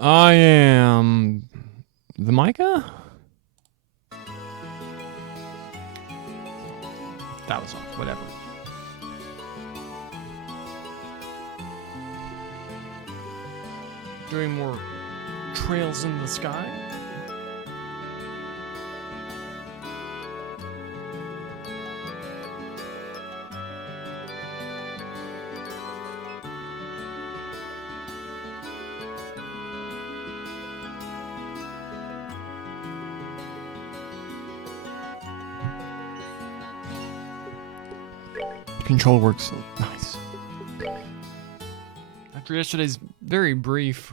I am the Micah? That was off, whatever. Doing more trails in the sky. Control works nice. After yesterday's very brief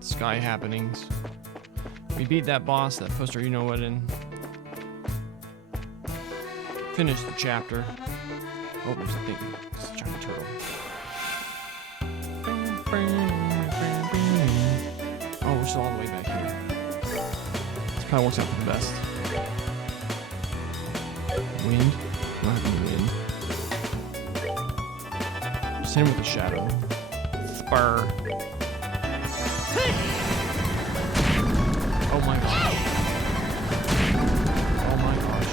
sky happenings, we beat that boss, that poster you know what, and finished the chapter. Oh, there's a thing. It's a giant turtle. Oh, we're still all the way back here. This probably works out for the best. Wind. Not having wind. Just hit him with a shadow. Spur. Oh my gosh. Oh my gosh.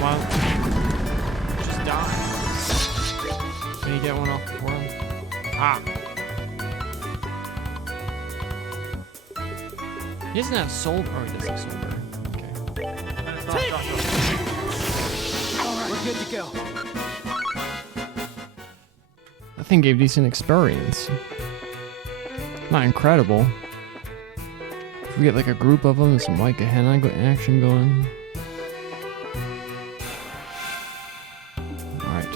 Wow. Just die. Can you get one off before him? Ah. He doesn't have soul. Oh, he does have soul burn. Okay. Alright, we're good to go. That thing gave decent experience. Not incredible. If we get like a group of them and some like a hen action going. Alright.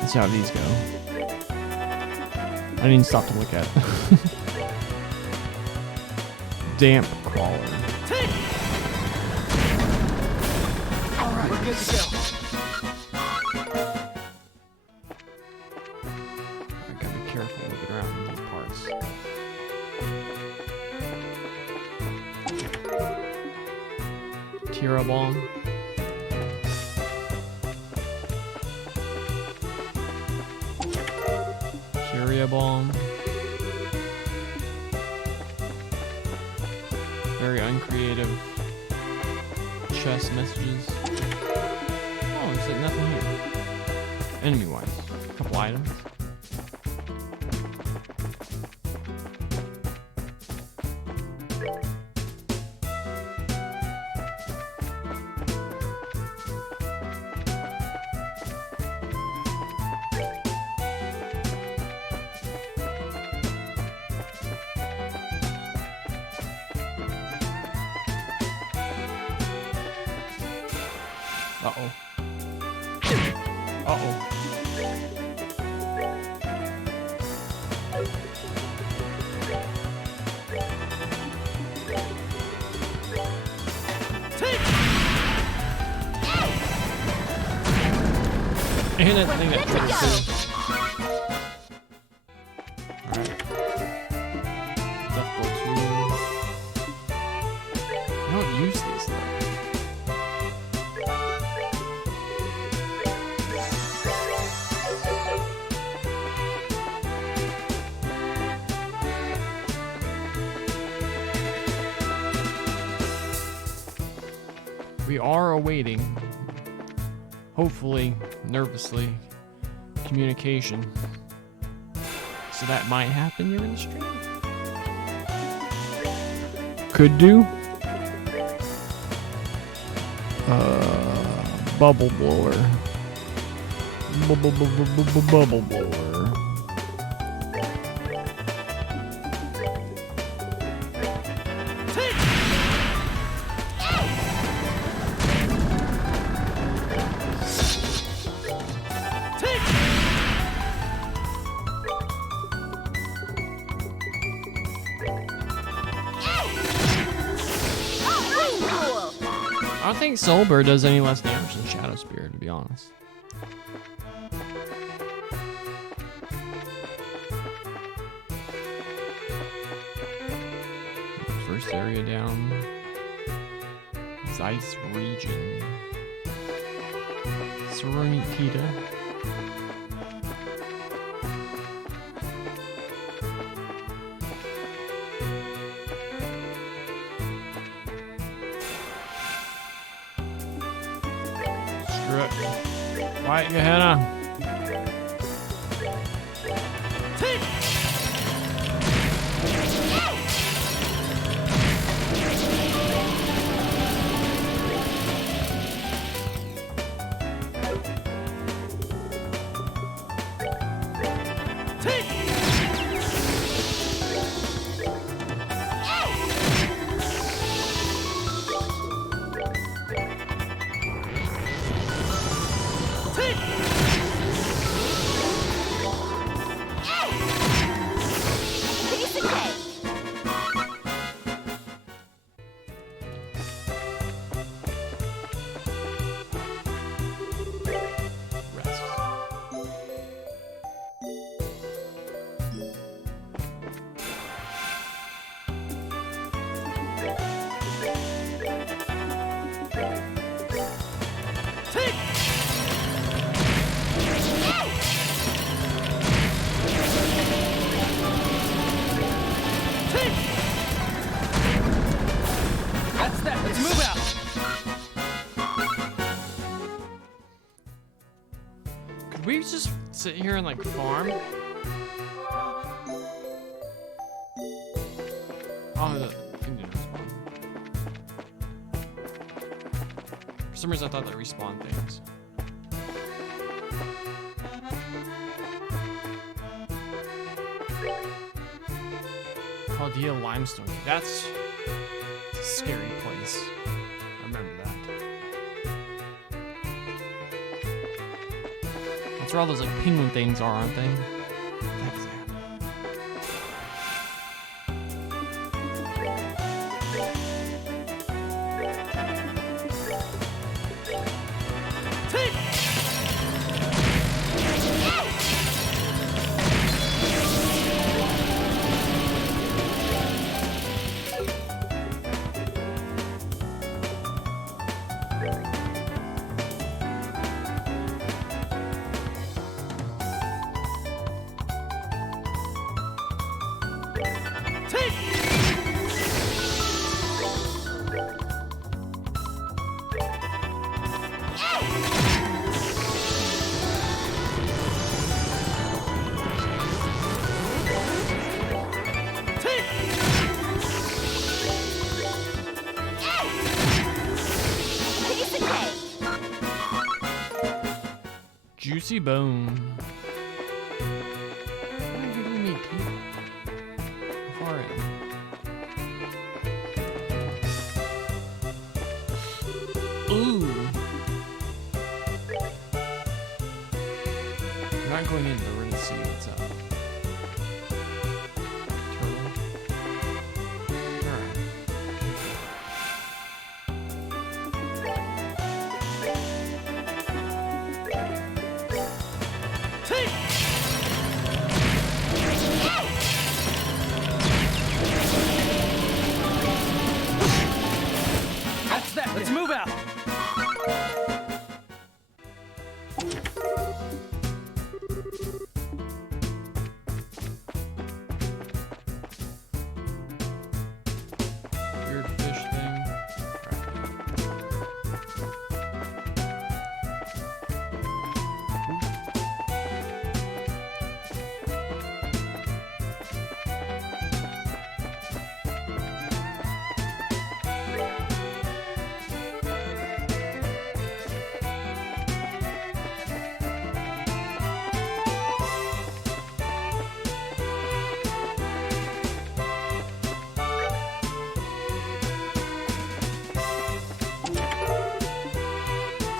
Let's see how these go. I didn't stop to look at. Damp crawler. Alright, we're good to go. I gotta be careful moving around in these parts. Tira bomb. Curia bomb. Very uncreative chess messages. Oh, there's like nothing here. Enemy-wise, a couple items. Uh-oh. Uh-oh. And that thing that triggers too. Alright. Death blow 2. I don't use these though. We are awaiting, hopefully, nervously, communication. So that might happen during the stream. Could do. Bubble blower. Bubble blower. I don't think Soulbird does any less damage than Shadow Spear, to be honest. area down. Zeiss region. Serenitita. Strut. White Gehenna. That's that. Let's move out. Could we just sit here and like farm? Oh, the thing didn't respawn. For some reason, I thought that respawn things. Claudia Limestone. That's a scary place. I remember that. That's where all those like penguin things are, aren't they? Thanks, Zach. Juicy bone. How do we meet people? How far in? Ooh. I'm not going in there. We're gonna see what's up. Turtle. Alright. That's that. Let's move out. Weird fish thing.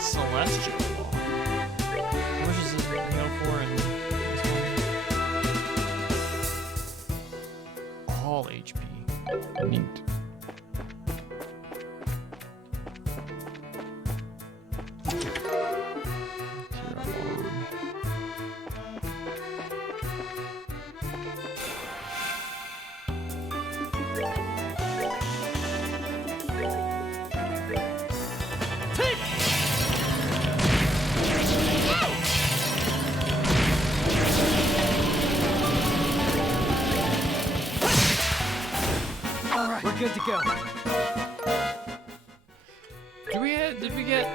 Celestial Ball. How much is this hail for in this one? All HP. Neat. Tear up arm. go. Did we get?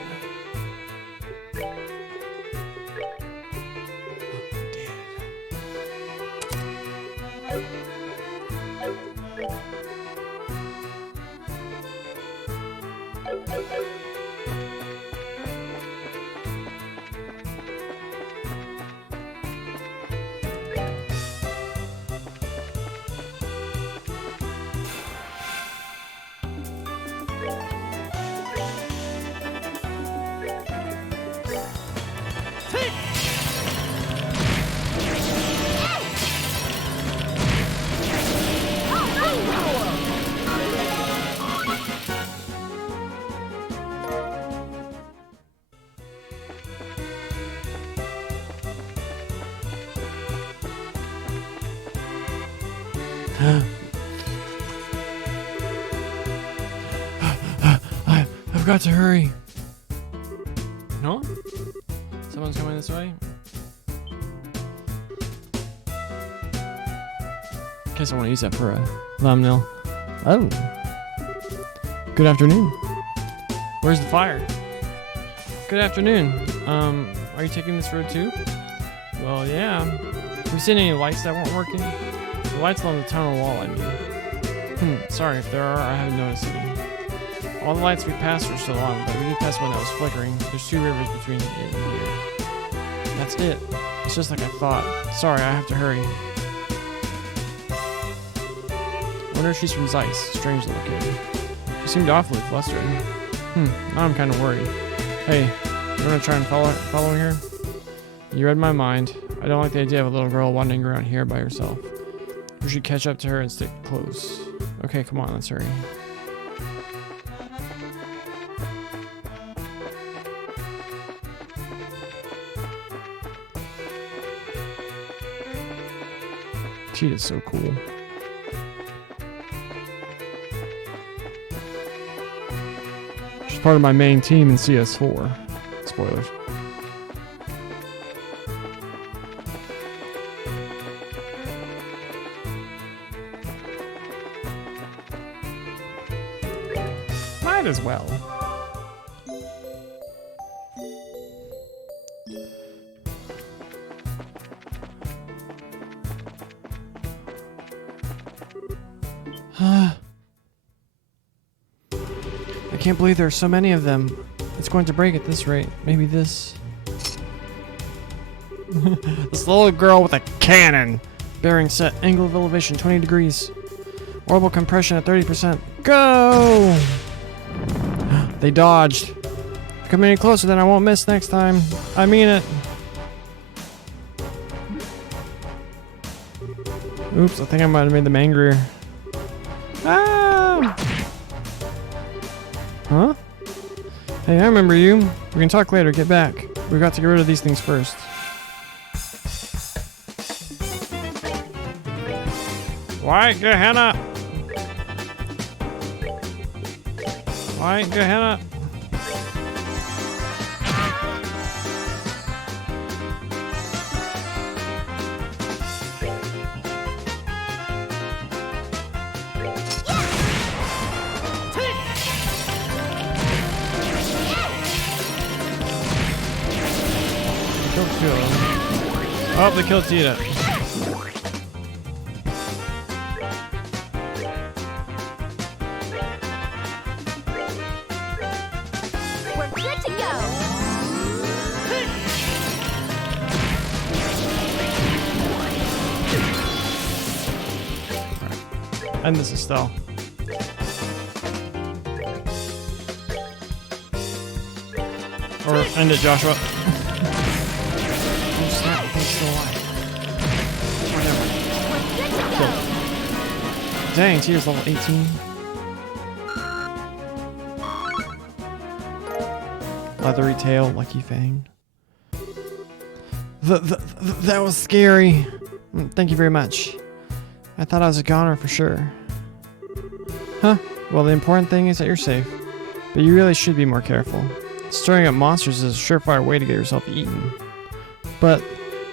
I've got to hurry. No? Someone's coming this way? In case I want to use that for a thumbnail. Oh. Good afternoon. Where's the fire? Good afternoon. Are you taking this road too? Well, yeah. Have you seen any lights that weren't working? The lights along the tunnel wall, I mean. Sorry if there are, I haven't noticed any. All the lights we passed were still on, but we did pass one that was flickering. There's 2 rivers between here and here. That's it. It's just like I thought. Sorry, I have to hurry. Wonder if she's from Zeiss. Strange looking. She seemed awfully flustered. Now I'm kind of worried. Hey, you want to try and follow here? You read my mind. I don't like the idea of a little girl wandering around here by herself. We should catch up to her and stick close. Okay, come on, let's hurry. Cheetah's so cool. She's part of my main team in CS4. Spoilers. Might as well. I can't believe there are so many of them. It's going to break at this rate. Maybe this. This little girl with a cannon. Bearing set. Angle of elevation 20 degrees. Orbital compression at 30%. Go! They dodged. Come any closer, then I won't miss next time. I mean it. Oops, I think I might have made them angrier. Ah! Huh? Hey, I remember you. We can talk later. Get back. We've got to get rid of these things first. White Gehenna! White Gehenna! Killed 2 of them. Oh, they killed Tita. We're good to go. And this is Stell. Or end it, Joshua. Oh snap, the thing's still alive. Whatever. Cool. Dang, Tita's level 18. Leathery tail, lucky fang. That was scary. Thank you very much. I thought I was a goner for sure. Huh? Well, the important thing is that you're safe. But you really should be more careful. Stirring up monsters is a surefire way to get yourself eaten. But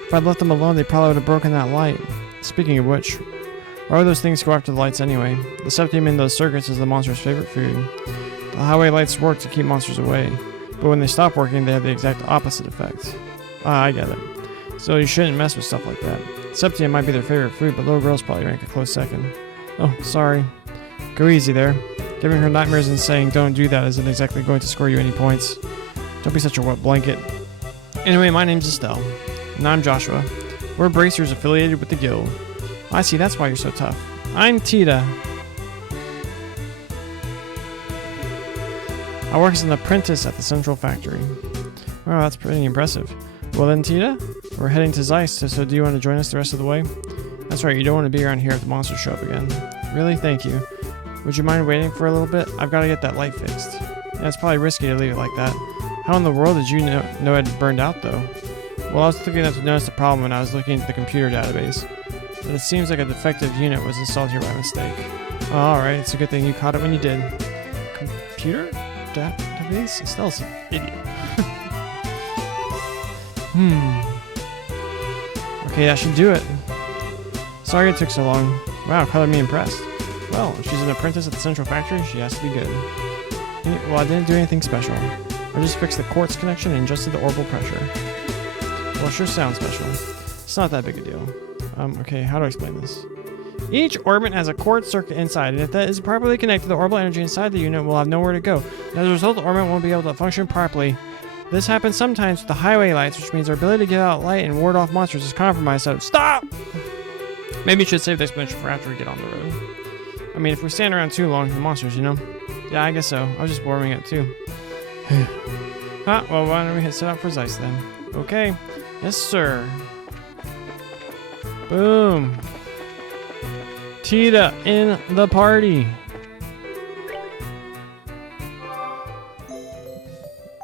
if I'd left them alone, they probably would have broken that light. Speaking of which, Why would those things go after the lights anyway? The septium in those circuits is the monster's favorite food. The highway lights work to keep monsters away, but when they stop working, they have the exact opposite effect. Ah, I get it. So you shouldn't mess with stuff like that. Septium might be their favorite food, but little girls probably rank a close second. Oh, sorry. Go easy there. Giving her nightmares and saying don't do that isn't exactly going to score you any points. Don't be such a wet blanket. Anyway, my name's Estelle. And I'm Joshua. We're bracers affiliated with the guild. I see, that's why you're so tough. I'm Tita. I work as an apprentice at the central factory. Wow, that's pretty impressive. Well then, Tita, we're heading to Zeist, so do you want to join us the rest of the way? That's right, you don't want to be around here if the monsters show up again. Really? Thank you. Would you mind waiting for a little bit? I've got to get that light fixed. Yeah, it's probably risky to leave it like that. How in the world did you know it had burned out, though? Well, I was looking enough to notice the problem when I was looking into the computer database. But it seems like a defective unit was installed here by mistake. Oh, alright, it's a good thing you caught it when you did. Computer database? Estelle's an idiot. Okay, that should do it. Sorry it took so long. Wow, color me impressed. Well, if she's an apprentice at the central factory, she has to be good. Well, I didn't do anything special. I just fixed the quartz connection and adjusted the orbital pressure. Well, sure sounds special. It's not that big a deal. Okay, how do I explain this? Each orbit has a quartz circuit inside, and if that is properly connected, the orbital energy inside the unit will have nowhere to go. And as a result, the orbit won't be able to function properly. This happens sometimes with the highway lights, which means our ability to give out light and ward off monsters is compromised, so stop! Maybe you should save the explanation for after we get on the road. I mean, if we stand around too long, the monsters, you know? Yeah, I guess so. I was just warming up too. Well, why don't we set out for Zeist then? Okay. Yes, sir. Boom. Tita in the party.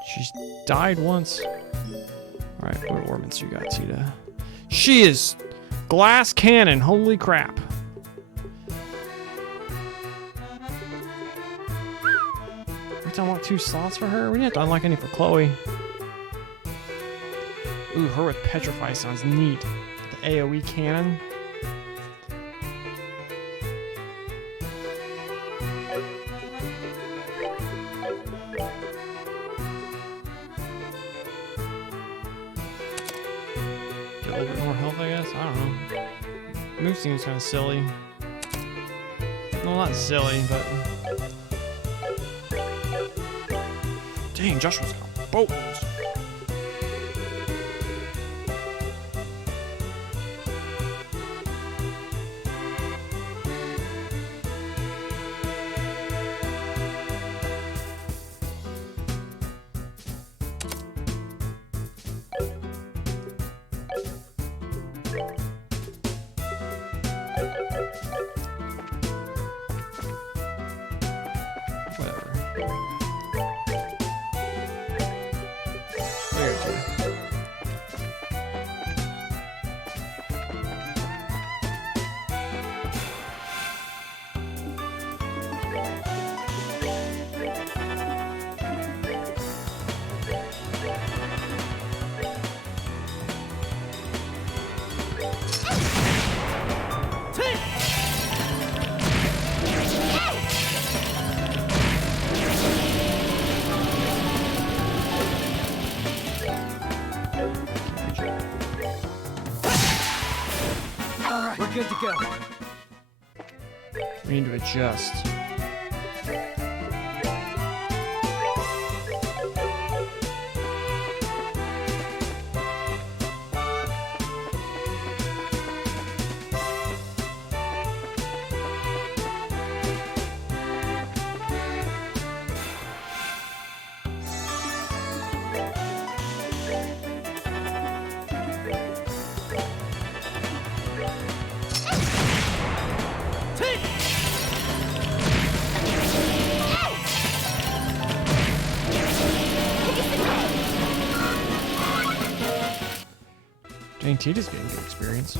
She's died once. Alright, what ornaments you got, Tita? She is glass cannon. Holy crap. We have to unlock 2 slots for her? We didn't have to unlock any for Chloe. Ooh, her with Petrify sounds neat. The AoE cannon. Get a little bit more health, I guess? I don't know. Move seems kind of silly. No, not silly, but... Dang, Joshua's got bones. We're good to go. We need to adjust. Dang, Tita's getting good experience.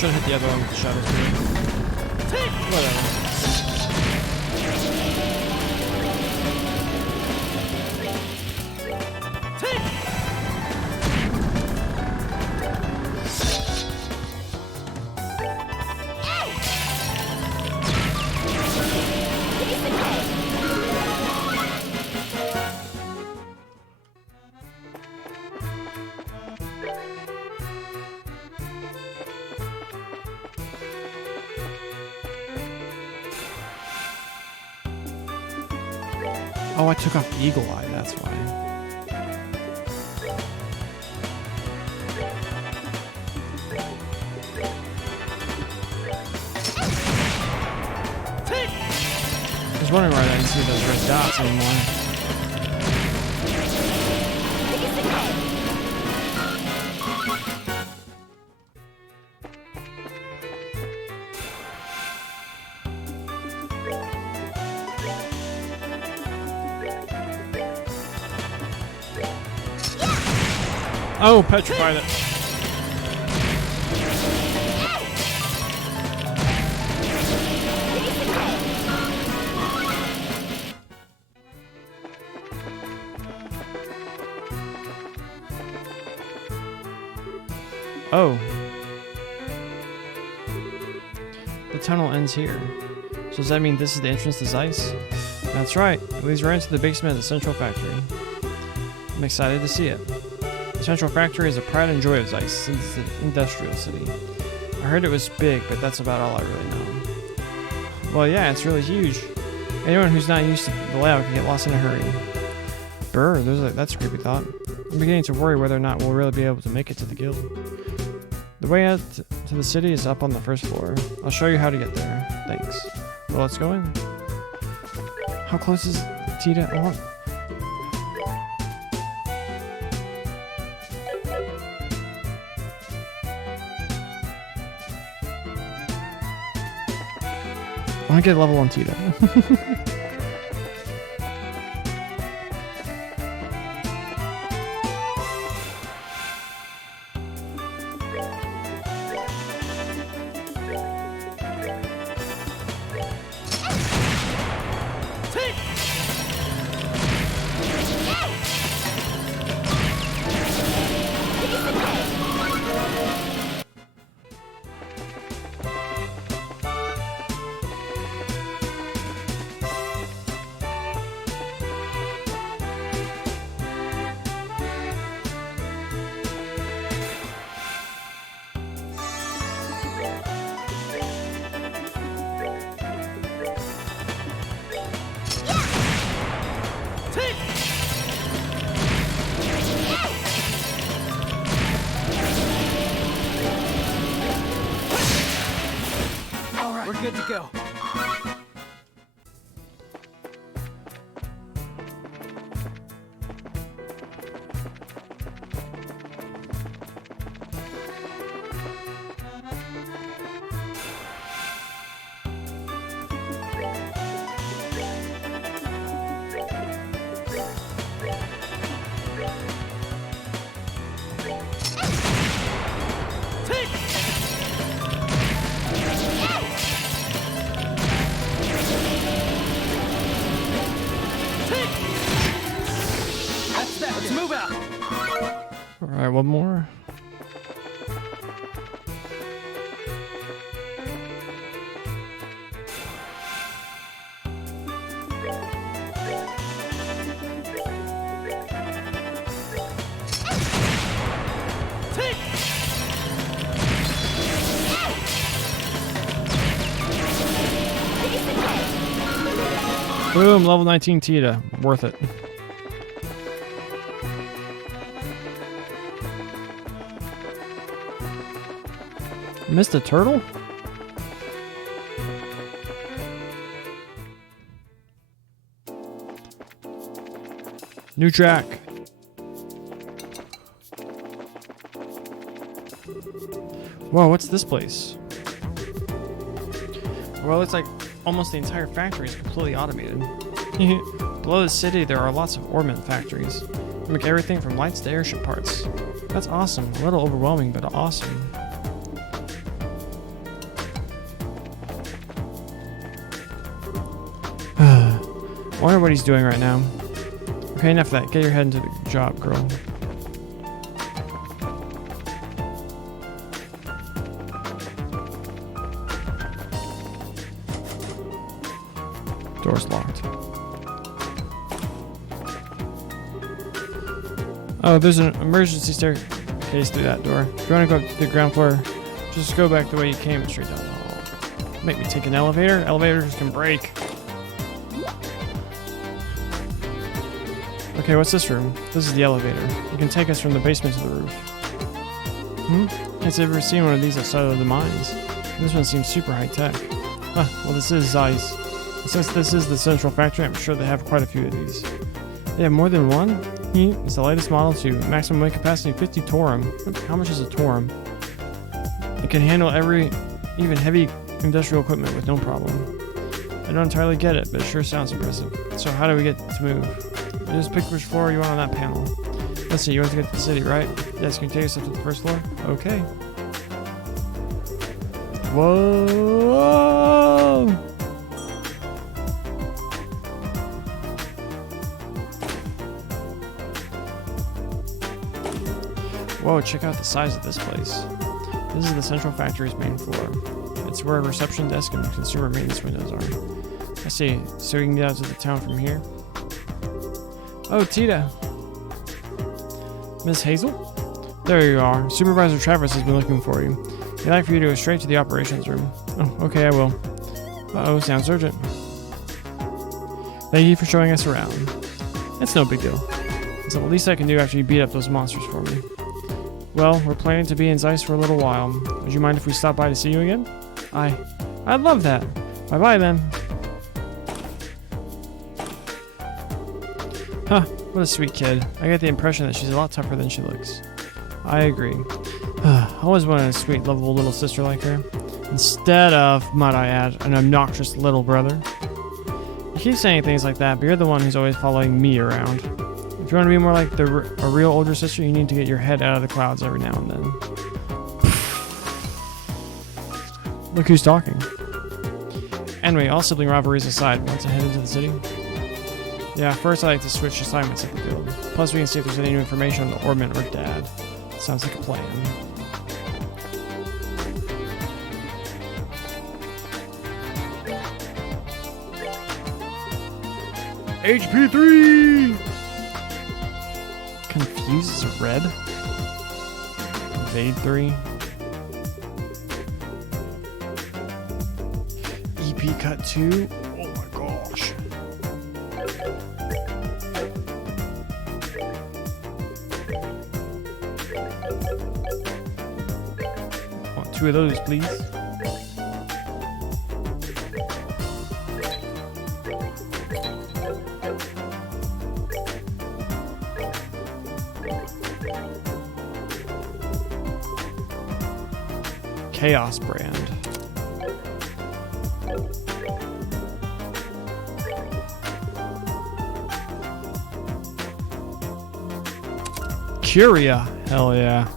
Should hit the other one with the shadow spear. Whatever. Oh, I took off Eagle Eye, that's why. I was wondering why I didn't see those red dots anymore. Oh, petrified it. Oh. The tunnel ends here. So does that mean this is the entrance to Zeiss? That's right. It leads right into the basement of the Central Factory. I'm excited to see it. The Central Factory is a pride and joy of Zeiss, since it's an industrial city. I heard it was big, but that's about all I really know. Well, yeah, it's really huge. Anyone who's not used to the layout can get lost in a hurry. Brr, that's a creepy thought. I'm beginning to worry whether or not we'll really be able to make it to the guild. The way out to the city is up on the first floor. I'll show you how to get there. Thanks. Well, let's go in. How close is Tita? I want to get level on Tita. We're good to go. Let's move out. All right, one more. Boom, level 19 Tita. Worth it. Missed a turtle? New track. Whoa, what's this place? Well, it's like almost the entire factory is completely automated. Below the city, there are lots of ornament factories. They make everything from lights to airship parts. That's awesome. A little overwhelming, but awesome. Wonder what he's doing right now. Okay, enough of that. Get your head into the job, girl. Door's locked. Oh, there's an emergency staircase through that door. If you want to go up to the ground floor, just go back the way you came, straight down the hall. Make me take an elevator? Elevators can break. Okay, what's this room? This is the elevator. It can take us from the basement to the roof. Can't say I've ever seen one of these outside of the mines. This one seems super high tech. Huh, well this is Zeiss. Since this is the central factory, I'm sure they have quite a few of these. They have more than one? It's the latest model to maximum weight capacity 50 torum. How much is a torum? It can handle even heavy industrial equipment with no problem. I don't entirely get it, but it sure sounds impressive. So how do we get to move? Just pick which floor you want on that panel. Let's see, you want to get to the city, right? Yes, can you take us up to the first floor? Okay. Whoa! Whoa, check out the size of this place. This is the central factory's main floor. It's where a reception desk and consumer maintenance windows are. I see, so we can get out to the town from here. Oh, Tita. Miss Hazel? There you are. Supervisor Travis has been looking for you. He'd like for you to go straight to the operations room. Oh, okay, I will. Uh-oh, sounds urgent. Thank you for showing us around. It's no big deal. It's the least I can do after you beat up those monsters for me. Well, we're planning to be in Zeiss for a little while. Would you mind if we stop by to see you again? I'd love that. Bye-bye then. Huh, what a sweet kid. I get the impression that she's a lot tougher than she looks. I agree. I always wanted a sweet, lovable little sister like her. Instead of, might I add, an obnoxious little brother. You keep saying things like that, but you're the one who's always following me around. If you want to be more like a real older sister, you need to get your head out of the clouds every now and then. Look who's talking. Anyway, all sibling rivalries aside, want to head into the city? Yeah, first I like to switch assignments at the field. Plus we can see if there's any new information on the Orbment or Dad. Sounds like a plan. HP3! Confuses red? Evade 3? EP cut 2? Oh my gosh. Want 2 of those, please. Chaos brand. Curia, hell yeah.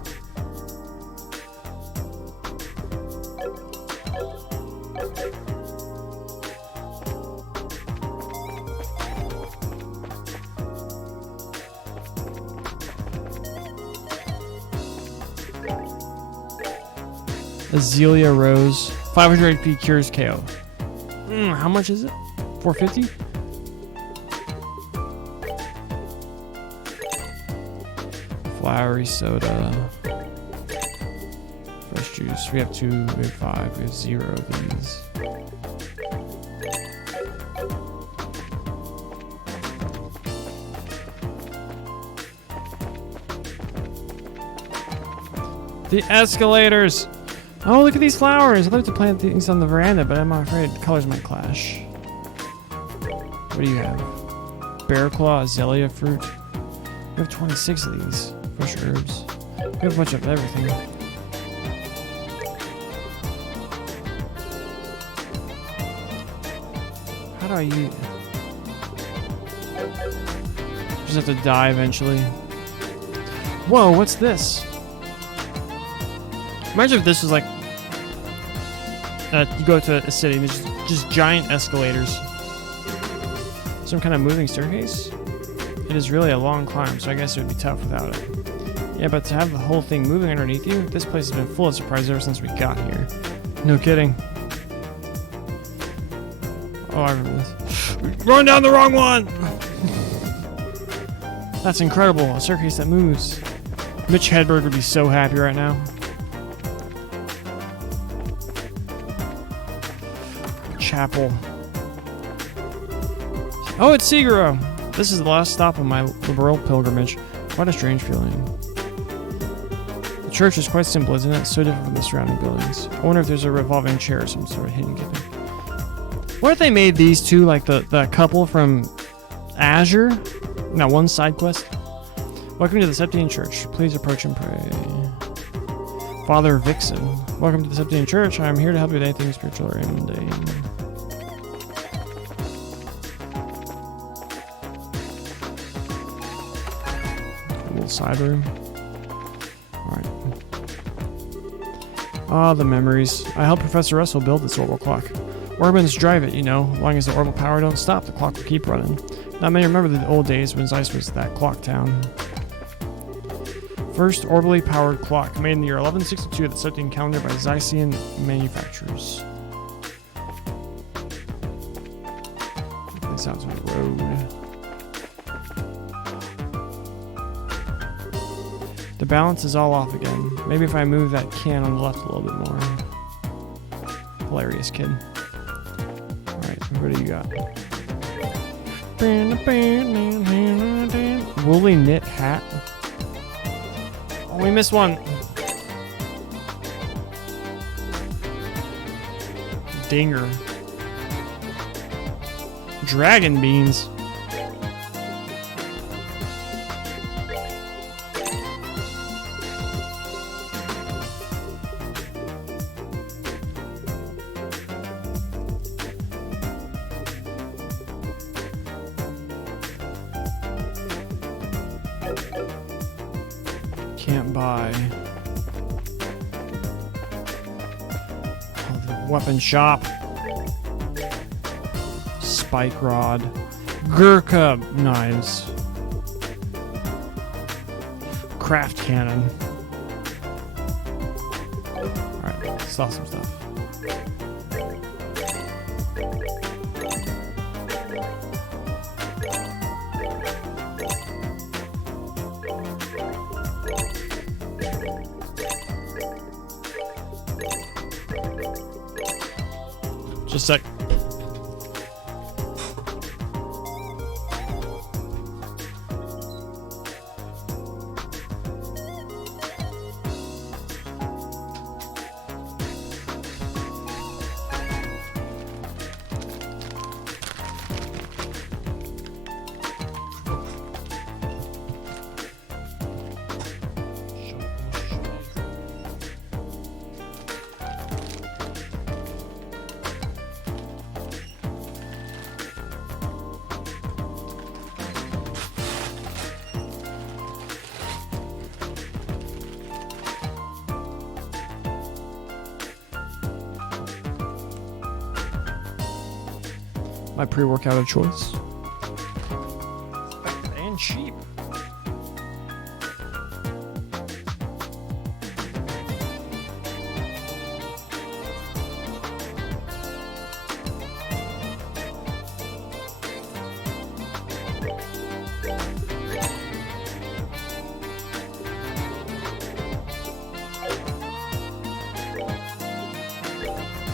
Azalea Rose, 500 HP cures KO. How much is it? 450? Flowery soda. Fresh juice. We have 2, we have 5, we have 0 of these. The escalators! Oh, look at these flowers! I'd love to plant things on the veranda, but I'm afraid the colors might clash. What do you have? Bear claw, azalea fruit. We have 26 of these. Fresh herbs. We have a bunch of everything. How do I use... Just have to die eventually. Whoa, what's this? Imagine if this was like... you go to a city and there's just giant escalators. So Some kind of moving staircase? It is really a long climb, so I guess it would be tough without it. Yeah, but to have the whole thing moving underneath you, this place has been full of surprises ever since we got here. No kidding. Oh, I remember this. Run down the wrong one! That's incredible, a staircase that moves. Mitch Hedberg would be so happy right now. Chapel. Oh, it's Seguro! This is the last stop on my liberal pilgrimage. What a strange feeling. The church is quite simple, isn't it? So different from the surrounding buildings. I wonder if there's a revolving chair or some sort of hidden gimmick. What if they made these two like the couple from Azure? No, one side quest. Welcome to the Septian Church. Please approach and pray. Father Vixen. Welcome to the Septian Church. I am here to help you with anything spiritual or mundane. A little side room. Alright. Ah, the memories. I helped Professor Russell build this orbital clock. Orbans drive it, you know. As long as the orbital power don't stop, the clock will keep running. Not many remember the old days when Zeiss was that clock town. First orbitally powered clock, made in the year 1162 at the Septian calendar by Zeissian manufacturers. This sounds like a road. The balance is all off again. Maybe if I move that can on the left a little bit more. Hilarious kid. Alright, what do you got? Woolly knit hat. Oh, we missed one. Dinger. Dragon beans. Can't buy. Oh, the weapon shop. Spike rod. Gurkha knives. Craft cannon. Alright, saw some stuff. Just a sec. My pre-workout of choice. And cheap.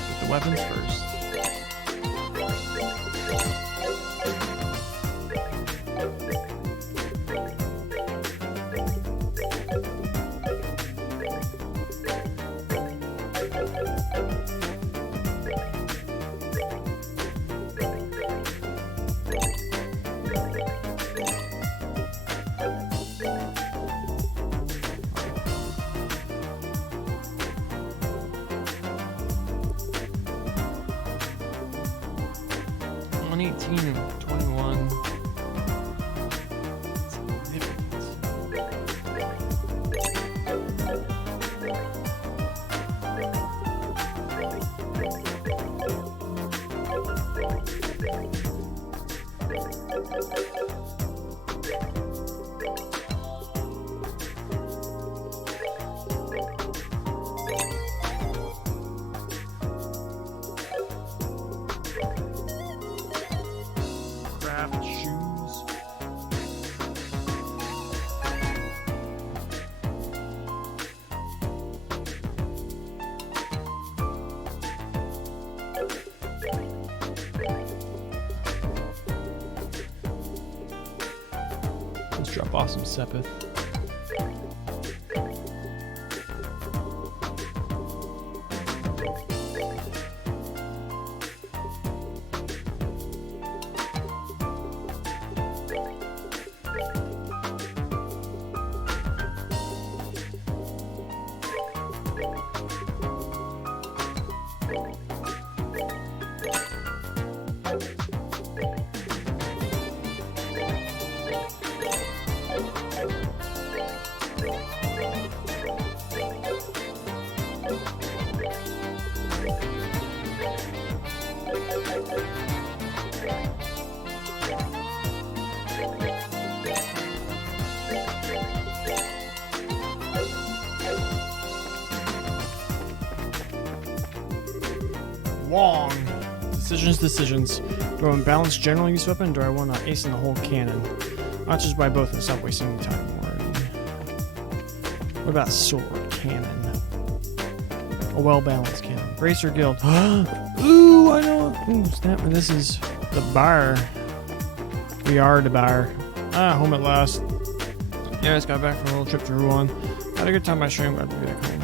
Get the weapons first. On 18 and 21. Significant. Let's drop off some Sepith. Long. Decisions. Do I want balance general use weapon, or do I want to ace in the whole cannon? Not just buy both and stop wasting time already. What about sword cannon? A well-balanced cannon. Bracer guild. Ooh, I know. Ooh, snap. And this is the bar. We are the bar. Ah, home at last. Yeah, I just got back from a little trip to Rouen. Had a good time by stream, but I'll be back home.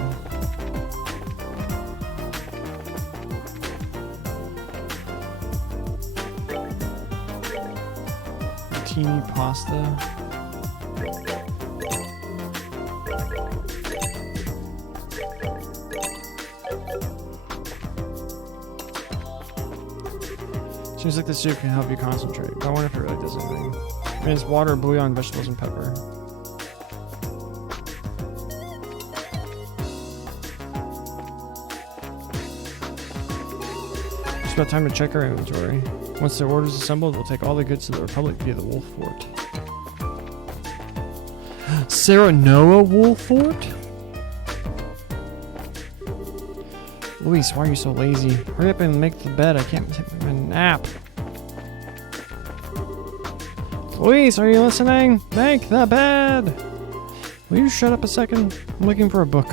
Martini pasta. Seems like the soup can help you concentrate, but I wonder if it really does anything. I mean, it's water, bouillon, vegetables, and pepper. It's about time to check our inventory. Once the order is assembled, we'll take all the goods to the Republic via the Wolf Fort. Serenoa Wolf Fort? Luis, why are you so lazy? Hurry up and make the bed. I can't take a nap. Luis, are you listening? Make the bed! Will you shut up a second? I'm looking for a book.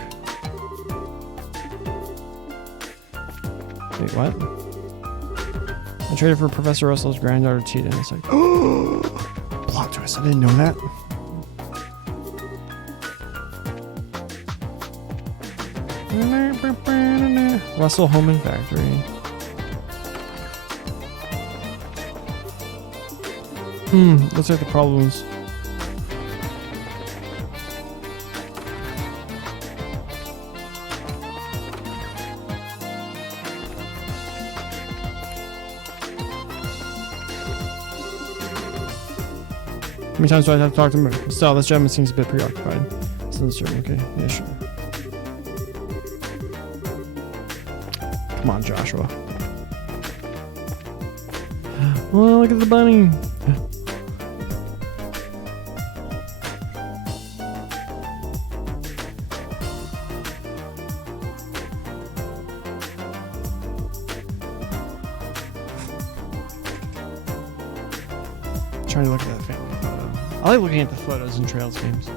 Wait, what? I traded for Professor Russell's granddaughter, Tita, and it's like, oh! Plot twist, I didn't know that. Russell Home and Factory. Looks like the problems. How many times do I have to talk to him? Still, this gentleman seems a bit preoccupied. Okay, yeah, sure. Come on, Joshua. Oh, look at the bunny. Trying to look at that family photo. I like looking at the photos in Trails games.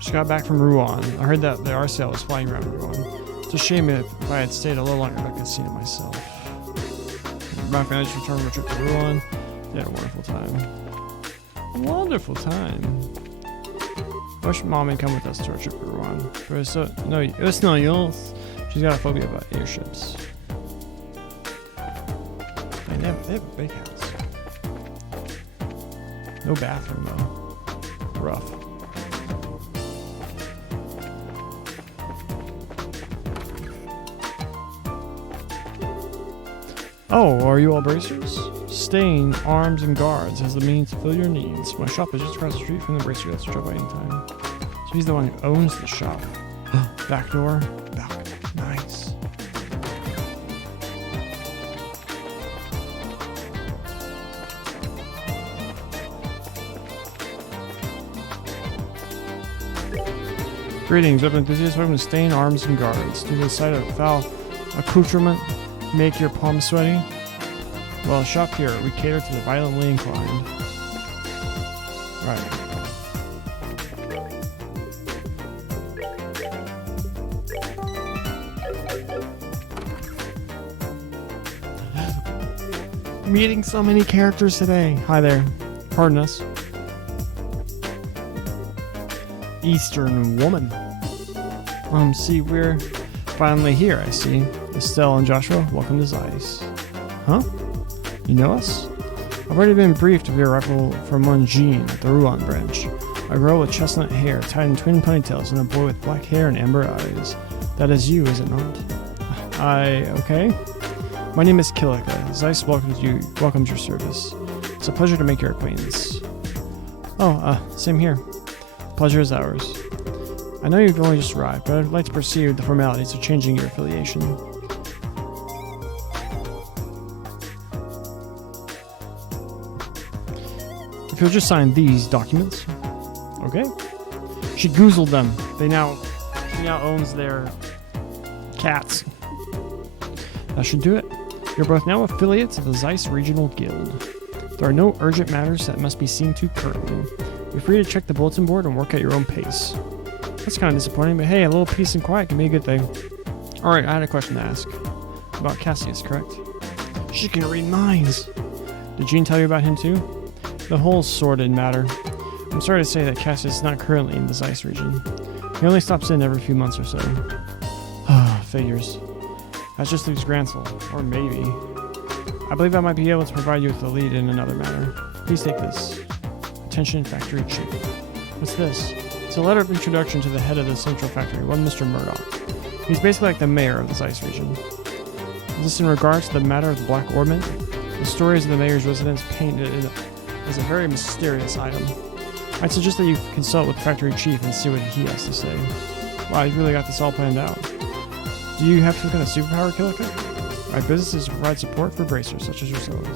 Just got back from Rouen. I heard that the RCL was flying around Rouen. It's a shame if I had stayed a little longer, I could have seen it myself. My family just returned from a trip to Rouen. They had a wonderful time. Wonderful time. I wish Mom would come with us to our trip to Rouen. It was no use. She's got a phobia about airships. They have a big house. No bathroom though. Rough. Oh, are you all bracers? Stain, Arms, and Guards has the means to fill your needs. My shop is just across the street from the bracer. Let's drop by anytime. So he's the one who owns the shop. Back door. Balcony. Nice. Greetings, weapon enthusiasts. Welcome to Stain, Arms, and Guards. Do the sight of foul accoutrement make your palms sweaty? Well, shop here. We cater to the violently inclined. Right. Meeting so many characters today. Hi there. Pardon us. Eastern woman. See, we're finally here, I see. Estelle and Joshua, welcome to Zeiss. Huh? You know us? I've already been briefed of your arrival from Monjin at the Ruan branch. A girl with chestnut hair tied in twin ponytails and a boy with black hair and amber eyes. That is you, is it not? Okay? My name is Kilika. Zeiss welcomes your service. It's a pleasure to make your acquaintance. Same here. The pleasure is ours. I know you've only just arrived, but I'd like to proceed with the formalities of changing your affiliation. If you'll just sign these documents. Okay. She goozled them. She now owns their cats. That should do it. You're both now affiliates of the Zeiss Regional Guild. There are no urgent matters that must be seen to currently. You're free to check the bulletin board and work at your own pace. That's kind of disappointing, but hey, a little peace and quiet can be a good thing. Alright, I had a question to ask. About Cassius, correct? She can read minds! Did Jean tell you about him too? The whole sordid matter. I'm sorry to say that Cassius is not currently in the Zeiss region. He only stops in every few months or so. Figures. That's just Luke's grandson. Or maybe. I believe I might be able to provide you with a lead in another matter. Please take this. Attention, factory chief. What's this? It's a letter of introduction to the head of the central factory, one Mr. Murdoch. He's basically like the mayor of the Zeiss region. Is this in regards to the matter of the Black Ornament? The stories of the mayor's residence painted it as a very mysterious item. I'd suggest that you consult with the factory chief and see what he has to say. Wow, you've really got this all planned out. Do you have some kind of superpower, Kilika? My business is to provide support for bracers such as yourselves.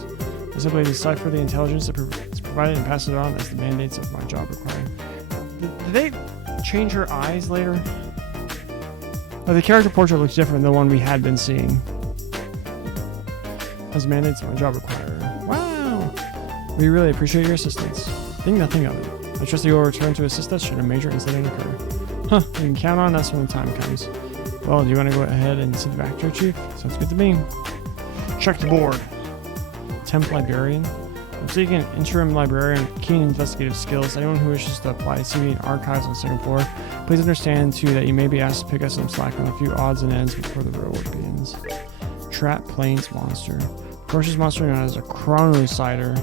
I simply decipher the intelligence that is provided and pass it on as the mandates of my job require. Did they change her eyes later? The character portrait looks different than the one we had been seeing. As mandates of my job require. Wow! We really appreciate your assistance. Think nothing of it. I trust that you will return to assist us should a major incident occur. You can count on us when the time comes. Well, do you want to go ahead and see the factory chief? Sounds good to me. Check the board. Temp librarian. I'm seeking an interim librarian with keen investigative skills. Anyone who wishes to apply, see me in archives on the second floor. Please understand, too, that you may be asked to pick up some slack on a few odds and ends before the real work begins. Trap Plains Monster. Ferocious monster known as a Chronocider.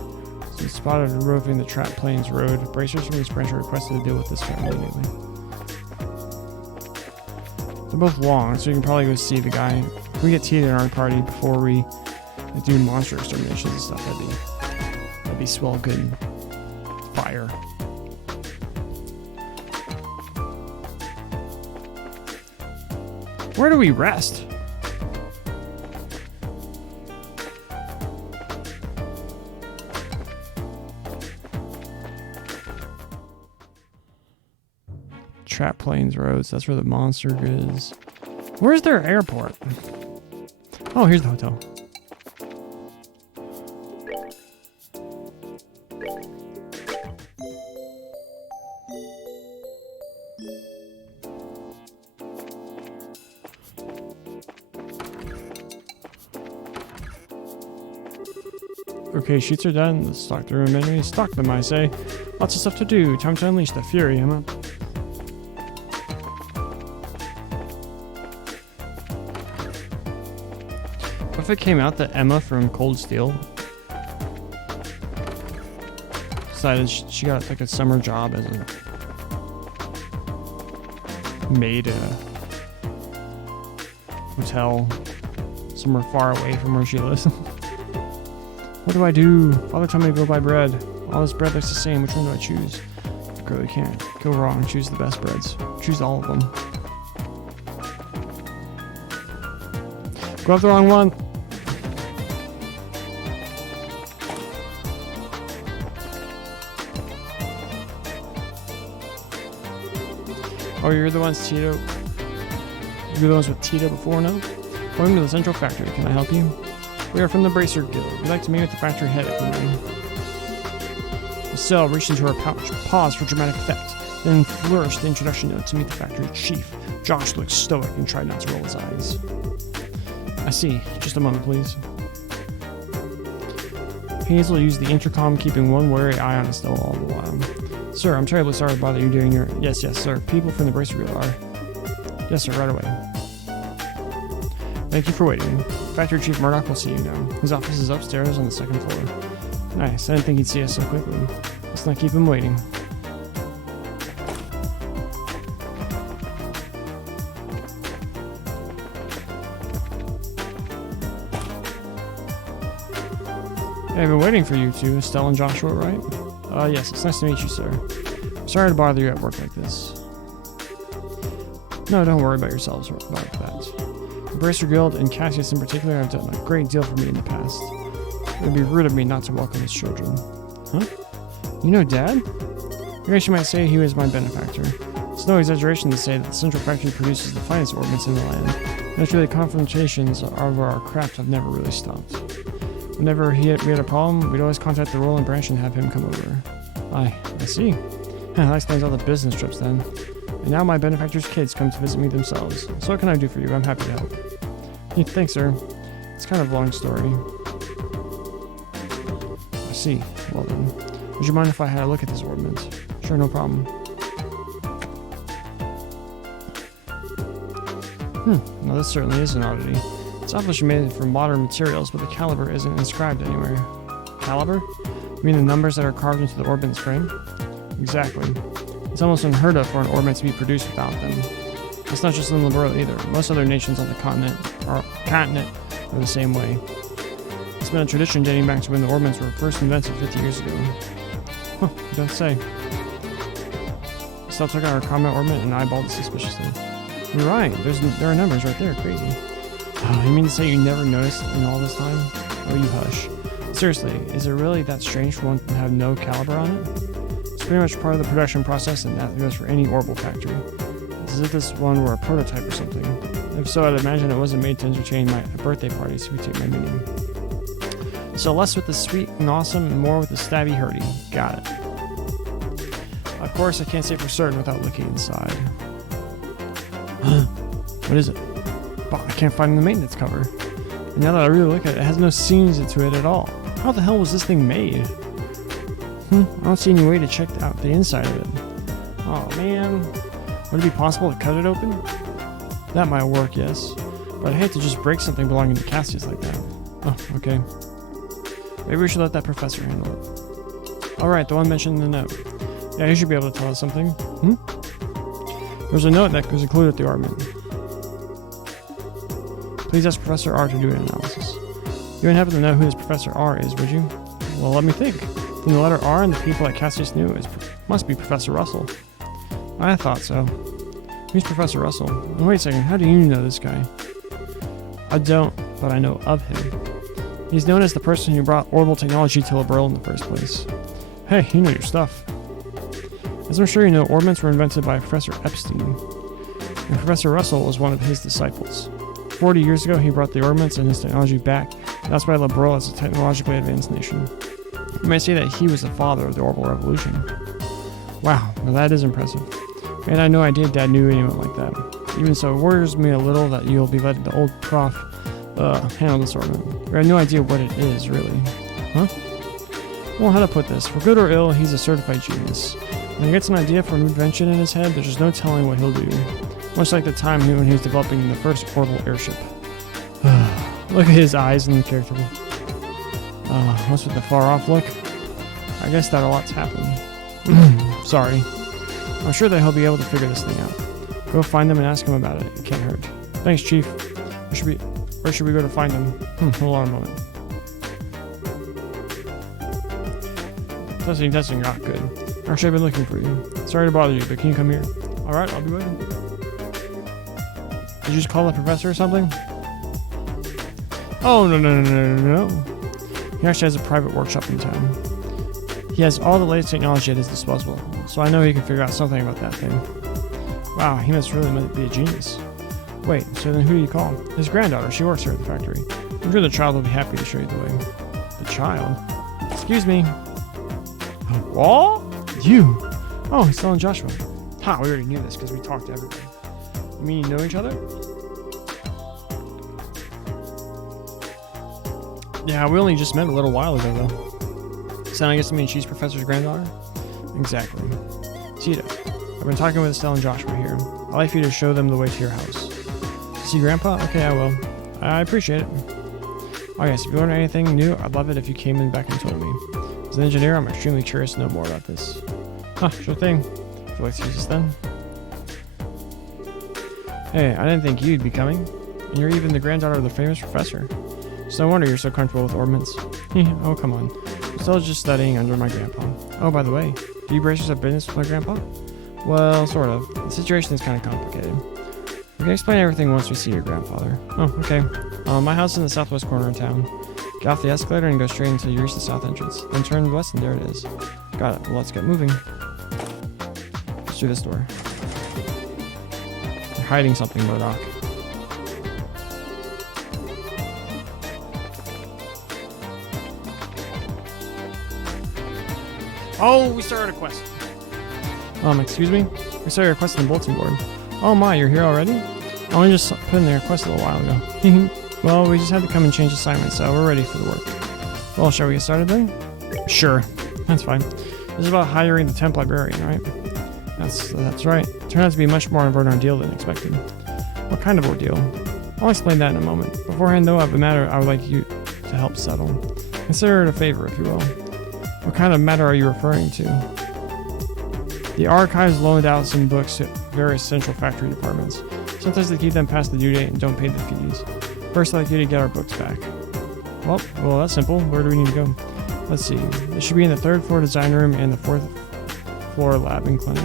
So spotted roving the Trap Plains Road. Bracers from this branch are requested to deal with this threat immediately. They're both long, so you can probably go see the guy. If we get Tia in our party before we do monster exterminations and stuff, that'd be swell good fire. Where do we rest? Trap Plains Roads, that's where the monster is. Where's their airport? Oh, here's the hotel. Okay, sheets are done. Let's stock the room enemies. Stock them, I say. Lots of stuff to do. Time to unleash the fury, Emma. What if it came out that Emma from Cold Steel decided she got like a summer job as a maid at a hotel somewhere far away from where she lives? What do I do? Father told me to go buy bread. All this bread looks the same. Which one do I choose? Girl, you can't go wrong. Choose the best breads. Choose all of them. Go up the wrong one. Oh, you're the ones Tito. You're the ones with Tito before, no? Going to the central factory. Can I help you? We are from the Bracer Guild. We'd like to meet with the factory head if we may. Estelle reached into her pouch, paused for dramatic effect, then flourished the introduction note to meet the factory chief. Josh looked stoic and tried not to roll his eyes. I see. Just a moment, please. Hazel used the intercom, keeping one wary eye on Estelle all the while. Sir, I'm terribly sorry to bother you during your... Yes, sir. People from the Bracer Guild are... Yes, sir, right away. Thank you for waiting. Factory Chief Murdoch will see you now. His office is upstairs on the second floor. Nice. I didn't think he'd see us so quickly. Let's not keep him waiting. Hey, I've been waiting for you two, Estelle and Joshua, right? Yes, it's nice to meet you, sir. Sorry to bother you at work like this. No, don't worry about yourselves about that. The Bracer Guild, and Cassius in particular, have done a great deal for me in the past. It would be rude of me not to welcome his children. Huh? You know Dad? I guess you might say he was my benefactor. It's no exaggeration to say that the Central Factory produces the finest ordnance in the land. Naturally, confrontations over our craft have never really stopped. Whenever we had a problem, we'd always contact the Roland branch and have him come over. I see. That explains all the business trips then. And now my benefactor's kids come to visit me themselves. So what can I do for you? I'm happy to help. Yeah, thanks, sir. It's kind of a long story. I see. Well then. Would you mind if I had a look at this ordnance? Sure, no problem. Now this certainly is an oddity. It's obviously made from modern materials, but the caliber isn't inscribed anywhere. Caliber? You mean the numbers that are carved into the ordnance frame? Exactly. It's almost unheard of for an ordnance to be produced without them. It's not just in Liberl either. Most other nations on the continent are the same way. It's been a tradition dating back to when the ordnance were first invented 50 years ago. Huh, you don't say. Estelle took out her combat ornament and eyeballed it suspiciously. You're right, there are numbers right there, crazy. You mean to say you never noticed in all this time? Oh, you hush. Seriously, is it really that strange for one to have no caliber on it? It's pretty much part of the production process, and that goes for any orbital factory. As if this one were a prototype or something. If so, I'd imagine it wasn't made to entertain my birthday parties, if you take my meaning. So less with the sweet and awesome, and more with the stabby hurdy. Got it. Of course, I can't say for certain without looking inside. What is it? Oh, I can't find the maintenance cover. And now that I really look at it, it has no seams to it at all. How the hell was this thing made? I don't see any way to check out the inside of it. Oh man. Would it be possible to cut it open? That might work, yes. But I'd hate to just break something belonging to Cassius like that. Oh, okay. Maybe we should let that professor handle it. Alright, the one mentioned in the note. Yeah, he should be able to tell us something. There's a note that was included with the ornament. Please ask Professor R to do an analysis. You wouldn't happen to know who this Professor R is, would you? Well, let me think. From the letter R and the people that Cassius knew, it must be Professor Russell. I thought so. Who's Professor Russell? And wait a second, how do you know this guy? I don't, but I know of him. He's known as the person who brought orbital technology to Liberl in the first place. Hey, you know your stuff. As I'm sure you know, ordnance were invented by Professor Epstein, and Professor Russell was one of his disciples. 40 years ago, he brought the ordnance and his technology back, and that's why Liberl is a technologically advanced nation. You might say that he was the father of the orbital revolution. Wow, now that is impressive. Man, I had no idea Dad knew anyone like that. Even so, it worries me a little that you'll be letting the old prof handle this ornament. I have no idea what it is, really. Huh? Well, how to put this? For good or ill, he's a certified genius. When he gets an idea for an invention in his head, there's just no telling what he'll do. Much like the time when he was developing the first orbital airship. Look at his eyes and the character. What's with the far-off look? I guess that a lot's happened. Sorry. I'm sure that he'll be able to figure this thing out. Go find them and ask him about it. It can't hurt. Thanks, Chief. Where should we go to find him? Hold on a moment. Testing. Ah, good. Actually, I've been looking for you. Sorry to bother you, but can you come here? Alright, I'll be waiting. Did you just call the professor or something? Oh, no. He actually has a private workshop in town. He has all the latest technology at his disposal, so I know he can figure out something about that thing. Wow, he must really be a genius. Wait, so then who do you call? His granddaughter, she works here at the factory. I'm sure the child will be happy to show you the way. The child? Excuse me. What? You? Oh, Estelle and Joshua. Ha, we already knew this because we talked to everybody. You mean you know each other? Yeah, we only just met a little while ago, though. So I guess to mean she's Professor's granddaughter? Exactly. Tita, I've been talking with Estelle and Joshua here. I'd like for you to show them the way to your house. See Grandpa? Okay, I will. I appreciate it. Oh yes, if you learn anything new, I'd love it if you came in back and told me. As an engineer, I'm extremely curious to know more about this. Huh, sure thing. Would you like to use this then? Hey, I didn't think you'd be coming. And you're even the granddaughter of the famous professor. So no wonder you're so comfortable with ornaments. Oh, come on. I'm still just studying under my grandpa. Oh, by the way, do you braces have business with my grandpa? Well, sort of. The situation is kind of complicated. We can explain everything once we see your grandfather. Oh, okay. My house is in the southwest corner of town. Get off the escalator and go straight until you reach the south entrance. Then turn west and there it is. Got it. Well, let's get moving. Let's do this door. You're hiding something, Murdoch. Oh, we started a quest. Excuse me? We started a quest on the bulletin board. Oh my, you're here already? I only just put in their request a little while ago. Well, we just had to come and change assignments, so we're ready for the work. Well, shall we get started then? Sure. That's fine. This is about hiring the temp librarian, right? That's right. It turned out to be much more of an ordeal than expected. What kind of ordeal? I'll explain that in a moment. Beforehand, though, I have a matter I would like you to help settle. Consider it a favor, if you will. What kind of matter are you referring to? The archives loaned out some books to various central factory departments. Sometimes they keep them past the due date and don't pay the fees. First, I'd like you to get our books back. Well, that's simple. Where do we need to go? Let's see. It should be in the 3rd floor design room and the 4th floor lab and clinic.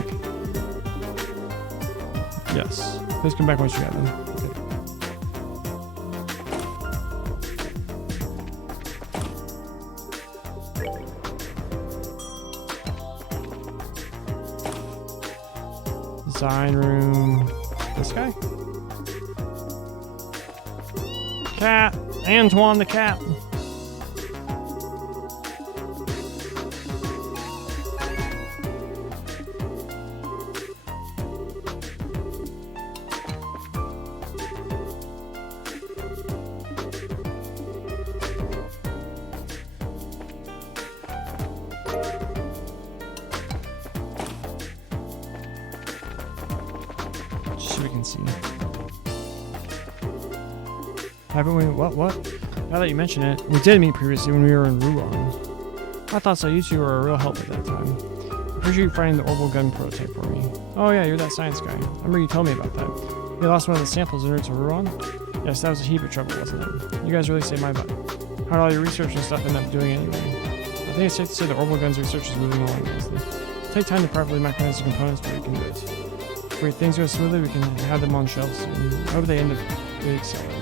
Yes. Please come back once you have them. Okay. Design room. This guy? Cat. Antoine the cat. Just so we can see. Haven't we? What? Now that you mention it, we did meet previously when we were in Rouen. I thought so. You two were a real help at that time. I appreciate you finding the orbital gun prototype for me. Oh yeah, you're that science guy. I remember you told me about that. You lost one of the samples en route to Rouen? Yes, that was a heap of trouble, wasn't it? You guys really saved my butt. How did all your research and stuff end up doing anyway? I think it's safe to say the orbital gun's research is moving along nicely. Take time to properly mechanize the components, but we can do it. If things go smoothly, we can have them on shelves soon. I hope they end up big sellers.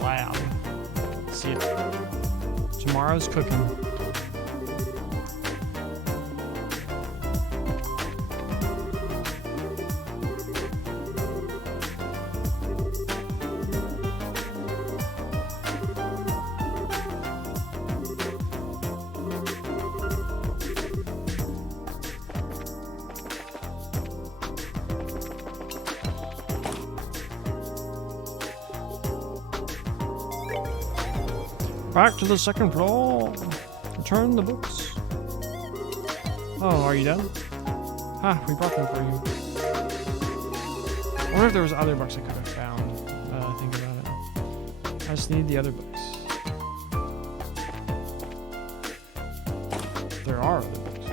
Lab. See it. Tomorrow's cooking. Back to the 2nd floor. Return the books. Oh, are you done? We brought them for you. I wonder if there was other books I could have found. Think about it. I just need the other books. There are other books.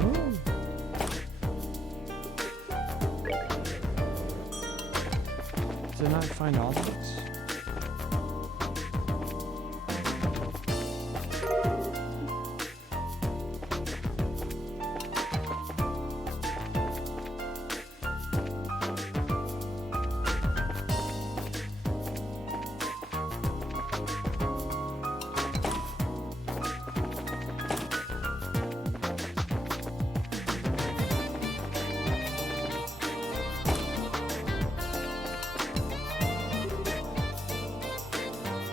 Oh. Did not find find all books?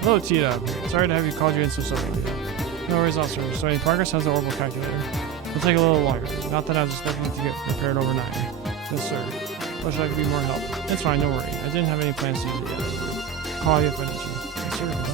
Hello, T-Dub. Sorry to have you called you in so suddenly. No worries, officer. So any progress? How's the orbital calculator? It'll take a little longer. Not that I was expecting it to get prepared overnight. Yes, sir. Wish I could be more help. It's fine, don't worry. I didn't have any plans to use it yet. Call you if I need you. Yes, sir. Bye.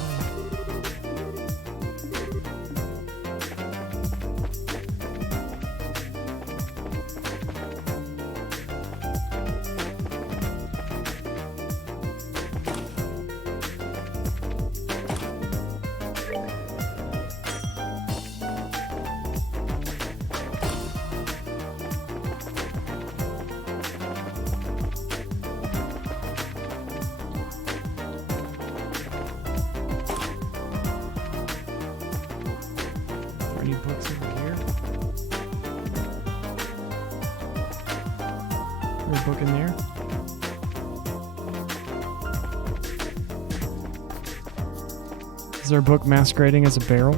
Any books over here? Is there a book in there? Is there a book masquerading as a barrel?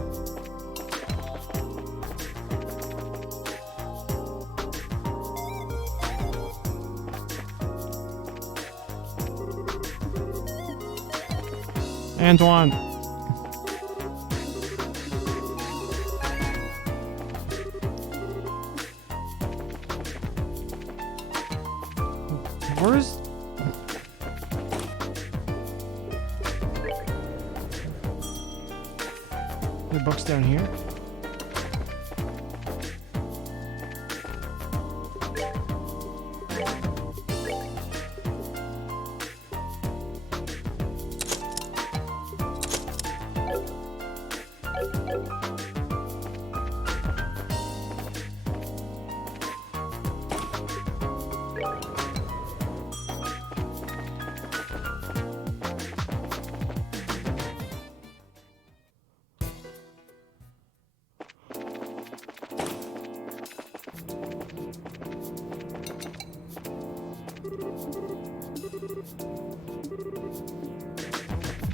Antoine! Where's... The book's down here?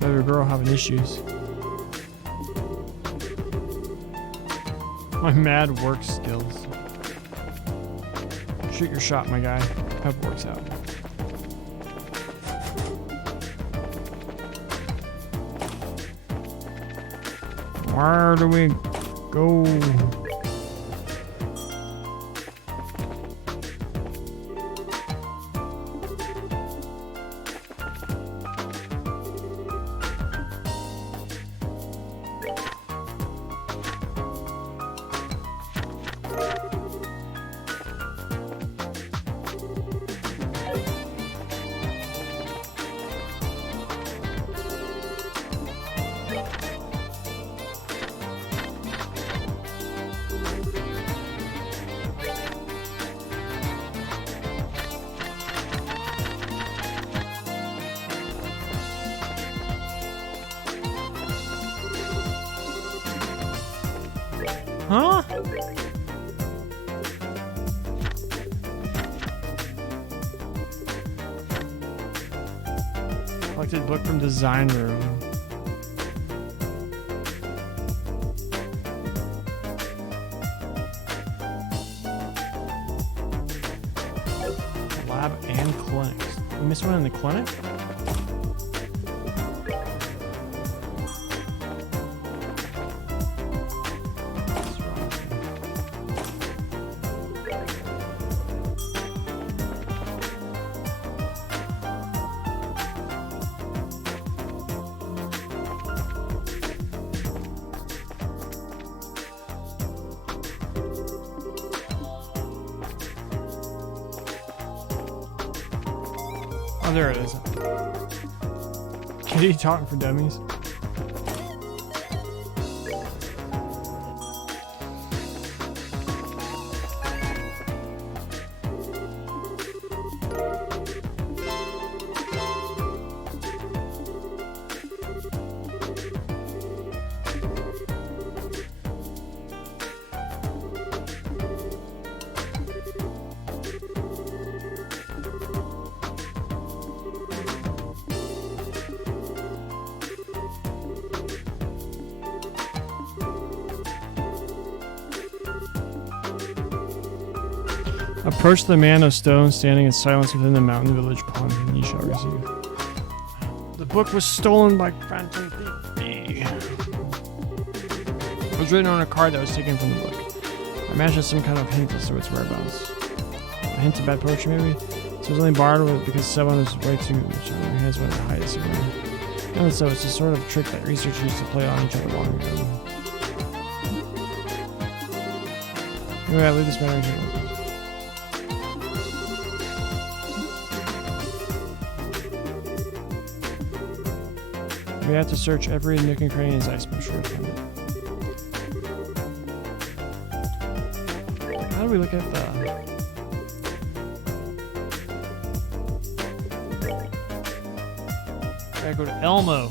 Baby girl having issues. My mad work skills. Shoot your shot, my guy. Hope it works out. Where do we go? Huh? Collected book from design room. Lab and clinics. We missed one in the clinic? Oh, there it is. Kitty talking for dummies. Approach the man of stone standing in silence within the mountain village pond, and ye shall receive. The book was stolen by phantom thief. It was written on a card that was taken from the book. I imagine some kind of hint as to its whereabouts. A hint of bad poetry, maybe? So it was only borrowed with because someone was way too much on their hands wanted to hide it somewhere. And so it's a sort of trick that researchers used to play on each other long ago. Anyway, I leave this matter here. We have to search every nook and cranny in his ice, I'm sure we'll find it. How do we look at the... Gotta go to Elmo.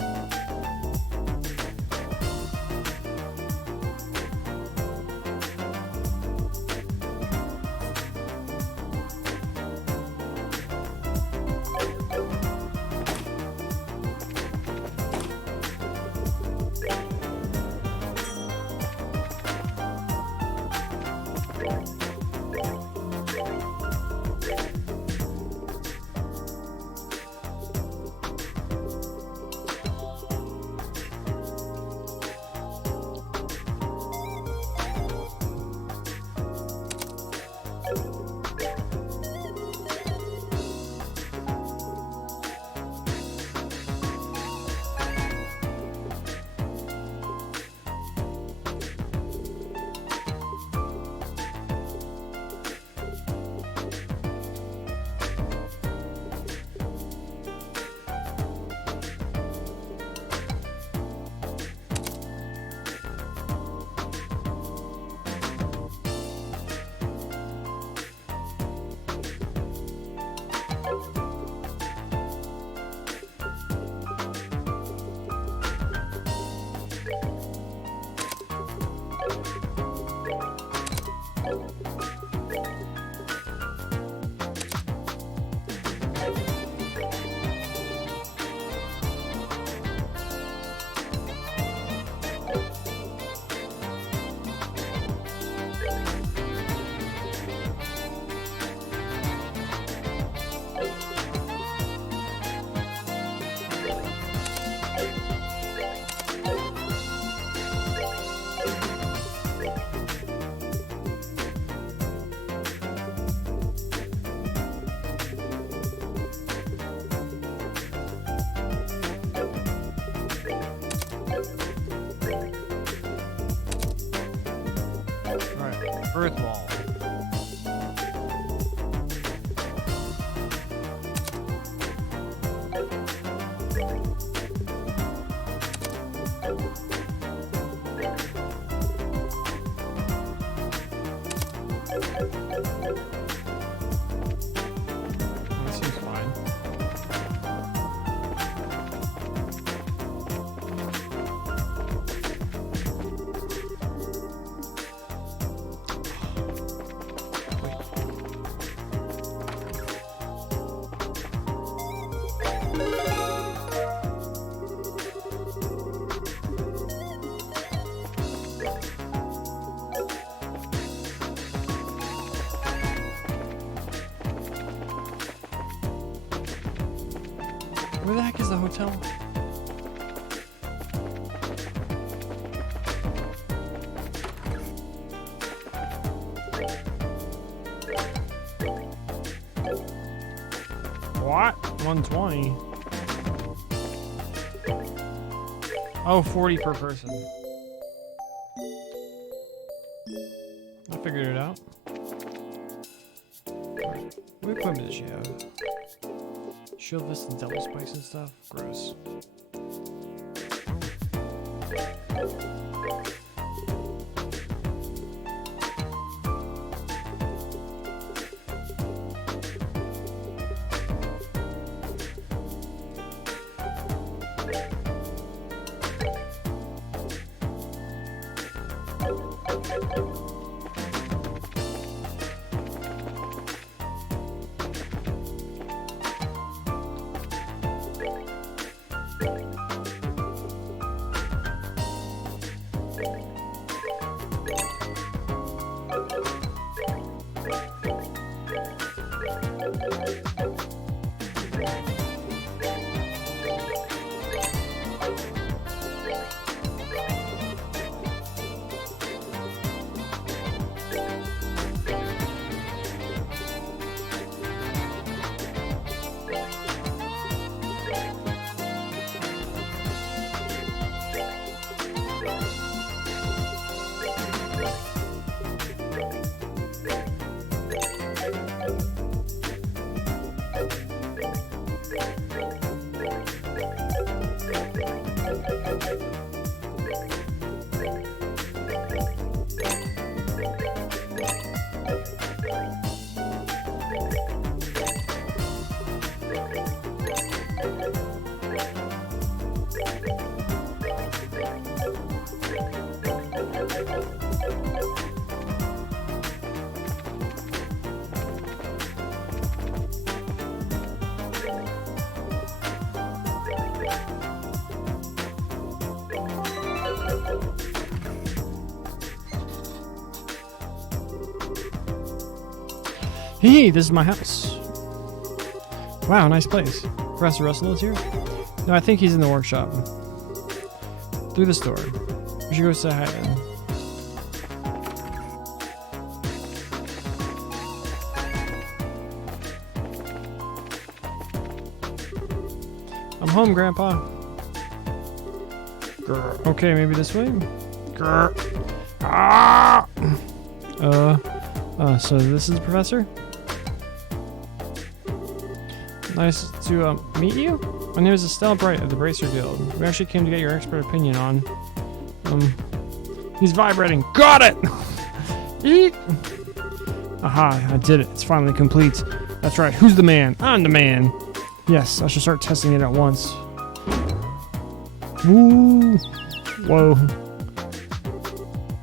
Earth wall. That seems fine. Where the heck is the hotel? What? 120? Oh, 40 per person. I figured it out. What equipment does she have? Shield this and double spikes and stuff? Gross. Hey, this is my house. Wow, nice place. Professor Russell is here? No, I think he's in the workshop. Through the store. We should go say hi then. I'm home, Grandpa. Grr. Okay, maybe this way? Grr. Ah! So this is the professor? Nice to meet you. My name is Estelle Bright of the Bracer Guild. We actually came to get your expert opinion on. He's vibrating. Got it! Eek! Aha, I did it. It's finally complete. That's right. Who's the man? I'm the man. Yes, I should start testing it at once. Woo! Whoa.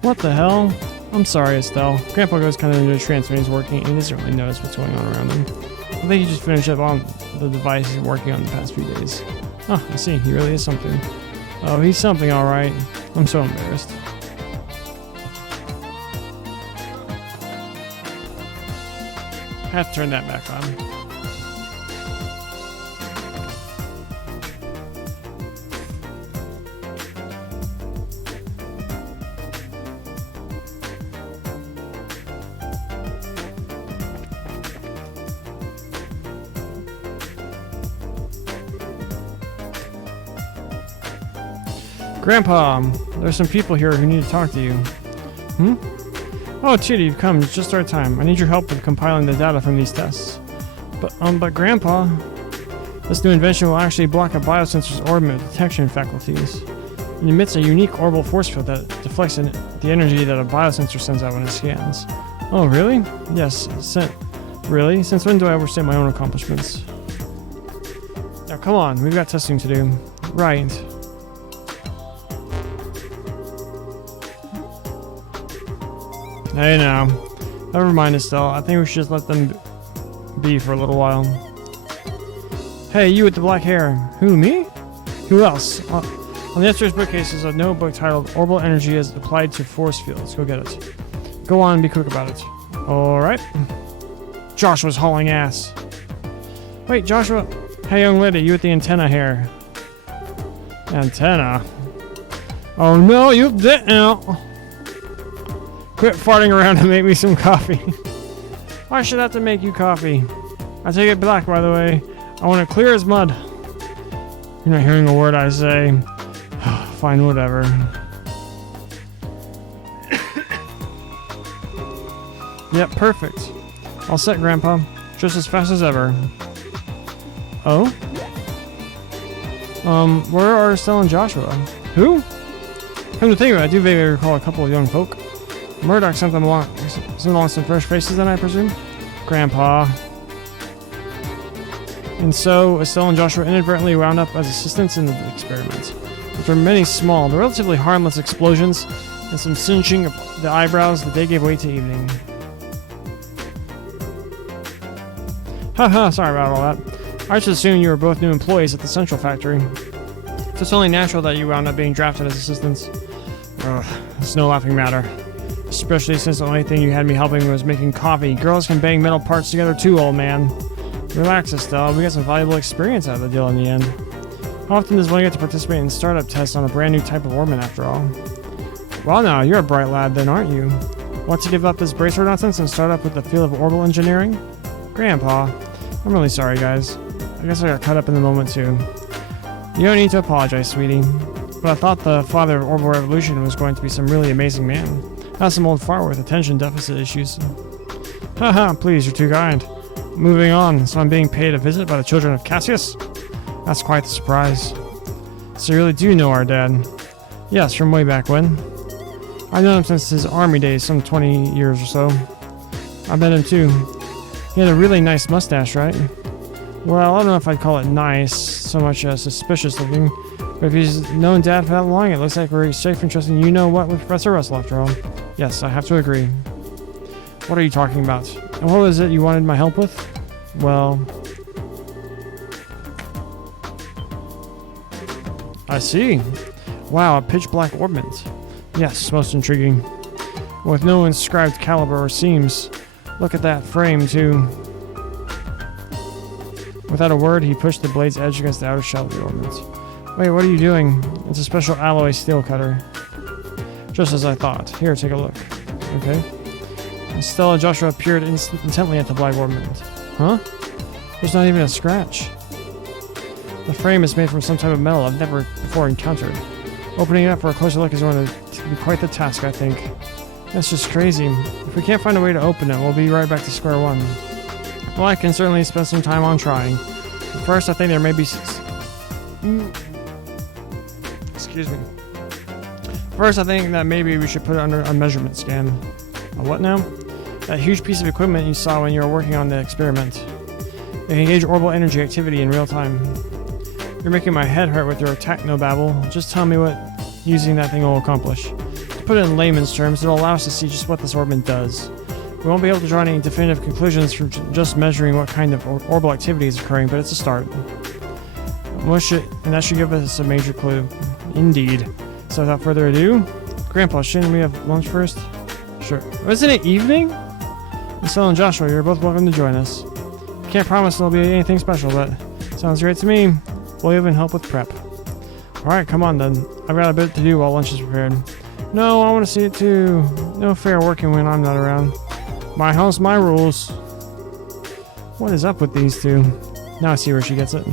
What the hell? I'm sorry, Estelle. Grandpa goes kind of into a trance when he's working and he doesn't really notice what's going on around him. I think he just finished up on the device he's working on the past few days. Oh, I see. He really is something. Oh, he's something, alright. I'm so embarrassed. I have to turn that back on. Grandpa, there's some people here who need to talk to you. Oh, Chitty, you've come just our time. I need your help with compiling the data from these tests. But Grandpa, this new invention will actually block a biosensor's orbit detection faculties. It emits a unique orbital force field that deflects the energy that a biosensor sends out when it scans. Oh, really? Yes. Really? Since when do I overstate my own accomplishments? Now, come on. We've got testing to do. Right. Hey now. Never mind, Estelle. I think we should just let them be for a little while. Hey, you with the black hair. Who, me? Who else? On the upstairs bookcase is a notebook titled Orbital Energy as Applied to Force Fields. Go get it. Go on and be quick about it. Alright. Joshua's hauling ass. Wait, Joshua. Hey, young lady, you with the antenna hair. Antenna? Oh no, you didn't. Quit farting around and make me some coffee. Why should I have to make you coffee? I take it black, by the way. I want it clear as mud. You're not hearing a word I say. Fine, whatever. Yep, perfect. All set, Grandpa. Just as fast as ever. Oh? Where are Estelle and Joshua? Who? Come to think of it, I do vaguely recall a couple of young folk. Murdoch sent them along some fresh faces then, I presume? Grandpa. And so, Estelle and Joshua inadvertently wound up as assistants in the experiment. After many small, but relatively harmless explosions and some singeing of the eyebrows, the day gave way to evening. Haha, sorry about all that. I just assumed you were both new employees at the Central Factory. So it's only natural that you wound up being drafted as assistants. Ugh, it's no laughing matter. Especially since the only thing you had me helping was making coffee. Girls can bang metal parts together too, old man. Relax, Estelle. We got some valuable experience out of the deal in the end. How often does one get to participate in startup tests on a brand new type of orbit after all? Well now, you're a bright lad then, aren't you? Want to give up this bracer nonsense and start up with the field of orbital engineering? Grandpa. I'm really sorry, guys. I guess I got caught up in the moment too. You don't need to apologize, sweetie. But I thought the father of orbital revolution was going to be some really amazing man. Not some old fart with attention deficit issues. Haha, please, you're too kind. Moving on, so I'm being paid a visit by the children of Cassius? That's quite the surprise. So you really do know our dad? Yes, from way back when. I've known him since his army days, some 20 years or so. I met him too. He had a really nice mustache, right? Well, I don't know if I'd call it nice so much as suspicious looking, but if he's known Dad for that long, it looks like we're safe and trusting you know what with Professor Russell after all. Yes, I have to agree. What are you talking about? And what was it you wanted my help with? Well... I see. Wow, a pitch black ornament. Yes, most intriguing. With no inscribed caliber or seams. Look at that frame, too. Without a word, he pushed the blade's edge against the outer shell of the ornament. Wait, what are you doing? It's a special alloy steel cutter. Just as I thought. Here, take a look. Okay. Stella and Joshua peered intently at the black ornament. Huh? There's not even a scratch. The frame is made from some type of metal I've never before encountered. Opening it up for a closer look is going to be quite the task, I think. That's just crazy. If we can't find a way to open it, we'll be right back to square one. Well, I can certainly spend some time on trying. First, I think there may be... Excuse me. First, I think that maybe we should put it under a measurement scan. A what now? That huge piece of equipment you saw when you were working on the experiment. It can gauge orbital energy activity in real time. You're making my head hurt with your technobabble. Just tell me what using that thing will accomplish. To put it in layman's terms, it'll allow us to see just what this ornament does. We won't be able to draw any definitive conclusions from just measuring what kind of orbital activity is occurring, but it's a start. And that should give us a major clue. Indeed. So without further ado, Grandpa, shouldn't we have lunch first? Sure. Isn't it evening? Stella and Joshua, you're both welcome to join us. Can't promise there'll be anything special, but sounds great to me. We'll even help with prep. Alright, come on then. I've got a bit to do while lunch is prepared. No, I want to see it too. No fair working when I'm not around. My house, my rules. What is up with these two? Now I see where she gets it.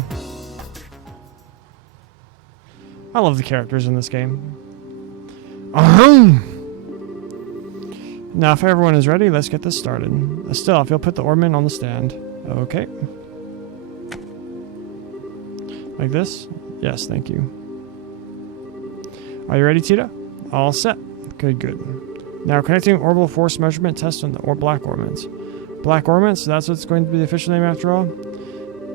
I love the characters in this game. Now, if everyone is ready, let's get this started. Estelle, if you'll put the ornament on the stand. Okay. Like this? Yes, thank you. Are you ready, Tita? All set. Good, good. Now, connecting orbital force measurement test on the black ornament. Black ornament, so that's what's going to be the official name after all?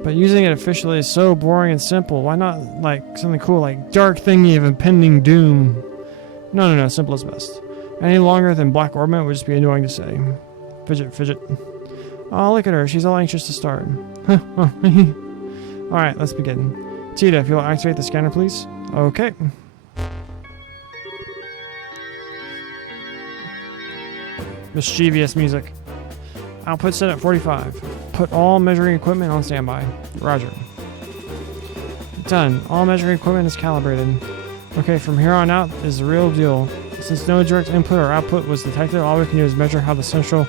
But using it officially is so boring and simple. Why not, like, something cool like Dark Thingy of Impending Doom? No, simple is best. Any longer than black ornament would just be annoying to say. Fidget, fidget. Oh, look at her. She's all anxious to start. Alright, let's begin. Tita, if you'll activate the scanner, please. Okay. Mischievous music. Output set at 45. Put all measuring equipment on standby. Roger. Done. All measuring equipment is calibrated. Okay, from here on out is the real deal. Since no direct input or output was detected, all we can do is measure how the central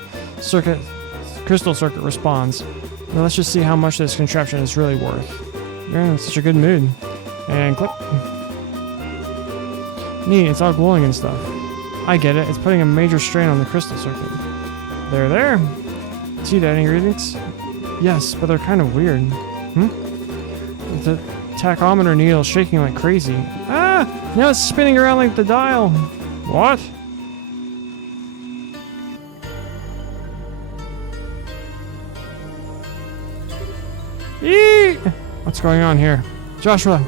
crystal circuit responds. Now let's just see how much this contraption is really worth. You're in such a good mood. And click. Neat, it's all glowing and stuff. I get it, it's putting a major strain on the crystal circuit. There. Tita, any readings? Yes, but they're kind of weird. The tachometer needle is shaking like crazy. Ah! Now it's spinning around like the dial. What? Eee! What's going on here? Joshua!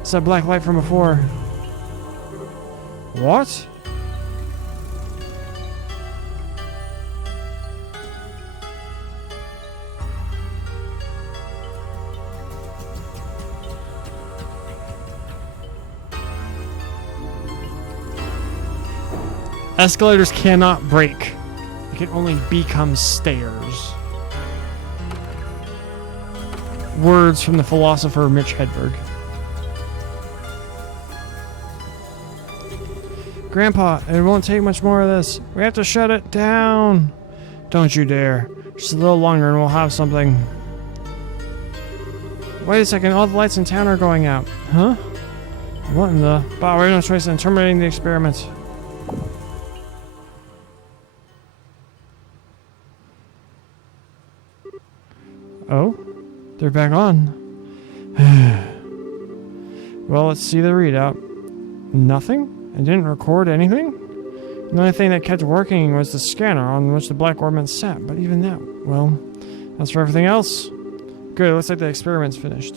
It's that black light from before. What? Escalators cannot break. They can only become stairs. Words from the philosopher Mitch Hedberg. Grandpa, it won't take much more of this. We have to shut it down. Don't you dare. Just a little longer and we'll have something. Wait a second, all the lights in town are going out. Huh? What in the... Wow, we have no choice in terminating the experiment. Oh? They're back on. Well, let's see the readout. Nothing? It didn't record anything? The only thing that kept working was the scanner on which the black ornament sat, but even that, well, that's for everything else. Good, looks like the experiment's finished.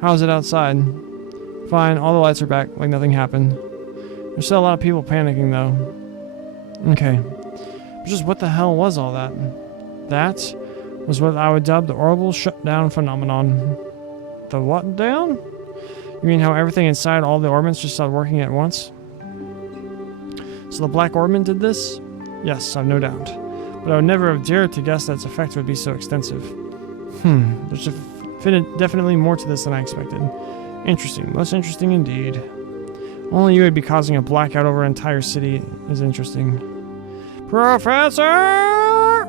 How's it outside? Fine, all the lights are back, like nothing happened. There's still a lot of people panicking, though. Okay. But just what the hell was all that? That was what I would dub the orbital shutdown phenomenon. The what down? You mean how everything inside all the orbits just stopped working at once? So the black orbit did this? Yes, I've no doubt. But I would never have dared to guess that its effect would be so extensive. There's definitely more to this than I expected. Interesting, most interesting indeed. Only you would be causing a blackout over an entire city is interesting. Professor!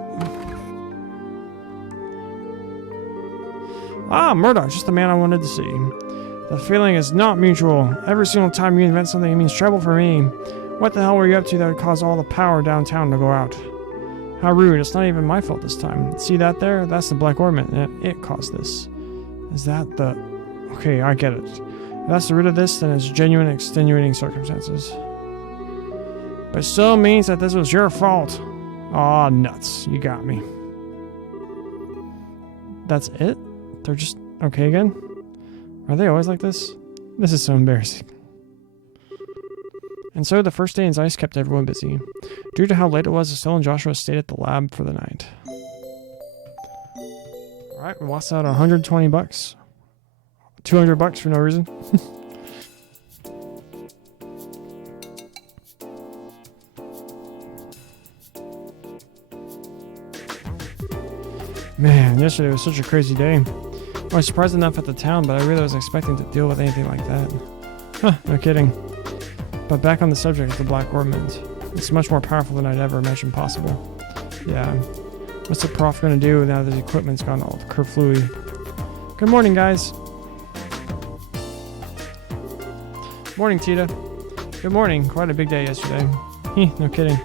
Ah, Murdoch, just the man I wanted to see. The feeling is not mutual. Every single time you invent something, it means trouble for me. What the hell were you up to that would cause all the power downtown to go out? How rude, it's not even my fault this time. See that there? That's the black ornament, and it caused this. Is that the... Okay, I get it. If that's the root of this, then it's genuine extenuating circumstances. But it still means that this was your fault. Aw, nuts. You got me. That's it? They're just okay again? Are they always like this? This is so embarrassing. And so the first day in Zeiss kept everyone busy. Due to how late it was, Estelle and Joshua stayed at the lab for the night. Alright, we lost out $120. $200 for no reason. Man, yesterday was such a crazy day. I was surprised enough at the town, but I really was expecting to deal with anything like that. Huh, no kidding. But back on the subject of the black ornament. It's much more powerful than I'd ever imagined possible. Yeah. What's the prof gonna do now that his equipment's gone all kerflooey? Good morning, guys. Morning, Tita. Good morning. Quite a big day yesterday. No kidding.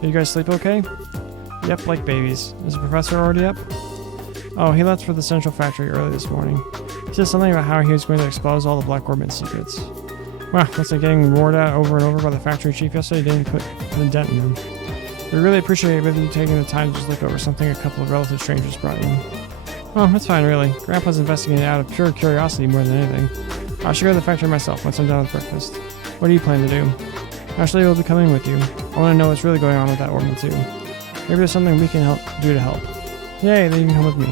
Did you guys sleep okay? Yep, like babies. Is the professor already up? Oh, he left for the central factory early this morning. He said something about how he was going to expose all the black ornament secrets. Wow, looks like getting roared at over and over by the factory chief yesterday didn't put a dent in him. We really appreciate you taking the time to just look over something a couple of relative strangers brought in. Oh, that's fine, really. Grandpa's investigating out of pure curiosity more than anything. I should go to the factory myself once I'm done with breakfast. What do you plan to do? Ashley will be coming with you. I want to know what's really going on with that ornament too. Maybe there's something we can do to help. Yay, then you can come with me.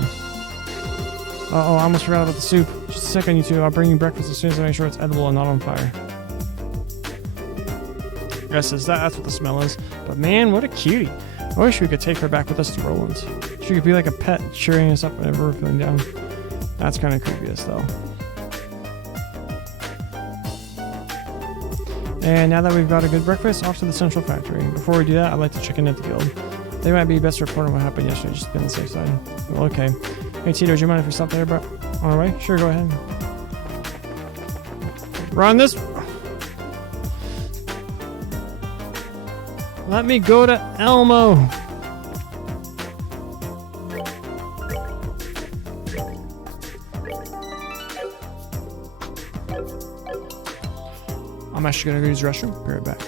Uh-oh, I almost forgot about the soup. Just a second, you two. I'll bring you breakfast as soon as I make sure it's edible and not on fire. Yes, that's what the smell is. But man, what a cutie. I wish we could take her back with us to Roland's. She could be like a pet, cheering us up whenever we're feeling down. That's kind of creepy as though. And now that we've got a good breakfast, off to the central factory. Before we do that, I'd like to check in at the guild. They might be best reporting what happened yesterday, just to be on the safe side. Well, okay. Hey, Tito, do you mind if we stop there, bro? On our way? Sure, go ahead. Run this... Let me go to Elmo! I'm actually gonna go use the restroom. Be right back.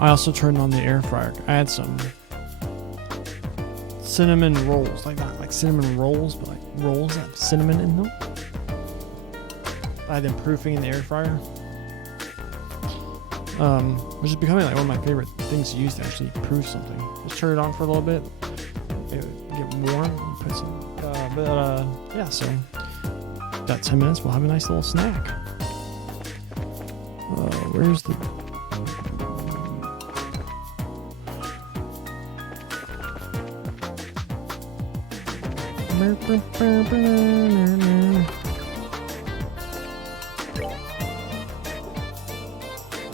I also turned on the air fryer. I had some cinnamon rolls, like not like cinnamon rolls, but like rolls that have cinnamon in them. I had them proofing in the air fryer, which is becoming like one of my favorite things to use to actually proof something. Just turn it on for a little bit, it would get warm, and put some, yeah. So about 10 minutes, we'll have a nice little snack. Where's the?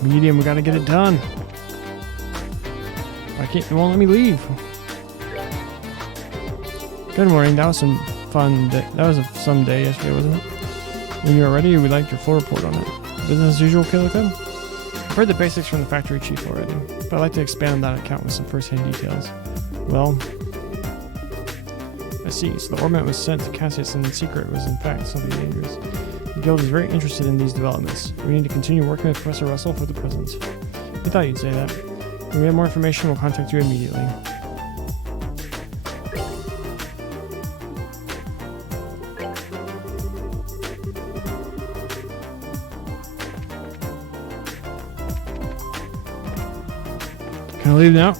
Medium, we gotta get it done. I can't, it won't let me leave. Good morning, that was some fun day. That was some day yesterday, wasn't it? When you are ready, we'd like your full report on it. Business as usual, Killer Code? I've heard the basics from the factory chief already, but I'd like to expand on that account with some first-hand details. Well, I see. So the orbit was sent to Cassius in secret was in fact something dangerous. The guild is very interested in these developments. We need to continue working with Professor Russell for the present. We thought you'd say that. When we have more information, we'll contact you immediately. Can I leave now?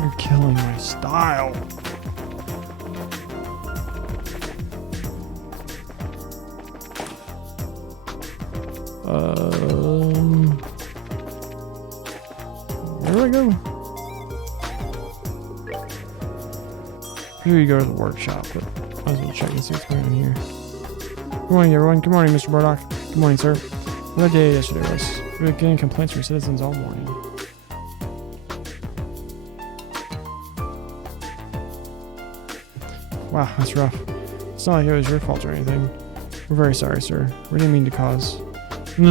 You're killing my style. Where do I go? Here you go to the workshop, but I was gonna check and see what's going on here. Good morning, everyone. Good morning, Mr. Murdoch. Good morning, sir. What day yesterday was? We were getting complaints from citizens all morning. Wow, that's rough. It's not like it was your fault or anything. We're very sorry, sir. We didn't mean to cause. No,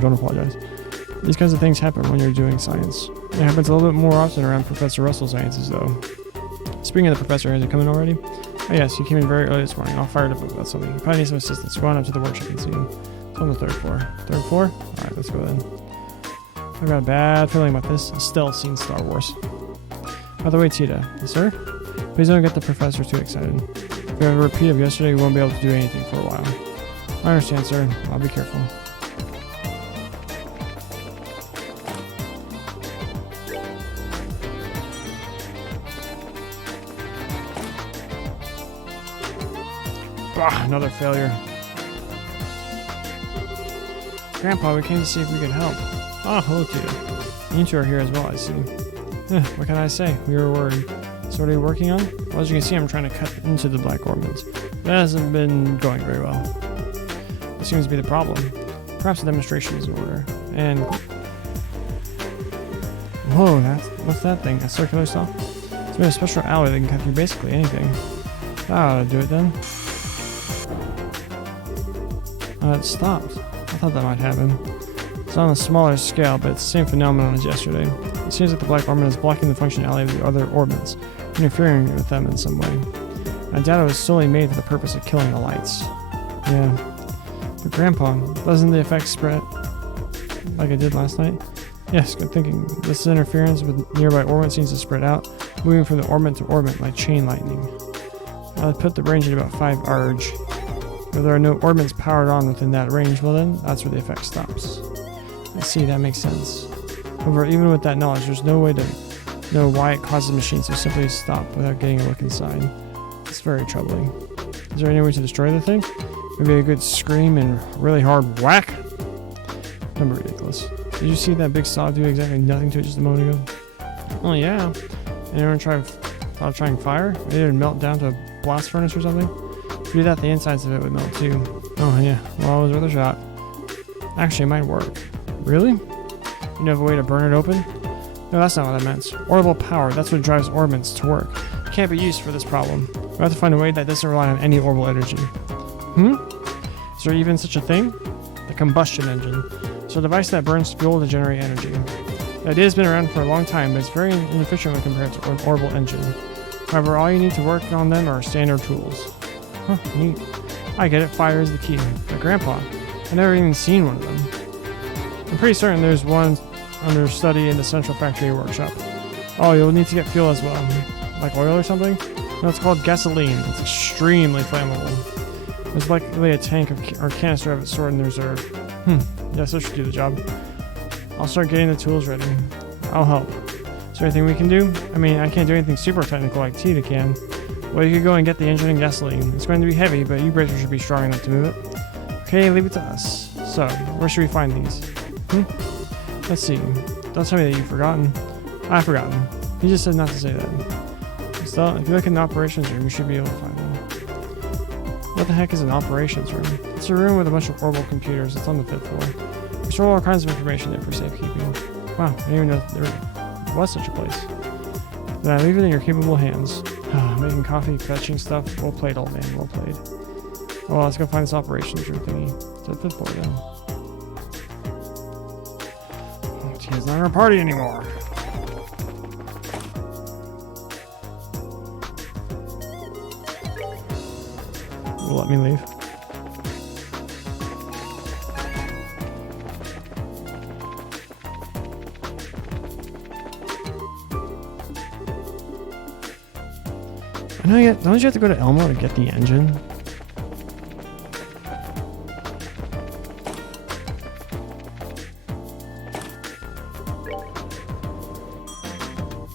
don't apologize. These kinds of things happen when you're doing science. It happens a little bit more often around Professor Russell's sciences, though. Speaking of the professor, has he come in already? Oh yes, he came in very early this morning, all fired up about something. He probably needs some assistance. Go on up to the workshop and see him. It's on the 3rd floor. 3rd floor? Alright, let's go then. I've got a bad feeling about this. I've still seen Star Wars. By the way, Tita. Yes, sir? Please don't get the professor too excited. If we have a repeat of yesterday, we won't be able to do anything for a while. I understand, sir. I'll be careful. Ah, another failure. Grandpa, we came to see if we could help. Ah, hello, Tita. You two are here as well, I see. What can I say? We were worried. So what are you working on? Well, as you can see, I'm trying to cut into the black orbits. That hasn't been going very well. That seems to be the problem. Perhaps the demonstration is in order. And... whoa, what's that thing? A circular saw? It's made a special alloy that can cut through basically anything. That ought to do it then. It stopped. I thought that might happen. It's on a smaller scale, but it's the same phenomenon as yesterday. It seems that the black orbit is blocking the functionality of the other orbits, interfering with them in some way. I doubt it was solely made for the purpose of killing the lights. Yeah. But Grandpa, doesn't the effect spread like it did last night? Yes, good thinking. This interference with nearby orbit seems to spread out, moving from the orbit to orbit like chain lightning. I'll put the range at about 5 ARG. If there are no orbits powered on within that range, well then, that's where the effect stops. I see, that makes sense. However, even with that knowledge, there's no way to know why it causes machines to simply stop without getting a look inside. It's very troubling. Is there any way to destroy the thing? Maybe a good scream and really hard whack? Don't be ridiculous. Did you see that big saw do exactly nothing to it just a moment ago? Oh yeah. Anyone thought of trying fire? Maybe it would melt down to a blast furnace or something? If you did that, the insides of it would melt too. Oh yeah, well, it was worth a shot. Actually, it might work. Really? You know of a way to burn it open? No, that's not what I meant. Orbital power, that's what drives orbits to work. It can't be used for this problem. We have to find a way that doesn't rely on any orbital energy. Is there even such a thing? The combustion engine. So a device that burns fuel to generate energy. The idea has been around for a long time, but it's very inefficient when compared to an orbital engine. However, all you need to work on them are standard tools. Huh, neat. I get it, fire is the key. But Grandpa, I've never even seen one of them. I'm pretty certain there's one under study in the central factory workshop. Oh, you'll need to get fuel as well. Like oil or something? No, it's called gasoline. It's extremely flammable. There's likely a tank or canister of it stored in reserve. Yes, that should do the job. I'll start getting the tools ready. I'll help. Is there anything we can do? I mean, I can't do anything super technical like Tita can. Well, you could go and get the engine and gasoline. It's going to be heavy, but you bracers should be strong enough to move it. Okay, leave it to us. So, where should we find these? Let's see. Don't tell me that you've forgotten. I've forgotten. He just said not to say that. Still, if you look in the operations room, you should be able to find them. What the heck is an operations room? It's a room with a bunch of orbital computers. It's on the 5th floor. We store all kinds of information there for safekeeping. Wow, I didn't even know there was such a place. Then I leave it in your capable hands. Making coffee, fetching stuff. Well played, old man. Well played. Well, let's go find this operations room thingy. It's at the 5th floor, then. He's not gonna party anymore. Will let me leave. I know yet. Don't you have to go to Elmo to get the engine?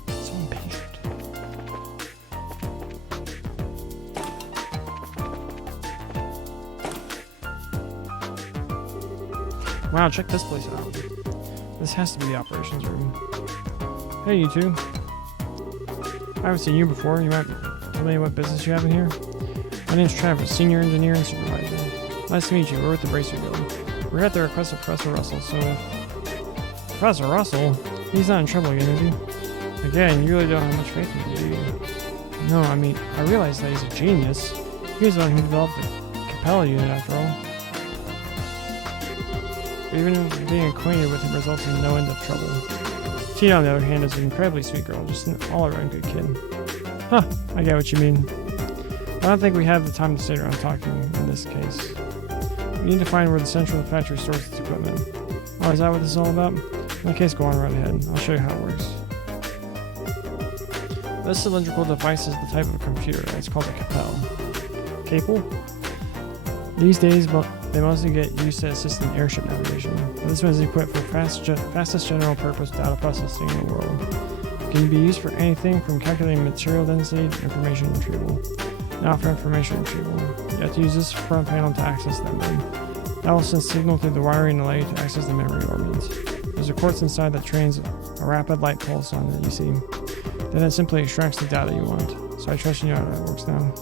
So impatient. Wow, check this place out. This has to be the operations room. Hey, you two. I haven't seen you before. You might tell me what business you have in here? My name's Travis, Senior Engineer and Supervisor. Nice to meet you. We're with the Bracer Guild. We're at the request of Professor Russell, so Professor Russell? He's not in trouble again, is he? Again, you really don't have much faith in him, do you? No, I mean, I realize that he's a genius. He was the one who developed the Capella unit, after all. But even being acquainted with him results in no end of trouble. Tina, on the other hand, is an incredibly sweet girl, just an all-around good kid. Huh, I get what you mean. I don't think we have the time to sit around talking in this case. We need to find where the central factory stores its equipment. Oh, is that what this is all about? In that case, go on right ahead. I'll show you how it works. This cylindrical device is the type of computer. It's called a Capel. Capel? These days, they mostly get used to assist in airship navigation. But this one is equipped for fastest general purpose data processing in the world. It can be used for anything from calculating material density to information retrieval. Now for information retrieval. You have to use this front panel to access the memory. That will send signal through the wiring and allow you to access the memory orbits. There's a quartz inside that trains a rapid light pulse on it, you see. Then it simply extracts the data you want. So I trust you know how that works now.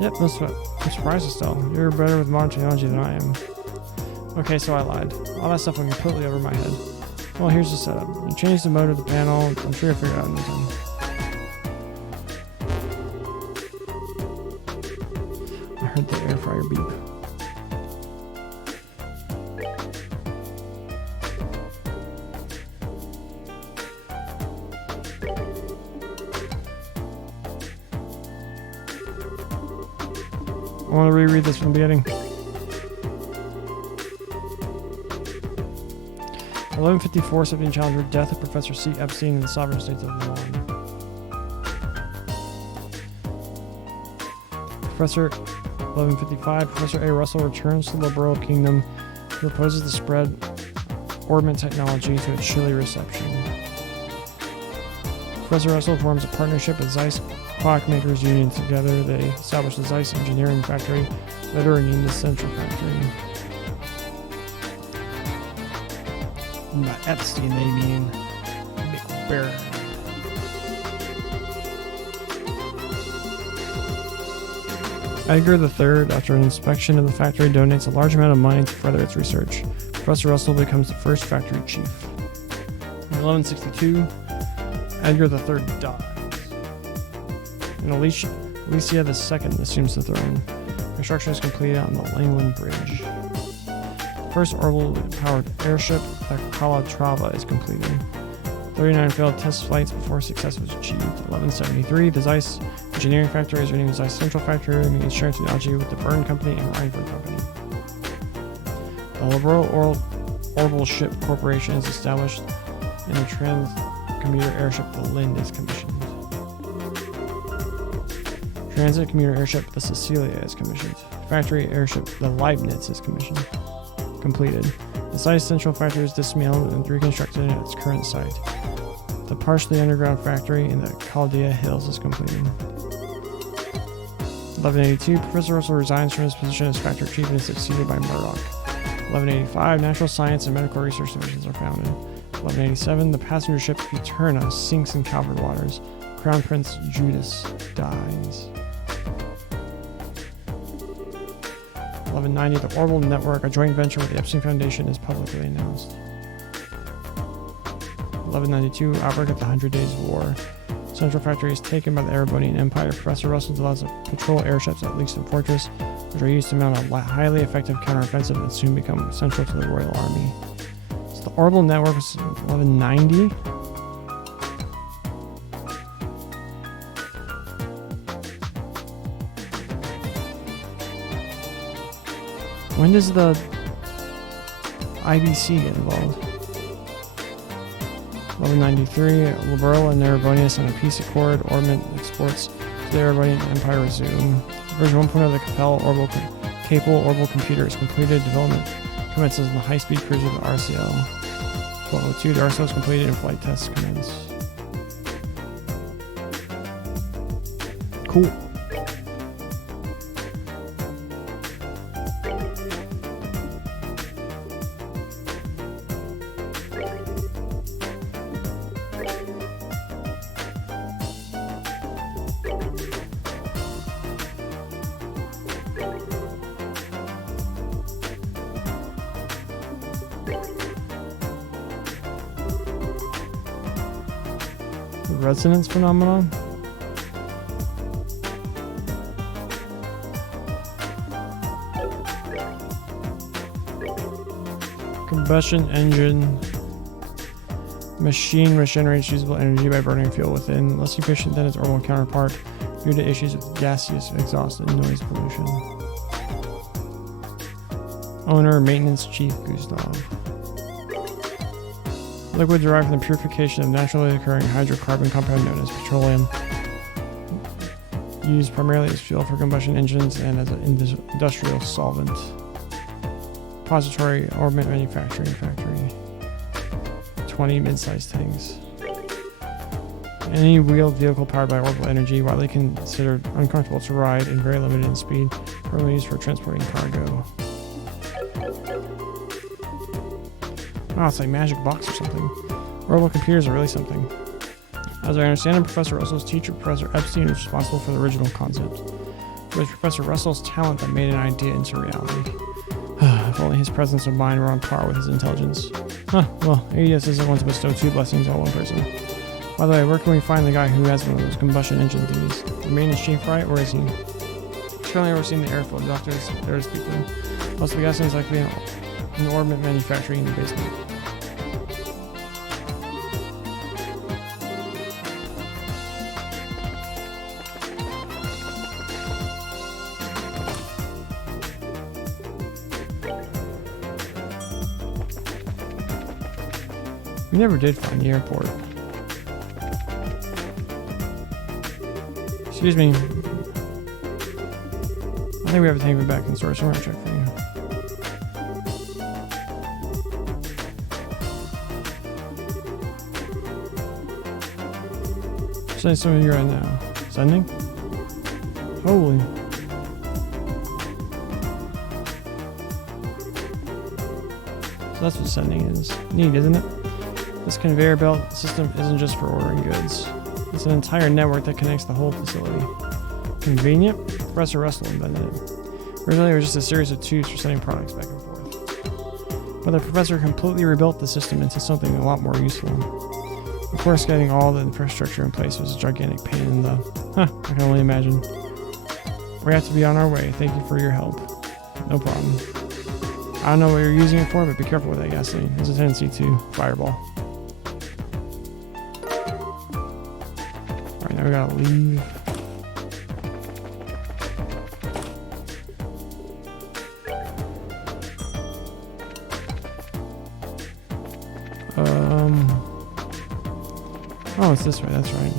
Yep, no sweat. I'm surprised, Estelle. You're better with modern technology than I am. Okay, so I lied. All that stuff went completely over my head. Well, here's the setup. You change the mode of the panel. I'm sure you'll figure it out in no time. I heard the air fryer beep. I want to reread this from the beginning. 1154, something Challenger, death of Professor C. Epstein in the sovereign states of Milan. Professor 1155, Professor A. Russell returns to the Liberal Kingdom. He proposes to spread orbit technology to its Chile reception. Professor Russell forms a partnership with Zeiss Clockmakers Union. Together they establish the Zeiss Engineering Factory, later named the Central Factory. And by Epstein they mean McBaron. Edgar III, after an inspection of the factory, donates a large amount of money to further its research. Professor Russell becomes the first factory chief. In 1162, Edgar III dies. And Alicia II assumes the throne. Construction is completed on the Langland Bridge. First orbital-powered airship, the Calatrava, is completed. 39 failed test flights before success was achieved. 1173, the Zeiss Engineering factory is renamed as Ice Central Factory, making shared technology with the Byrne Company and Reinberg Company. The Liberal Orbital Ship Corporation is established, and the trans-commuter airship, the Lind, is commissioned. Transit commuter airship, the Cecilia, is commissioned. Factory airship, the Leibniz, is commissioned. Completed. The Ice Central Factory is dismantled and reconstructed at its current site. The partially underground factory in the Chaldea Hills is completed. 1182, Professor Russell resigns from his position as factory chief and is succeeded by Murdoch. 1185, Natural Science and Medical Research Divisions are founded. 1187, the passenger ship Eterna sinks in Calvert waters. Crown Prince Judas dies. 1190, the Orbital Network, a joint venture with the Epstein Foundation, is publicly announced. 1192, outbreak of the 100 Days War. Central Factory is taken by the Erebonian Empire. Professor Russell develops patrol airships at Leeston Fortress, which are used to mount a highly effective counteroffensive and soon become central to the Royal Army. So the Orbital Network was 1190. When does the IBC get involved? 1193, Liberal and Erebonian sign a peace accord. Orbital exports to the Erebonian Empire resume. Version 1.0 of the capable orbital computer is completed. Development commences in the high-speed cruiser, the RCL. 1202, the RCL is completed and flight tests commence. Cool. Resonance phenomenon. Combustion engine machine which generates usable energy by burning fuel within, less efficient than its orbital counterpart due to issues with gaseous exhaust and noise pollution. Owner, maintenance chief, Gustav. Liquid derived from the purification of naturally occurring hydrocarbon compound known as petroleum, used primarily as fuel for combustion engines and as an industrial solvent. Repository Orbital Manufacturing Factory. 20 mid-sized tanks. Any wheeled vehicle powered by orbital energy, widely considered uncomfortable to ride and very limited in speed, primarily used for transporting cargo. Wow, it's like Magic Box or something. Orbital computers are really something. As I understand it, Professor Russell's teacher, Professor Epstein, was responsible for the original concept. It was Professor Russell's talent that made an idea into reality. If only his presence of mind were on par with his intelligence. Well, AES isn't one to bestow two blessings on one person. By the way, where can we find the guy who has one of those combustion engine thingies? The maintenance chief, right? Where is he? He's currently overseeing the airfield. Doctors there to speak to him. Plus, the gas is likely an orbital manufacturing in the basement. We never did find the airport. Excuse me. I think we have a tank back in storage, so we're gonna check for you. Sending some of you right now. Sending? Holy. So that's what sending is. Neat, isn't it? This conveyor belt system isn't just for ordering goods. It's an entire network that connects the whole facility. Convenient? Professor Russell invented it. Originally, it was just a series of tubes for sending products back and forth. But the professor completely rebuilt the system into something a lot more useful. Of course, getting all the infrastructure in place was a gigantic pain in the... I can only imagine. We have to be on our way. Thank you for your help. No problem. I don't know what you're using it for, but be careful with that gasoline. There's a tendency to fireball. Alright, now we gotta leave. Oh, it's this way. That's right.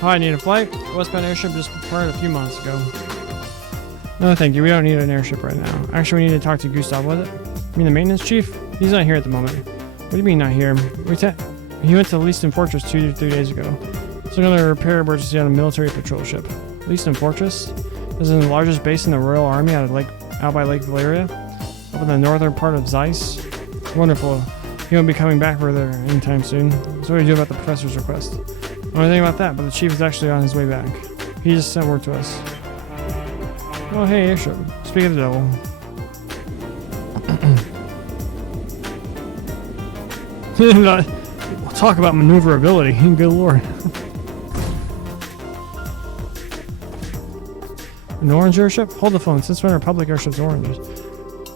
Hi, need a flight? Westbound airship just departed a few months ago. No, thank you. We don't need an airship right now. Actually, we need to talk to Gustav, was it? You mean the maintenance chief? He's not here at the moment. What do you mean not here? He went to Leaston Fortress 2 to 3 days ago. He's looking at a repair emergency on a military patrol ship. Leaston Fortress is the largest base in the Royal Army out by Lake Valeria, up in the northern part of Zeiss. Wonderful. He won't be coming back further anytime soon. So what do you do about the professor's request? I don't know anything about that, but the chief is actually on his way back. He just sent word to us. Oh, hey, airship. Speak of the devil. We'll talk about maneuverability. Good lord. An orange airship? Hold the phone. Since when are public airships oranges?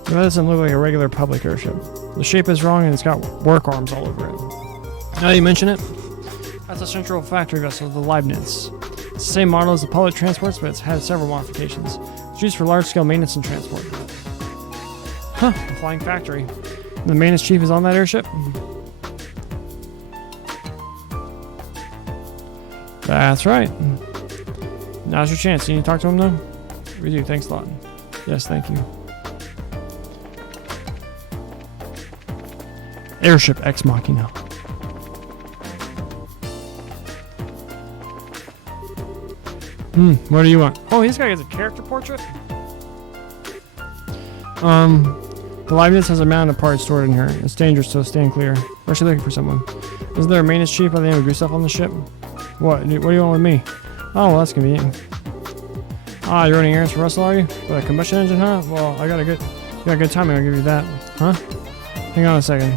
That doesn't look like a regular public airship. The shape is wrong and it's got work arms all over it. Now you mention it, that's a central factory vessel, the Leibniz. It's the same model as the public transports, but it's had several modifications. It's used for large-scale maintenance and transport. Huh, a flying factory. And the maintenance chief is on that airship? That's right. Now's your chance. You need to talk to him now? We do, thanks a lot. Yes, thank you. Airship Ex Machina. What do you want? Oh, this guy has a character portrait? The Leibniz has a mountain of parts stored in here. It's dangerous, so stand clear. We're actually looking for someone. Isn't there a maintenance chief by the name of Gustav on the ship? What do you want with me? Oh, well, that's convenient. Ah, you're running errands for Russell, are you? With a combustion engine, huh? Well, you got good timing, I'll give you that. Huh? Hang on a second.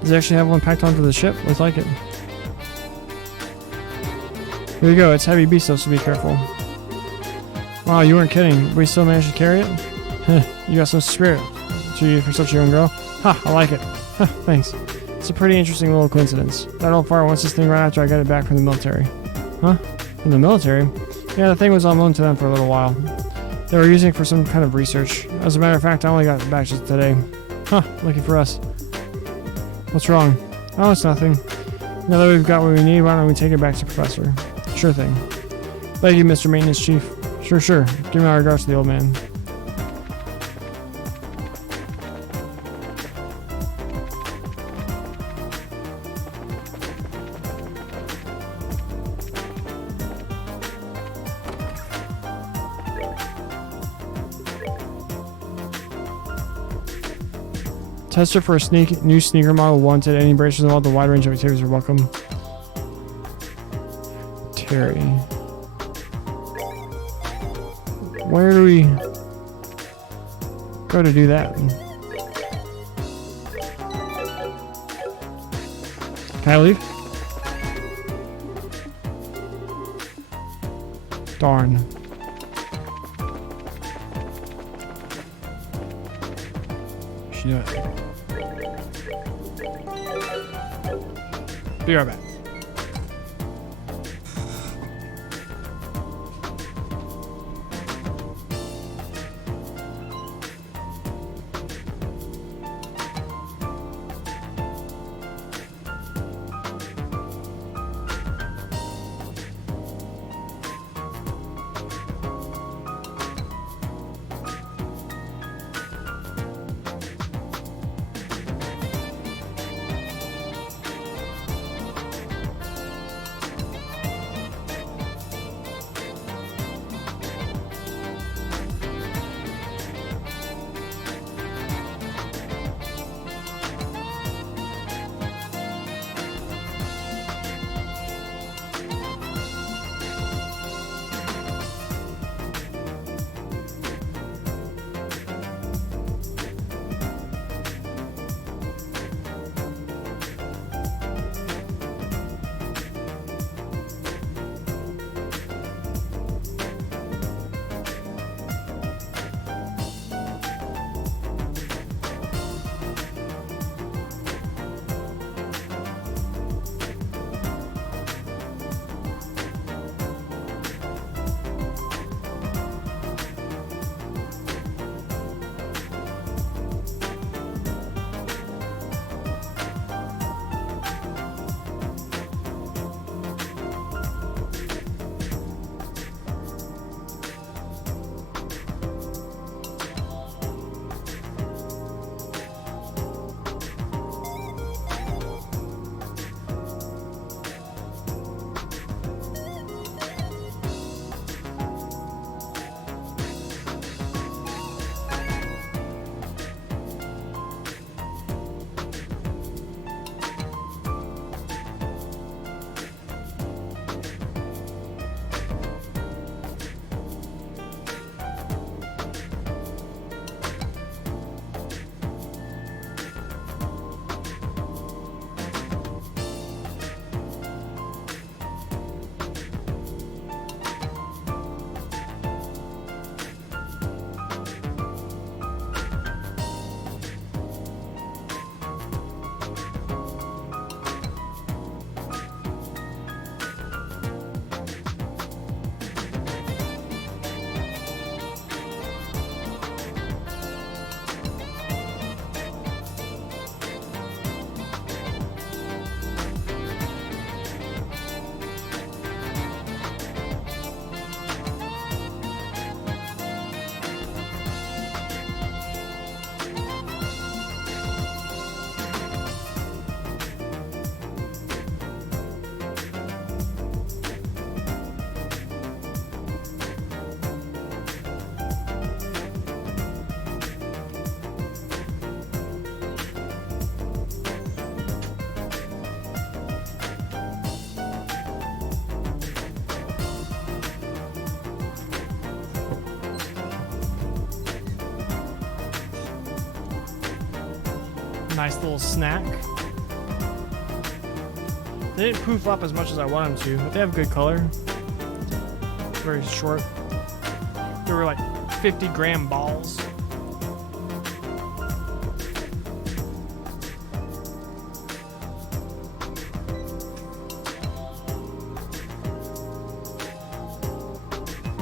Does he actually have one packed onto the ship? Looks like it. Here you go, it's heavy beast, so be careful. Wow, you weren't kidding. We still managed to carry it? You got some spirit. For such a young girl. Ha, I like it. Thanks. It's a pretty interesting little coincidence. That old fire wants this thing right after I got it back from the military. Huh? From the military? Yeah, the thing was on loan to them for a little while. They were using it for some kind of research. As a matter of fact, I only got it back just today. Huh, lucky for us. What's wrong? Oh, it's nothing. Now that we've got what we need, why don't we take it back to Professor? Sure thing. Thank you, Mr. Maintenance Chief. Sure. Give my regards to the old man. Tester for a new sneaker model wanted. Any bracers involved, a wide range of activities are welcome. Terry. Where do we go to do that? Can I leave? Darn. Shit. Be right back. Nice little snack. They didn't poof up as much as I want them to, but they have good color. Very short. They were like 50-gram balls.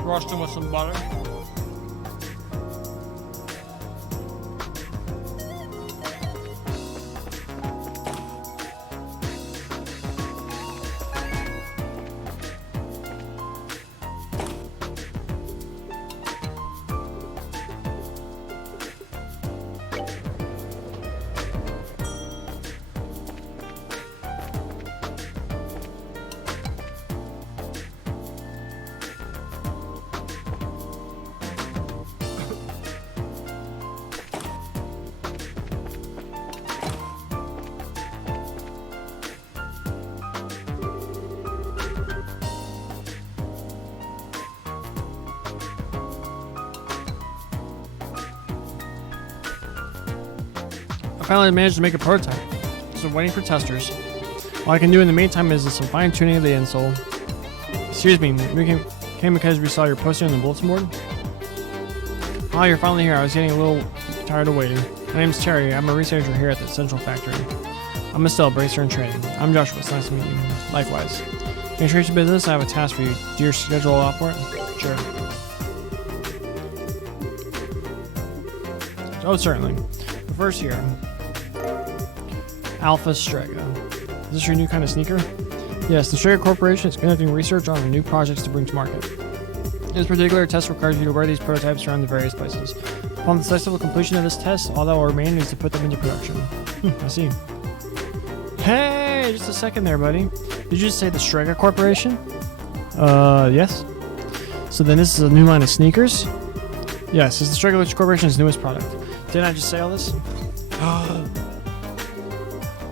Roast them with some butter. I finally managed to make a prototype, so I'm waiting for testers. All I can do in the meantime is some fine tuning of the insole. Excuse me, we came because we saw your posting on the bulletin board. Oh, you're finally here. I was getting a little tired of waiting. My name's Terry. I'm a researcher here at the Central Factory. I'm Estelle, bracer in training. I'm Joshua. It's nice to meet you. Likewise. To introduce your business, I have a task for you. Do your schedule allow for it? Sure. Oh, certainly. But first here, Alpha Strega. Is this your new kind of sneaker? Yes, the Strega Corporation is conducting research on new projects to bring to market. This particular test requires you to wear these prototypes around the various places. Upon the successful completion of this test, all that will remain is to put them into production. I see. Hey, just a second there, buddy. Did you just say the Strega Corporation? Yes. So then this is a new line of sneakers? Yes, it's the Strega Corporation's newest product. Didn't I just say all this?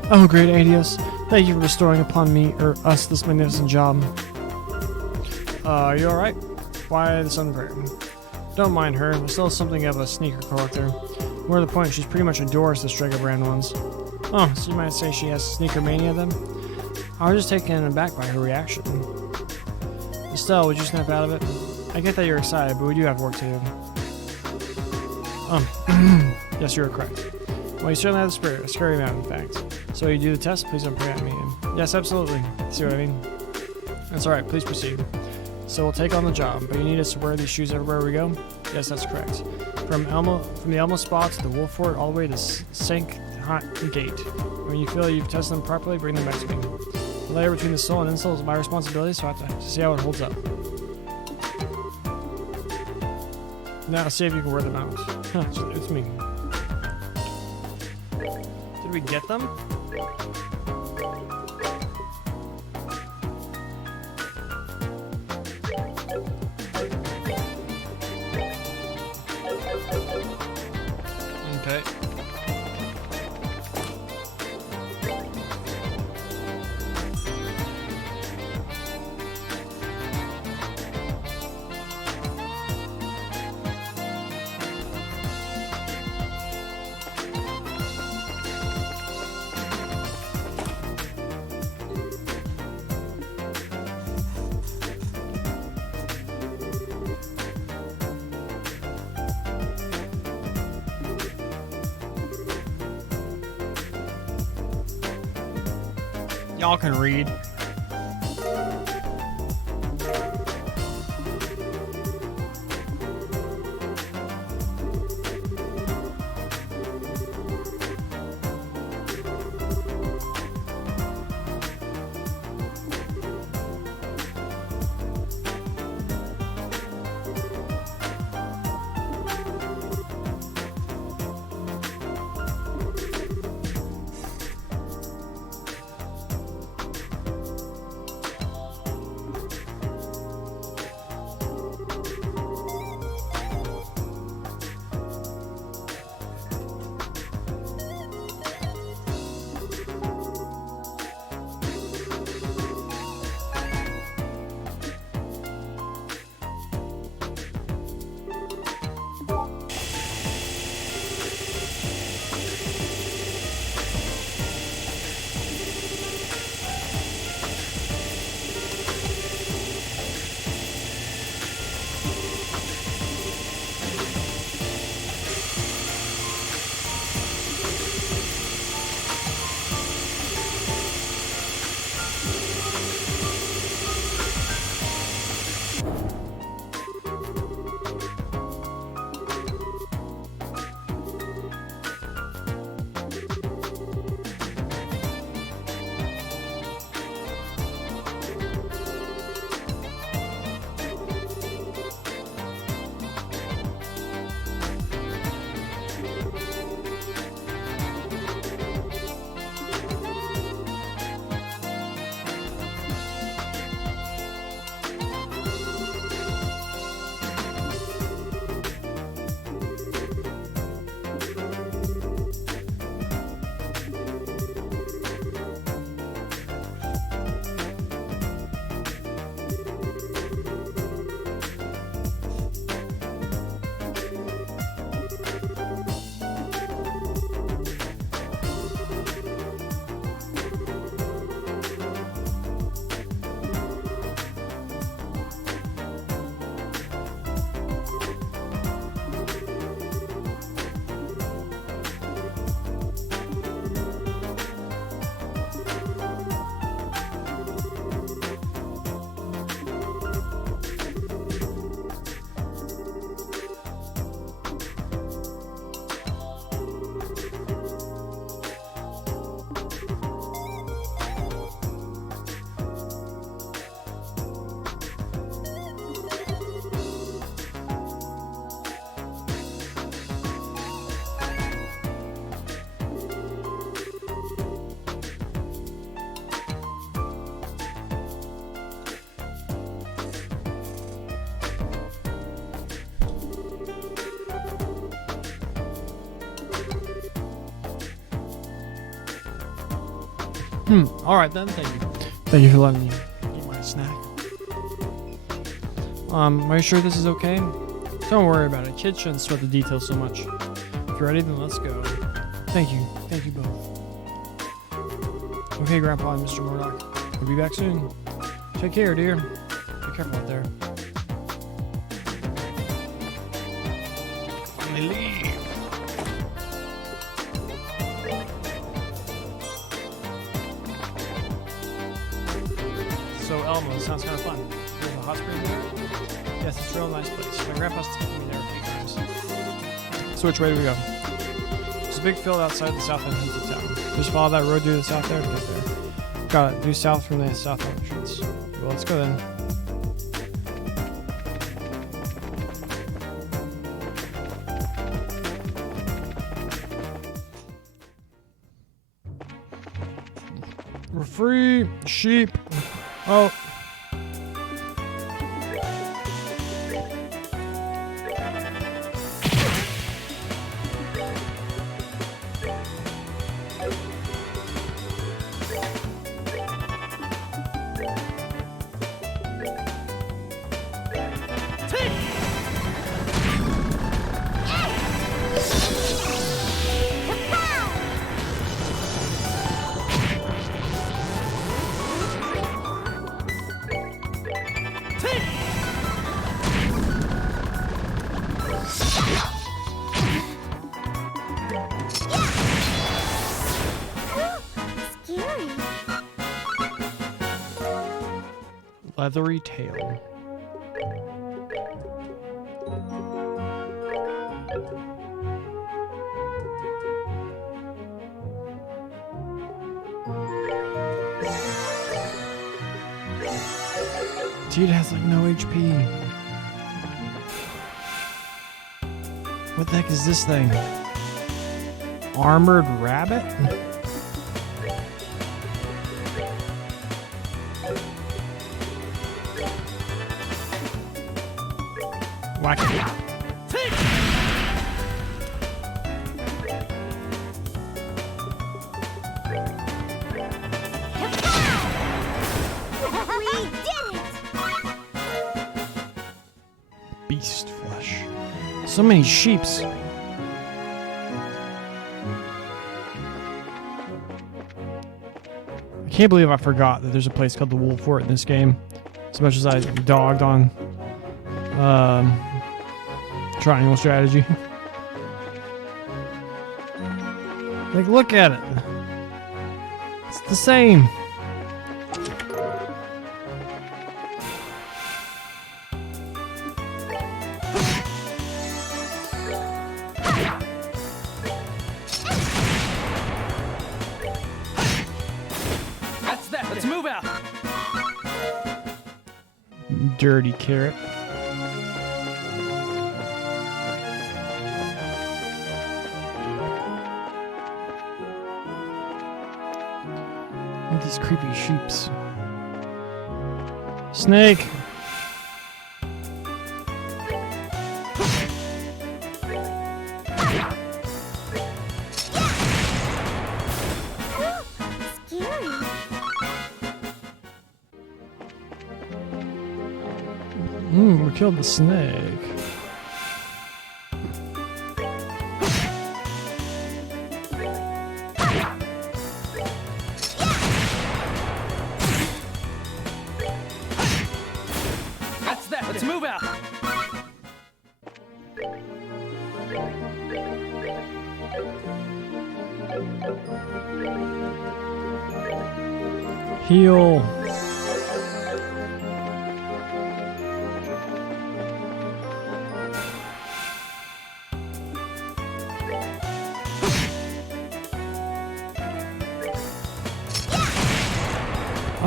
Oh, great Adios. Thank you for bestowing upon me, or us, this magnificent job. Are you alright? Why this unfair? Don't mind her. I'm still something of a sneaker collector. More to the point, she's pretty much adores the Strega brand ones. Oh, so you might say she has sneaker mania then? I was just taken aback by her reaction. Estelle, would you snap out of it? I get that you're excited, but we do have work to do. Yes, you're correct. Well, you certainly have the spirit, a scary amount, in fact. So you do the test, please don't prevent me. Yes, absolutely. See what I mean? That's alright, please proceed. So we'll take on the job, but you need us to wear these shoes everywhere we go? Yes, that's correct. From the Elmo spot to the Wolf Fort, all the way to Sank Hot Gate. When you feel you've tested them properly, bring them back to me. The layer between the sole and insole is my responsibility, so I have to see how it holds up. Now, see if you can wear them out. Huh, it's me. Did we get them? Okay. Y'all can read. All right then. Thank you. Thank you for letting me eat my snack. Are you sure this is okay? Don't worry about it. Kids shouldn't sweat the details so much. If you're ready, then let's go. Thank you. Thank you both. Okay, Grandpa and Mr. Murdoch. We'll be back soon. Take care, dear. Be careful out there. They leave. So Elmo, sounds kind of fun. There's a hot spring there. Yes, it's a real nice place. My grandpa's taken me there a few times. So which way do we go? There's a big field outside the south entrance of town. Just follow that road due the south there to get there. Got it. Due south from the south entrance. Well, let's go then. We're free, sheep. Oh. Leathery tail. Dude has like no HP. What the heck is this thing? Armored rabbit? Whack it. We did it! Beast flesh. So many sheeps. I can't believe I forgot that there's a place called the Wolf Fort in this game. As much as I dogged on triangle strategy. Like, look at it. It's the same. That's that. Let's move out. Dirty carrot. Look at these creepy sheeps. Snake! Scary. We killed the snake. That's that. Let's move out. Heal.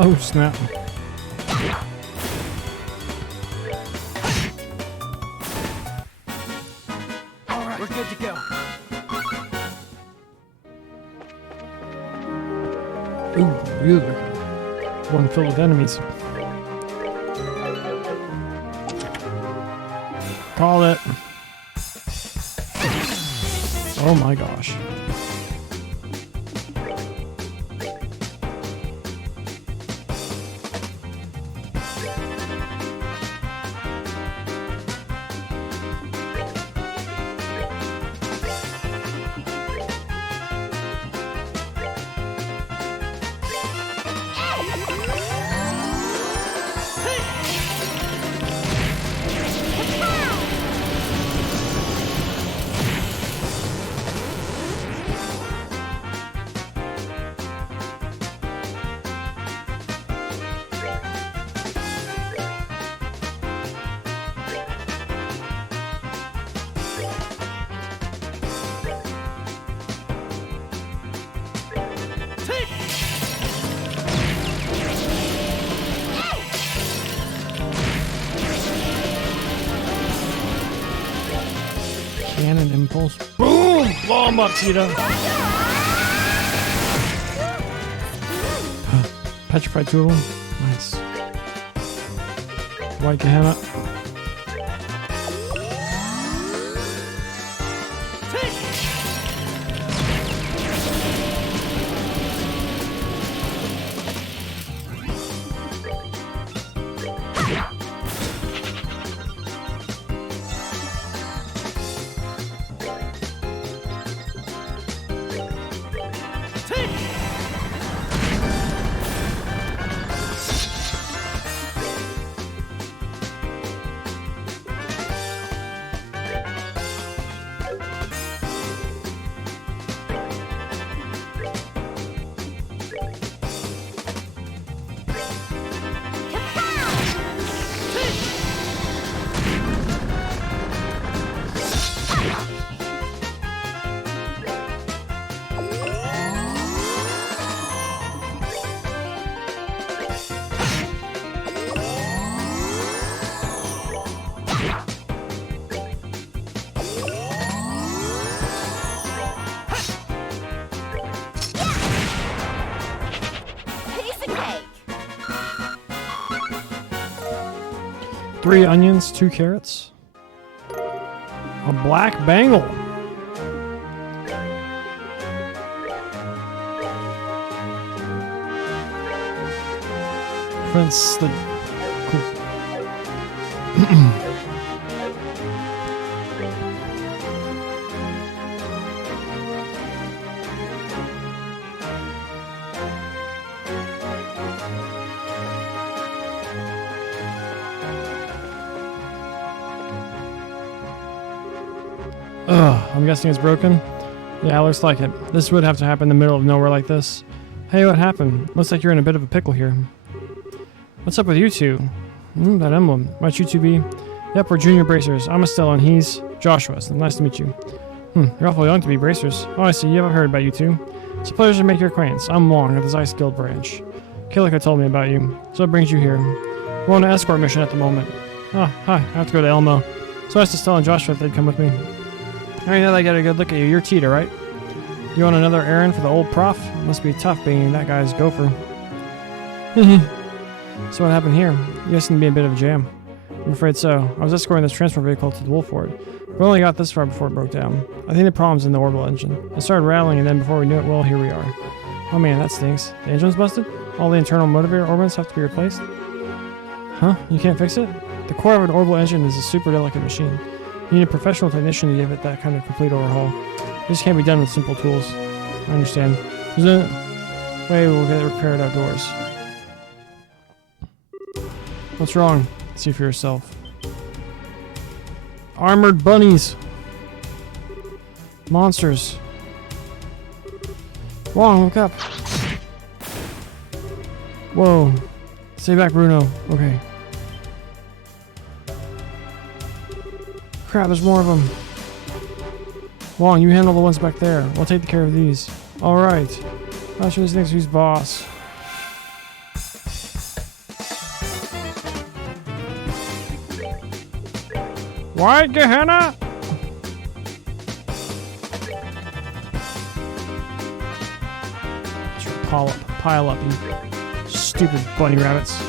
Oh, snap. All right. We're good to go. Ooh, really? One filled with enemies. Call it. Oh my gosh. Cannon impulse. Boom! Blow him up, Tita. Petrified two of them. Nice. White Gehenna. Piece of cake. 3 onions, 2 carrots. A black bangle. Prince the cool. Ugh, I'm guessing it's broken. Yeah, looks like it. This would have to happen in the middle of nowhere like this. Hey, what happened? Looks like you're in a bit of a pickle here. What's up with you two? That emblem. Might you two be? Yep, we're junior bracers. I'm Estelle and he's Joshua. So nice to meet you. You're awful young to be bracers. Oh, I see. You haven't heard about you two. It's a pleasure to make your acquaintance. I'm Wong of the Zeiss Guild branch. Kilika told me about you. So what brings you here? We're on an escort mission at the moment. Oh, hi. I have to go to Elmo. So I asked Estelle and Joshua if they'd come with me. Alright, now that I get a good look at you, you're Tita, right? You on another errand for the old prof? It must be tough being that guy's gopher. So what happened here? You guys seem to be a bit of a jam. I'm afraid so. I was escorting this transport vehicle to the Wolford. We only got this far before it broke down. I think the problem's in the orbital engine. It started rattling and then before we knew it, well, here we are. Oh man, that stinks. The engine's busted? All the internal motivator orbits have to be replaced? Huh? You can't fix it? The core of an orbital engine is a super delicate machine. You need a professional technician to give it that kind of complete overhaul. This can't be done with simple tools. I understand. There's a way we'll get it repaired outdoors. What's wrong? See for yourself. Armored bunnies! Monsters! Wong, look up! Whoa. Stay back, Bruno. Okay. Crap, there's more of them. Wong, you handle the ones back there. We'll take care of these. Alright. Not sure this next who's boss. White Gehenna! Pile up, you stupid bunny rabbits.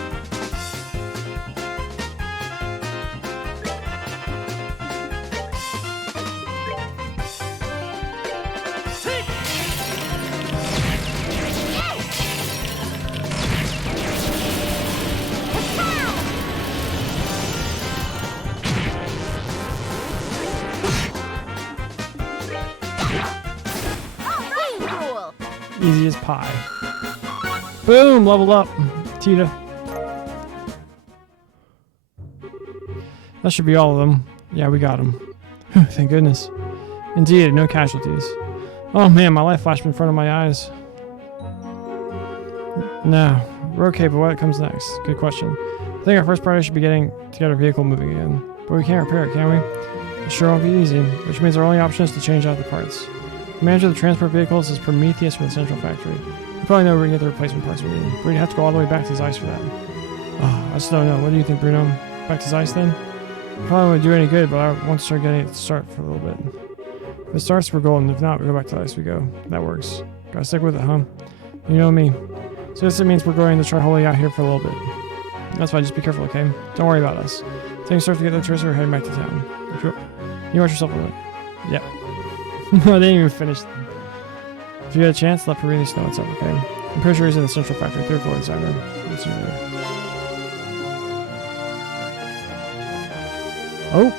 Easy as pie. Boom! Leveled up. Tita. That should be all of them. Yeah, we got them. Thank goodness. Indeed, no casualties. Oh man, my life flashed in front of my eyes. No. We're okay, but what comes next? Good question. I think our first priority should be getting to get our vehicle moving again. But we can't repair it, can we? It sure won't be easy, which means our only option is to change out the parts. The manager of the transport vehicles is Prometheus from the Central Factory. You probably know where you get the replacement parts we need. But we'd have to go all the way back to Zeiss for that. Oh, I just don't know. What do you think, Bruno? Back to Zeiss then? Probably wouldn't do any good, but I want to start getting it to start for a little bit. If it starts, we're golden. If not, we go back to the ice we go. That works. Gotta stick with it, huh? You know me. So this means we're going to try holding out here for a little bit. That's fine, just be careful, okay? Don't worry about us. Things start to get the tourists are heading back to town. You watch yourself a bit. Yep. No, they didn't even finish. If you get a chance, let Perini know what's up, okay? I'm pretty sure he's in the central factory, 3rd floor inside room. Let's see there. Oh!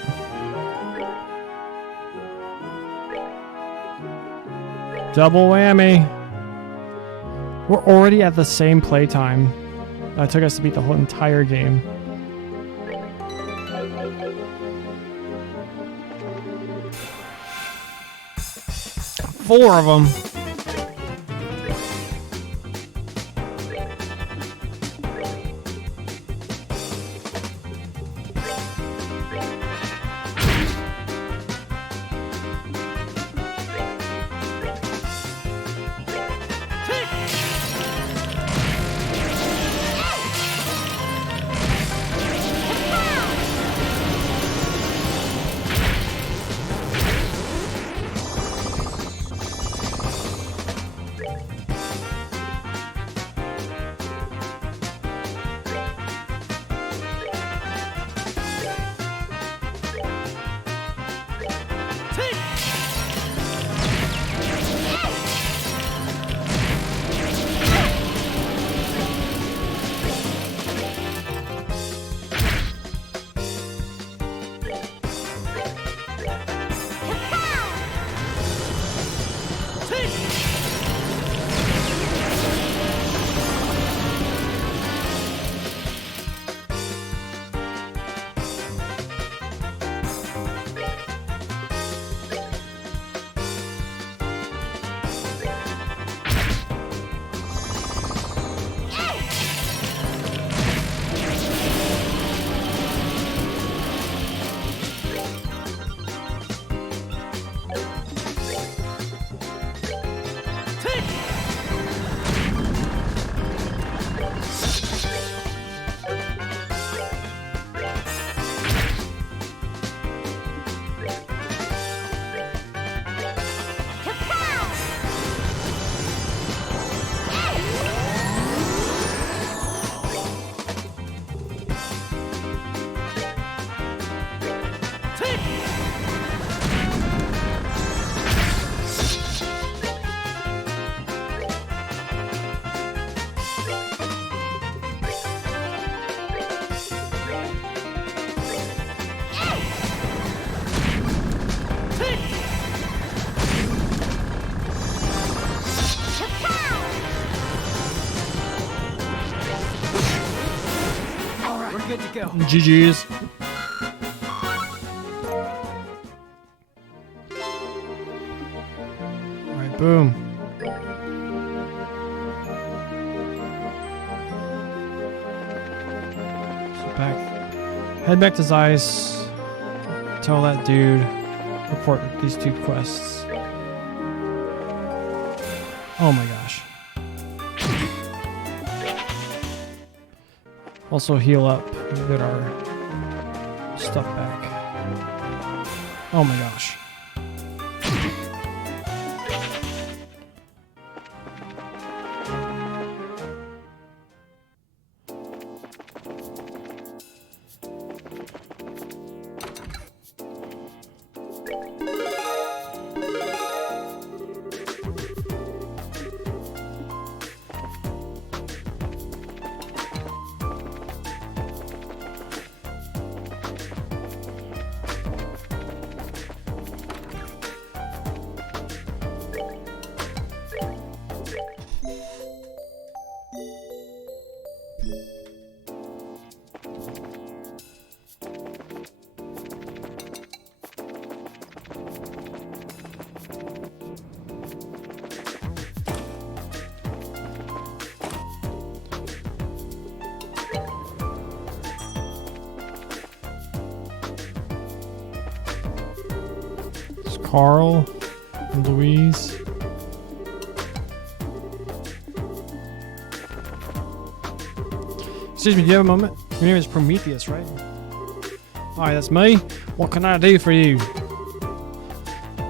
Double whammy! We're already at the same playtime that took us to beat the whole entire game. Four of them. Good to go. GG's. Alright, boom. So head back to Zeiss. Tell that dude. Report these 2 quests. Oh my gosh. Also heal up and get our stuff back. Oh my gosh. Carl and Louise. Excuse me, do you have a moment? Your name is Prometheus, right? Hi, that's me. What can I do for you?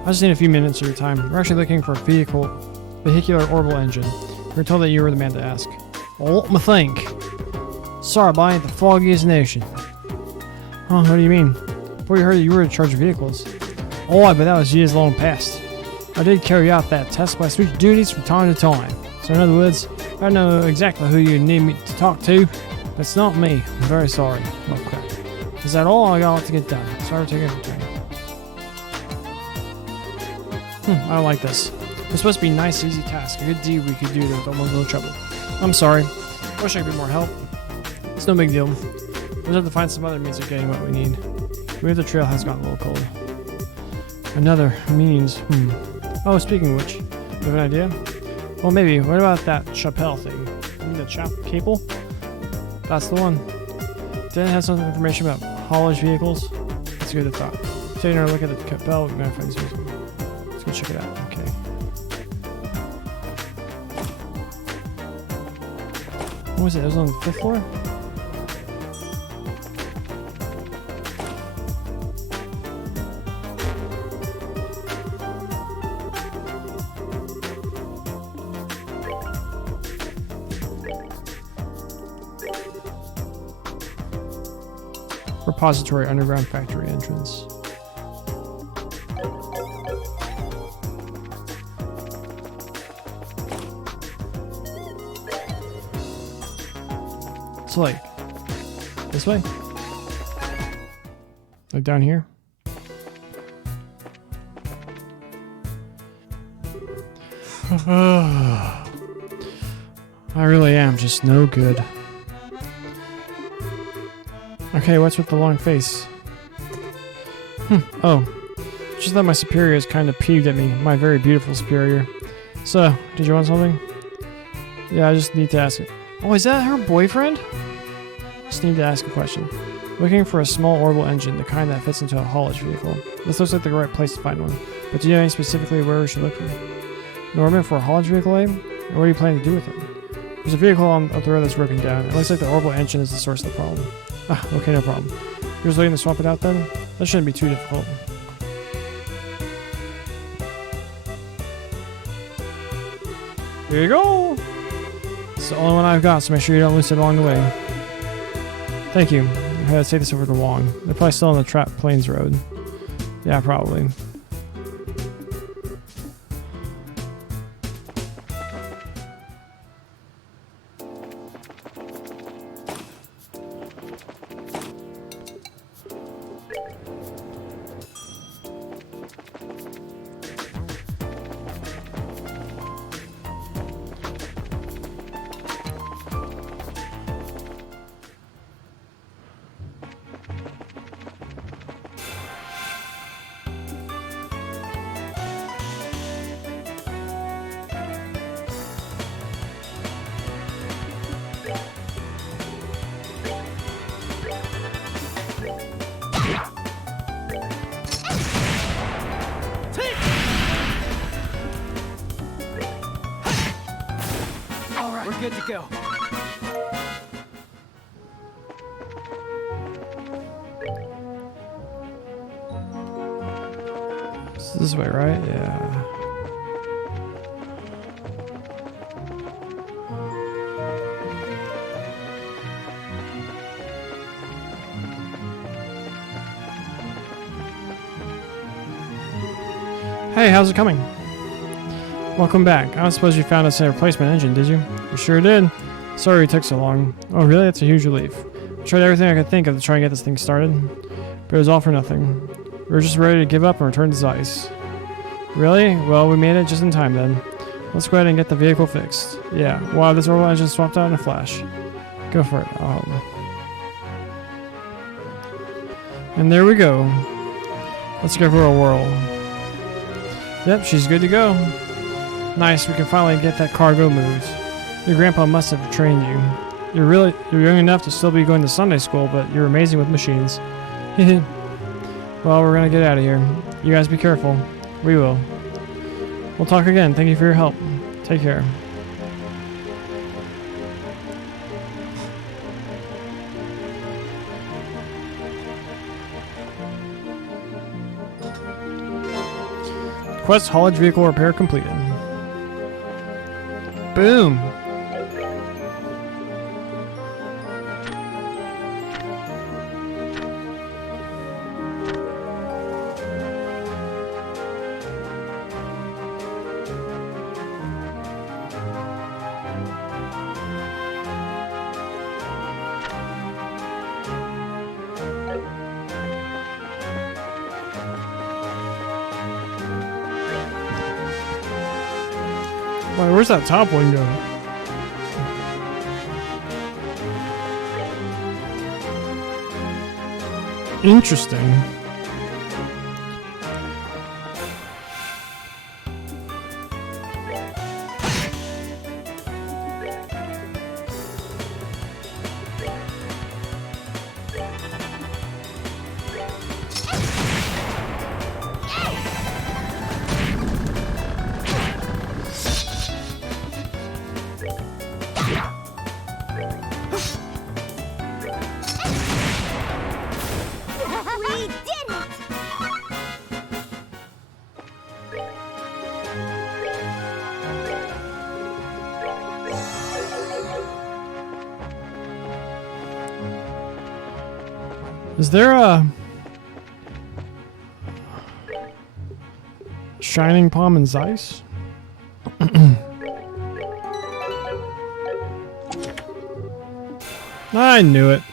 I just need a few minutes of your time. We're actually looking for a vehicular orbital engine. We were told that you were the man to ask. Well, let me think. Sorry, but I ain't the foggiest nation. Huh, what do you mean? Before you heard that you were in charge of vehicles. Oh, but that was years long past. I did carry out that test, but I switched duties from time to time. So in other words, I don't know exactly who you need me to talk to, but it's not me. I'm very sorry. Oh crap. Is that all I got to get done? Sorry for taking your time. I don't like this. It's supposed to be a nice, easy task. A good deed we could do with almost no trouble. I'm sorry. I wish I could be more help. It's no big deal. We'll just have to find some other means of getting what we need. Maybe the trail has gotten a little cold. Another means. Oh, speaking of which, you have an idea? Well, maybe. What about that Chapelle thing? You mean the Chapelle? That's the one. Didn't it have some information about haulage vehicles? That's a good thought. Taking a look at the Chapelle. Let's go check it out. Okay. What was it? It was on the 5th floor? Repository underground factory entrance. So like this way? Like down here? I really am just no good. Okay, what's with the long face? Oh. Just that my superior is kind of peeved at me. My very beautiful superior. So, did you want something? Yeah, I just need to ask it. Oh, is that her boyfriend? Just need to ask a question. Looking for a small orbital engine, the kind that fits into a haulage vehicle. This looks like the right place to find one. But do you know any specifically where we should look for it? An orbit for a haulage vehicle, eh? And what are you planning to do with it? There's a vehicle up the road that's broken down. It looks like the orbital engine is the source of the problem. Ah, okay, no problem. You're just looking to swap it out then? That shouldn't be too difficult. Here you go! It's the only one I've got, so make sure you don't lose it along the way. Thank you. I had to take this over to Wong. They're probably still on the Trap Plains Road. Yeah, probably. We're good to go. It's this way, right? Yeah. Hey, how's it coming? Welcome back. I don't suppose you found us a replacement engine, did you? You sure did. Sorry it took so long. Oh, really? That's a huge relief. I tried everything I could think of to try and get this thing started, but it was all for nothing. We were just ready to give up and return to Zeiss. Really? Well, we made it just in time then. Let's go ahead and get the vehicle fixed. Yeah. Wow, this orbital engine swapped out in a flash. Go for it. I'll help. And there we go. Let's give her a whirl. Yep, she's good to go. Nice, we can finally get that cargo moved. Your grandpa must have trained you. You're young enough to still be going to Sunday school, but you're amazing with machines. Well, we're gonna get out of here. You guys be careful. We will. We'll talk again. Thank you for your help. Take care. Quest haulage vehicle repair completed. Boom. Wait, where's that top one go? Interesting. We did it! Is there a Shining Palm and Zeiss? I knew it.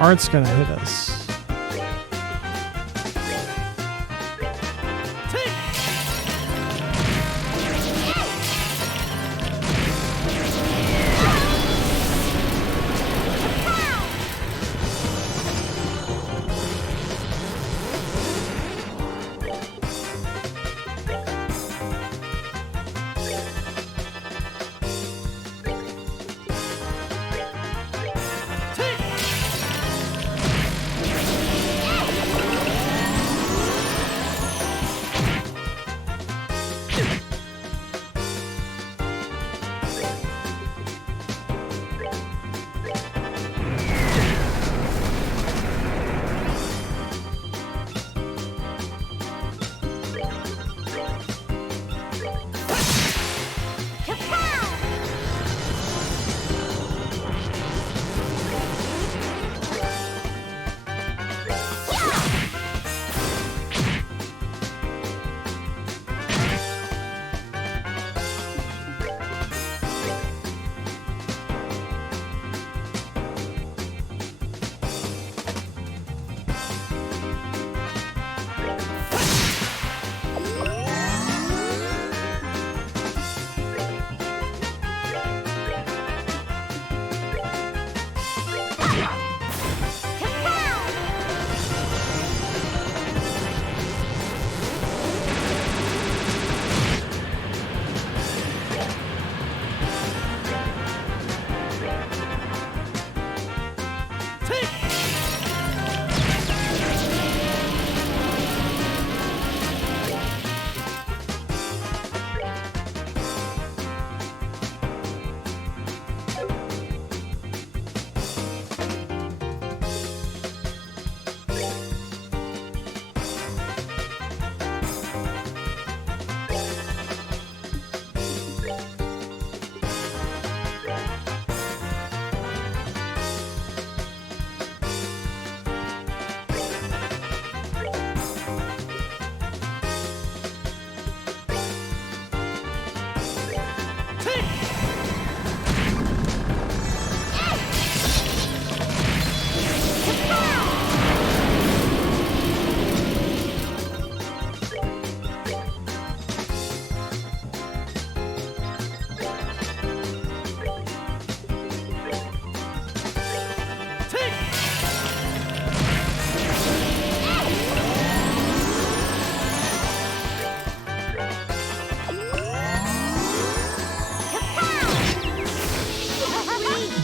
Art's gonna hit us.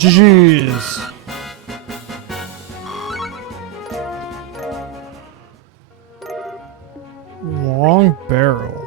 GG's. Long barrel.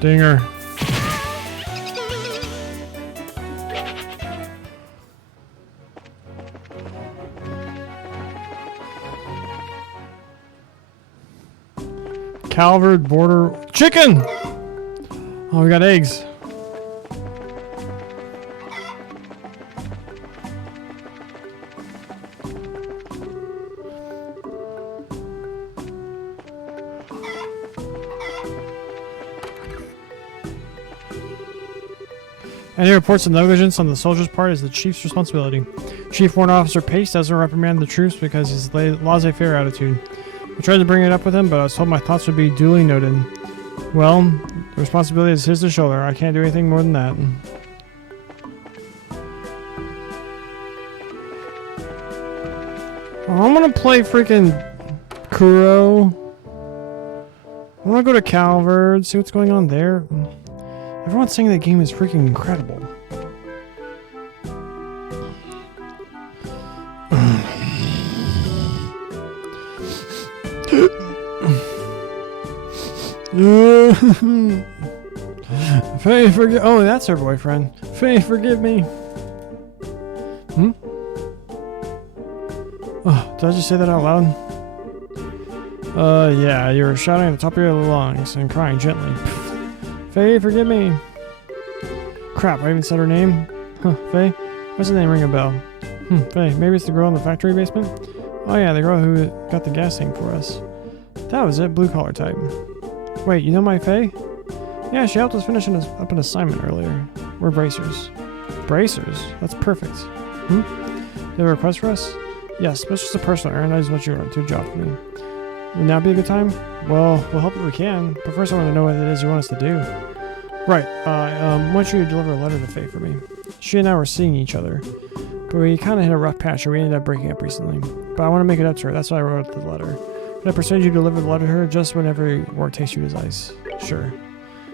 Dinger. Calvert border chicken. Oh, we got eggs. Any reports of negligence on the soldier's part is the chief's responsibility. Chief Warrant Officer Pace doesn't reprimand the troops because of his laissez-faire attitude. I tried to bring it up with him, but I was told my thoughts would be duly noted. Well, the responsibility is his to shoulder. I can't do anything more than that. Oh, I'm gonna play freaking Kuro. I wanna go to Calvert, see what's going on there. Everyone's saying that game is freaking incredible. Faye, forgive. Oh, that's her boyfriend. Faye, forgive me. Oh, did I just say that out loud? Yeah, you were shouting at the top of your lungs and crying gently. Faye, forgive me. Crap, I even said her name. Huh, Faye? What's the name ring a bell? Faye, maybe it's the girl in the factory basement? Oh yeah, the girl who got the gas tank for us. That was it, blue collar type. Wait, you know my Faye? Yeah, she helped us finish up an assignment earlier. We're bracers. Bracers? That's perfect. Do you have a request for us? Yes, but it's just a personal errand. I just want you to do a job for me. Would now be a good time? Well, we'll help if we can. But first I want to know what it is you want us to do. Right, I want you to deliver a letter to Faye for me. She and I were seeing each other. But we kind of hit a rough patch and we ended up breaking up recently. But I want to make it up to her. That's why I wrote the letter. Can I persuade you to deliver the letter to her just when every word tastes you as ice? Sure.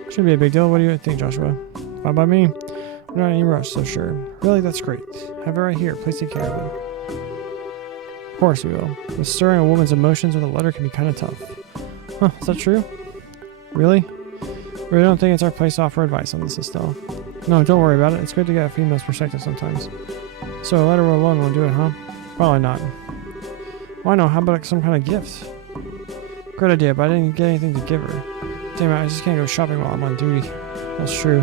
Shouldn't be a big deal. What do you think, Joshua? Fine by me. We're not in any rush, so sure. Really, that's great. Have it right here. Please take care of it. Of course we will. But stirring a woman's emotions with a letter can be kind of tough. Huh, is that true? Really? I really don't think it's our place to offer advice on this, Estelle. No, don't worry about it. It's good to get a female's perspective sometimes. So a letter alone won't do it, huh? Probably not. Why no? How about some kind of gift? Great idea, but I didn't get anything to give her. Damn it, I just can't go shopping while I'm on duty. That's true.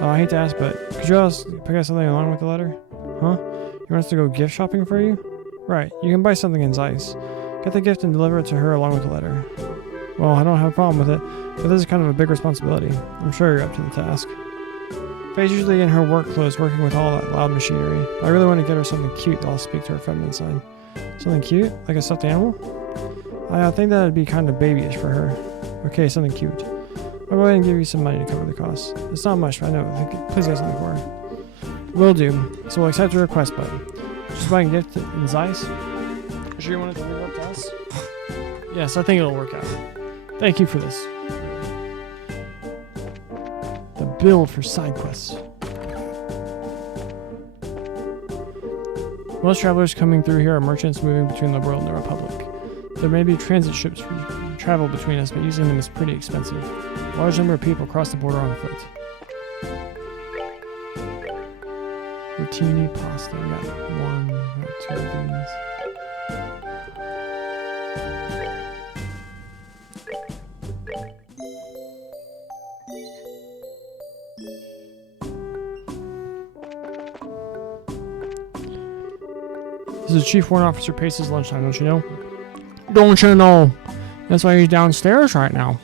I hate to ask, but could you else pick up something along with the letter? Huh? You want us to go gift shopping for you? Right, you can buy something in Zeiss. Get the gift and deliver it to her along with the letter. Well, I don't have a problem with it, but this is kind of a big responsibility. I'm sure you're up to the task. Faye's usually in her work clothes working with all that loud machinery. I really want to get her something cute that'll speak to her feminine side. Something cute? Like a stuffed animal? I think that'd be kind of babyish for her. Okay, something cute. I'll go ahead and give you some money to cover the cost. It's not much, but I know. Please get something for her. Will do. So we'll accept your request, but just buy a gift in Zeiss? You sure you want it to leave it up to us? Yes, I think it'll work out. Thank you for this. The build for side quests. Most travelers coming through here are merchants moving between the world and the Republic. There may be transit ships for travel between us, but using them is pretty expensive. A large number of people cross the border on foot. Rotini pasta. We got one, we got two of these. This is Chief Warrant Officer Pace's lunchtime, don't you know? Don't you know? That's why he's downstairs right now.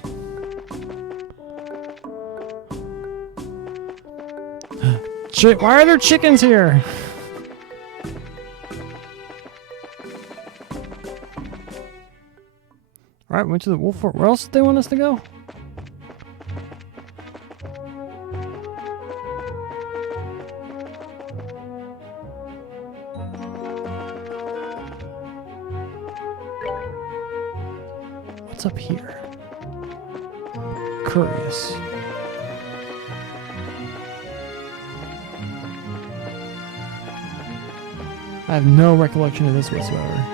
Why are there chickens here? Alright, went to the wolf fort. Where else did they want us to go? What's up here? Curious. I have no recollection of this whatsoever.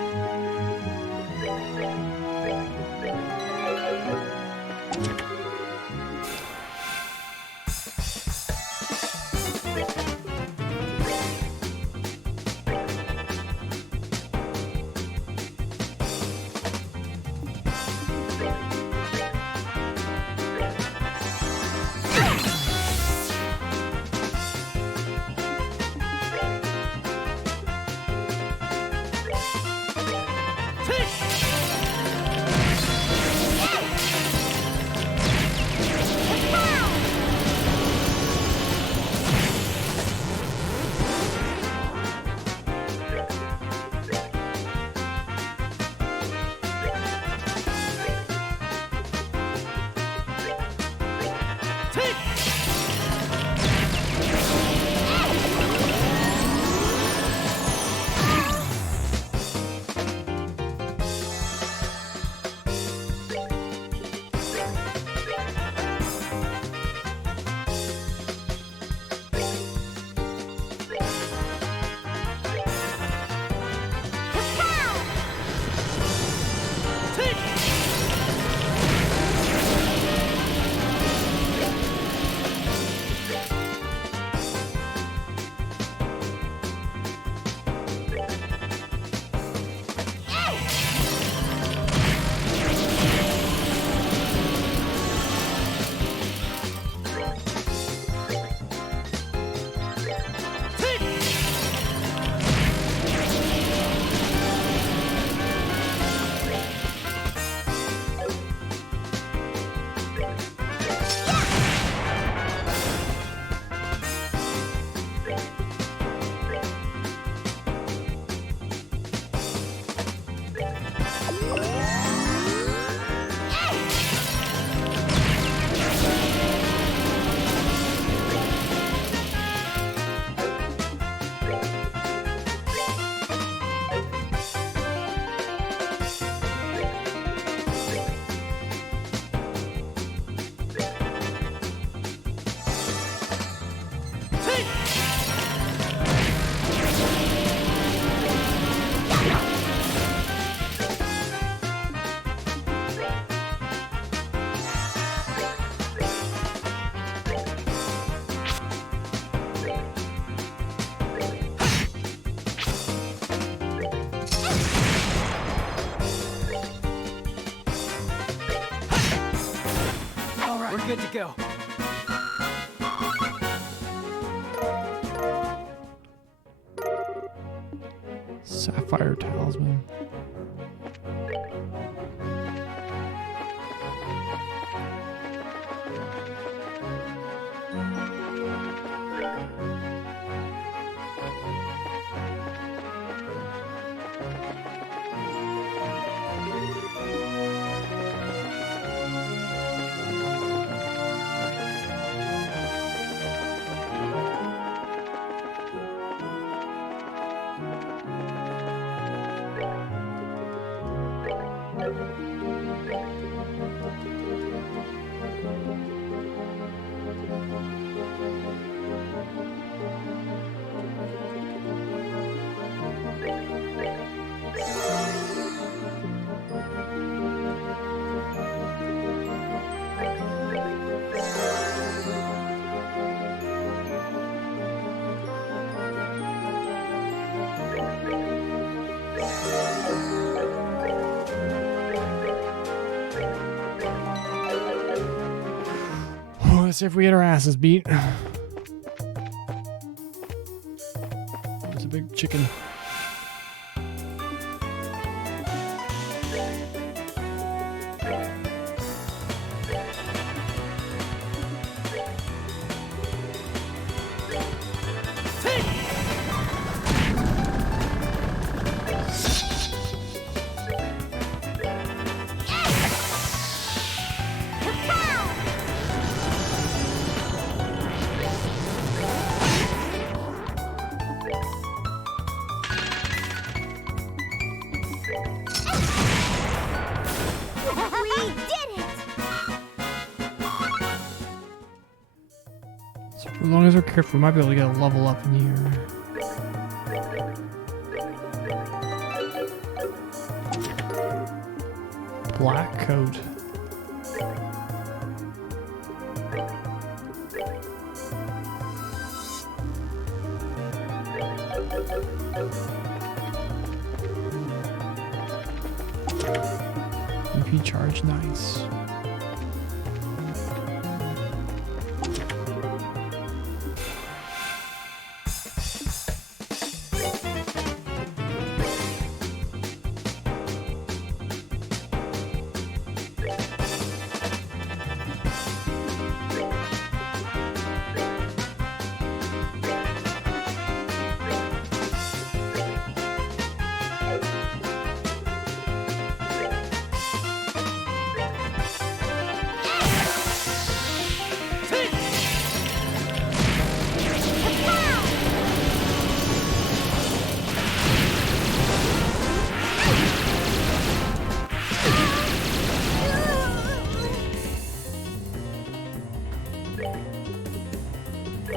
We're good to go. Sapphire Talisman. Let's see if we get our asses beat. There's a big chicken. guys are careful, we might be able to get a level up in here. Black coat. EP charge, nice.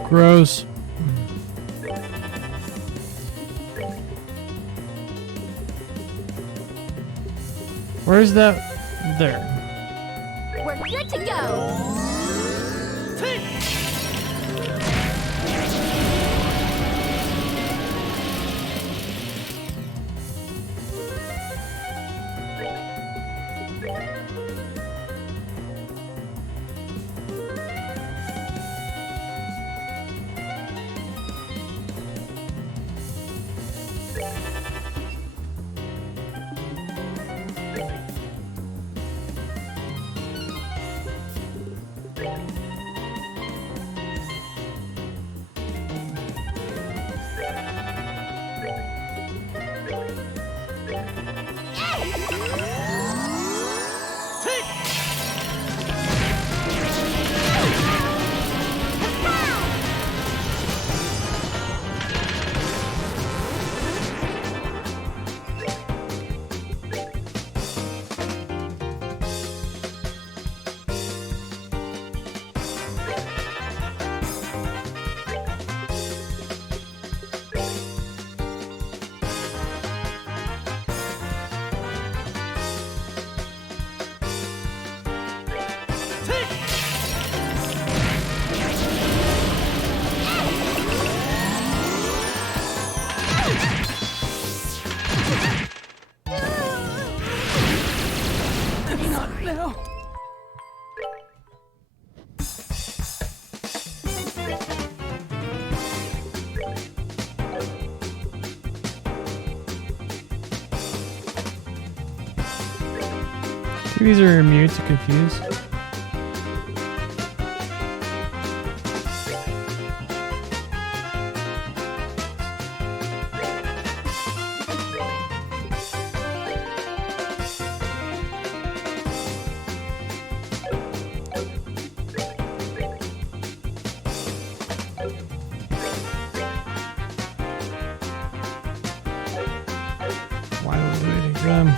Gross. Where's that? There. We're good to go. These are immune to confuse. Why are we waiting for them?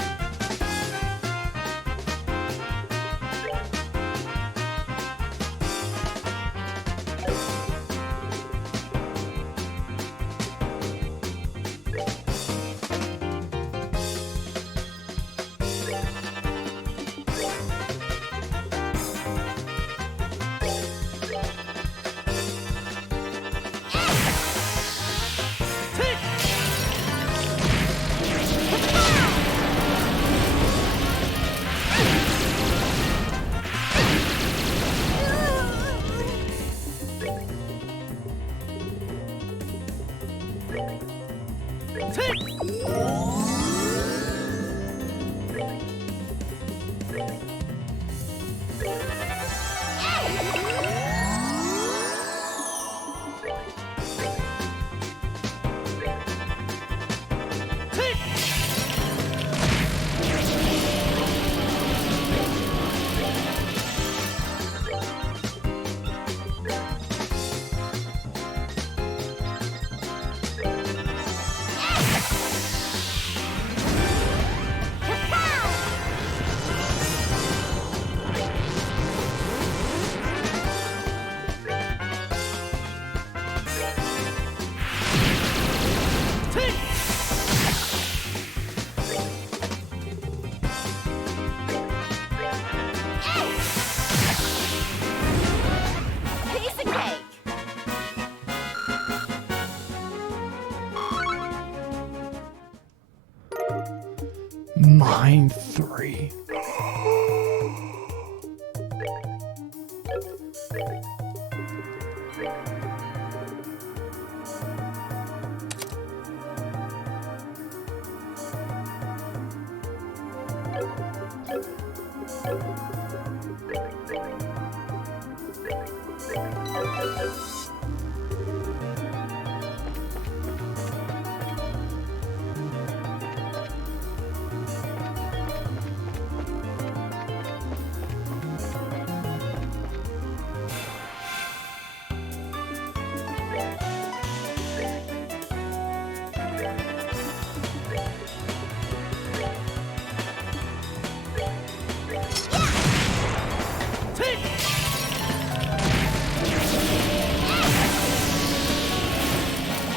Mine 3.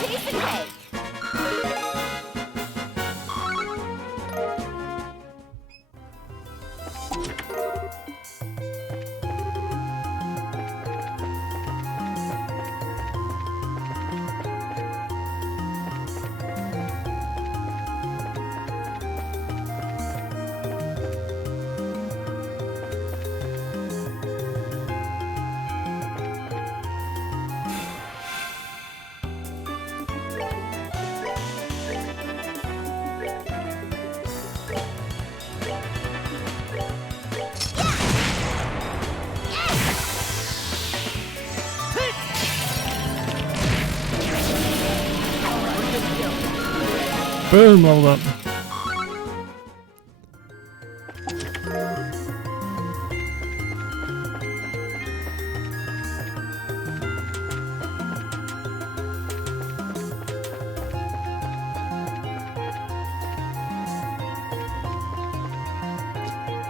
Piece of cake. Boom, leveled up.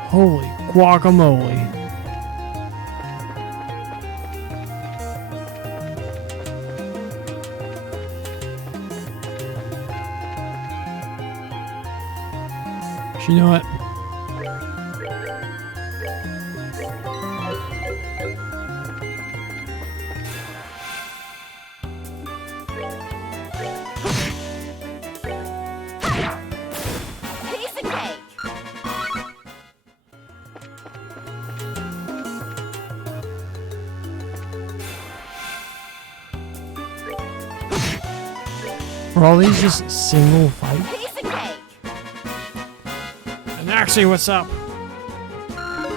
Holy guacamole. You know what? Piece of cake. Are all these just single fight? Piece of cake. And actually, what's up?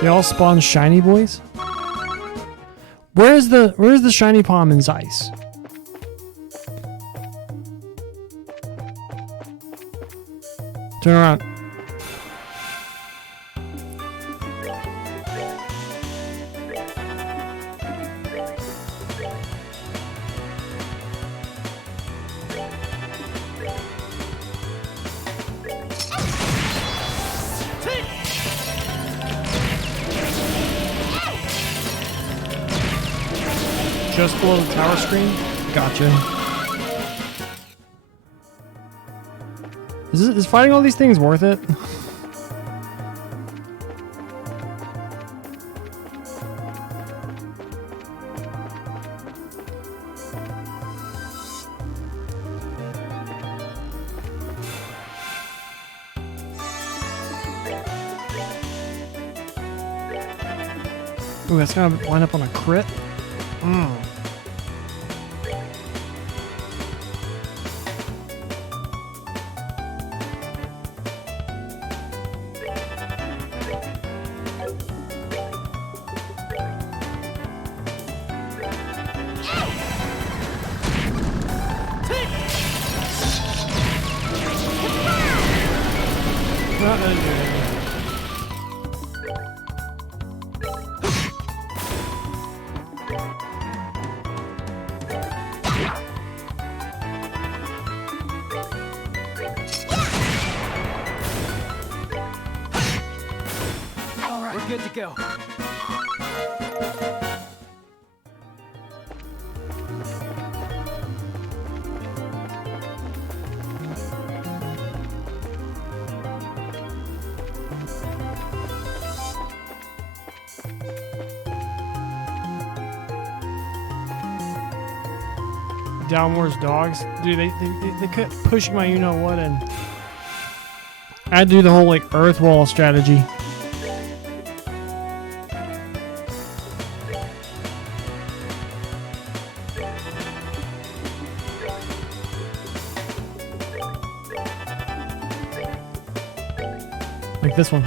They all spawn shiny boys? Where's the shiny Pommen's ice? Turn around. Just below the tower screen? Gotcha. Is fighting all these things worth it? Ooh, that's gonna wind up on a crit. We're good to go. Downwards dogs. Dude, they kept pushing my you know what and I had to do the whole like earth wall strategy. Like this one.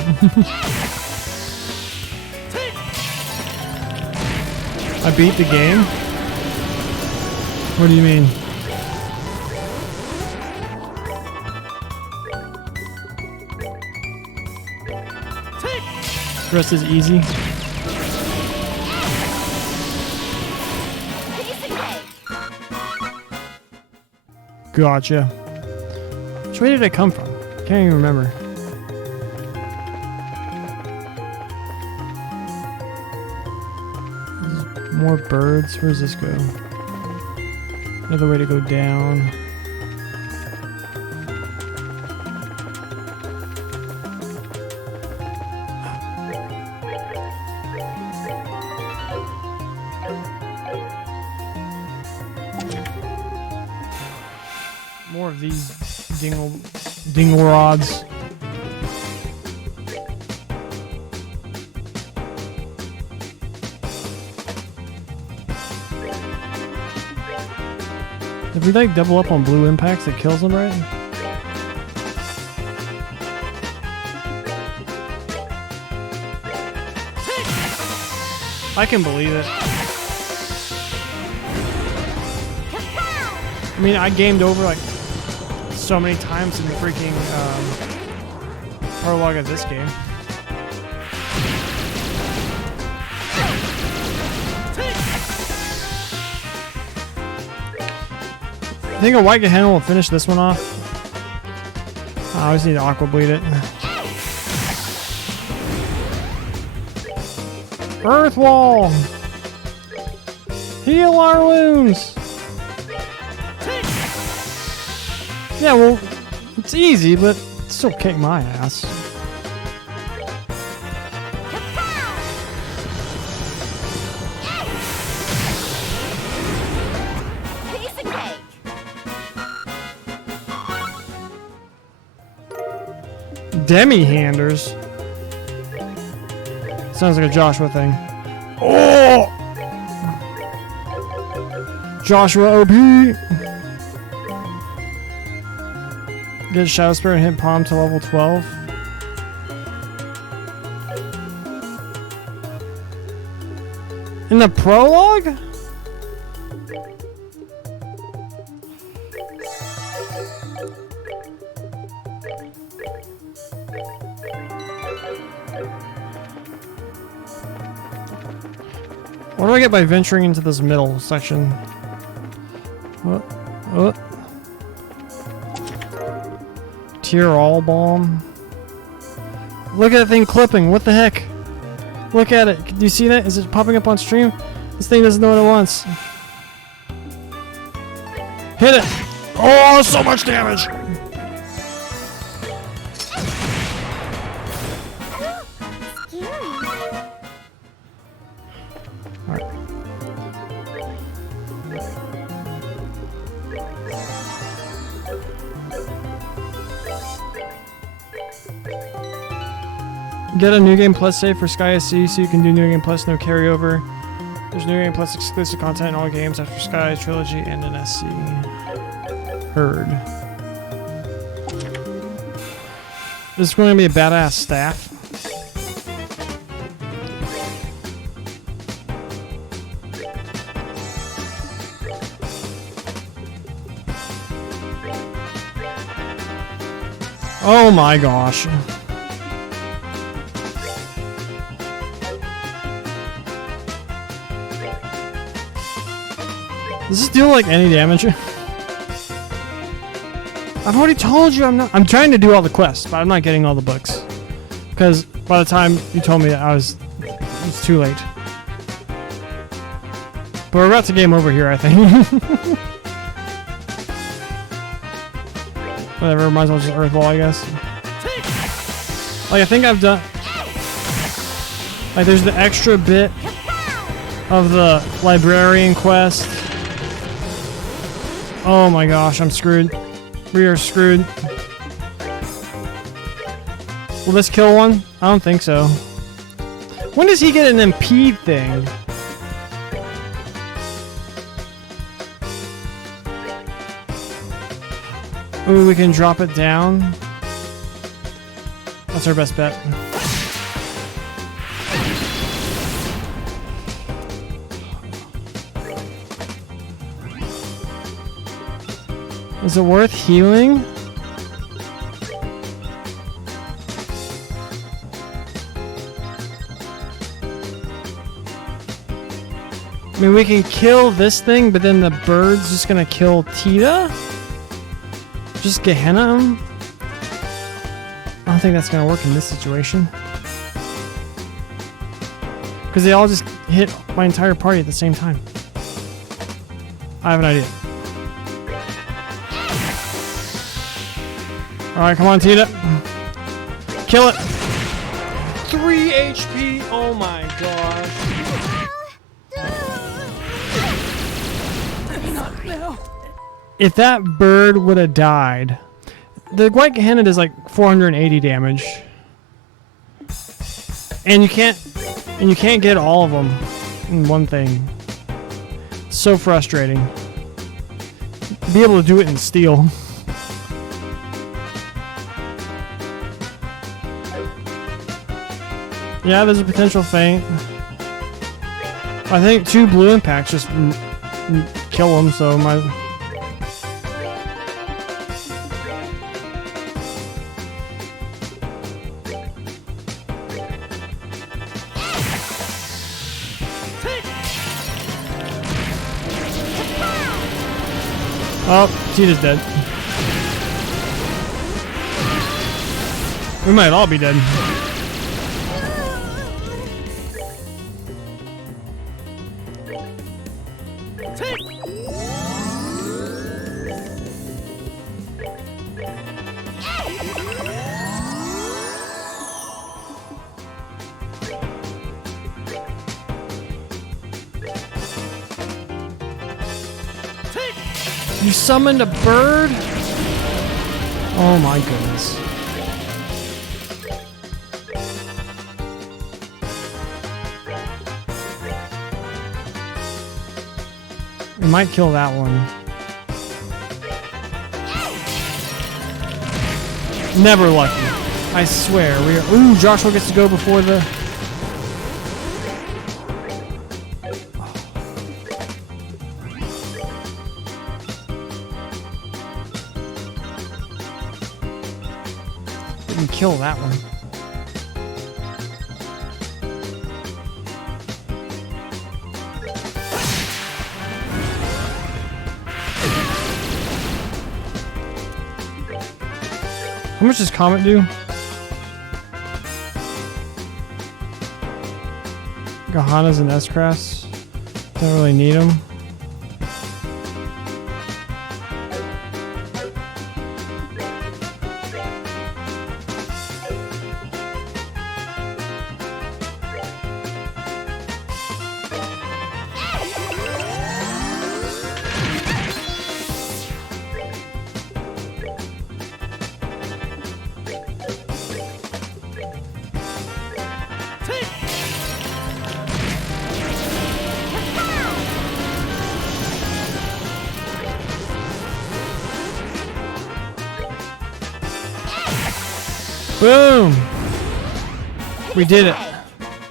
I beat the game? What do you mean? The rest is easy. Piece of cake. Gotcha. Which way did I come from? Can't even remember. More birds. Where does this go? Another way to go down. More of these dingle rods. If we like double up on blue impacts, it kills them, right? I can believe it. I mean, I gamed over like so many times in the freaking prologue of this game. I think a white Gehenna will finish this one off. I always need to aqua bleed it. Earth wall! Heal our wounds! Yeah, well, it's easy, but still kick my ass. Piece of cake. Demi-handers? Sounds like a Joshua thing. Oh! Joshua OP! Get Shadow Spirit and hit Palm to level 12. In the prologue? What do I get by venturing into this middle section? What? Tier all bomb. Look at that thing clipping. What the heck? Look at it. Do you see that? Is it popping up on stream? This thing doesn't know what it wants. Hit it! Oh, so much damage! Alright. Get a New Game Plus save for Sky SC so you can do New Game Plus, no carryover. There's New Game Plus exclusive content in all games after Sky Trilogy and an SC. Heard. This is going to be a badass staff. Oh my gosh. Does this deal like any damage? I've already told you I'm trying to do all the quests, but I'm not getting all the books. Because by the time you told me that it's too late. But we're about to game over here, I think. Whatever, might as well just earth wall, I guess. Like, I think I've done... Like, there's the extra bit of the librarian quest. Oh my gosh, I'm screwed. We are screwed. Will this kill one? I don't think so. When does he get an impede thing? Ooh, we can drop it down. That's our best bet. Is it worth healing? I mean, we can kill this thing, but then the bird's just gonna kill Tita? Just Gehenna him? I don't think that's gonna work in this situation. Because they all just hit my entire party at the same time. I have an idea. Alright, come on, Tita. Kill it! 3 HP! Oh my gosh. If that bird would have died, the White Gehenna does like 480 damage, and you can't get all of them in one thing. It's so frustrating. Be able to do it in steel. Yeah, there's a potential feint. I think 2 blue impacts just kill them, so my. Oh, Tita's dead. We might all be dead. You summoned a bird? Oh my goodness. We might kill that one. Never lucky. I swear. We are. Ooh, Joshua gets to go before the. Didn't kill that one. How much does Comet do? Gahanas and S-Crass. Don't really need them. Boom! We did it.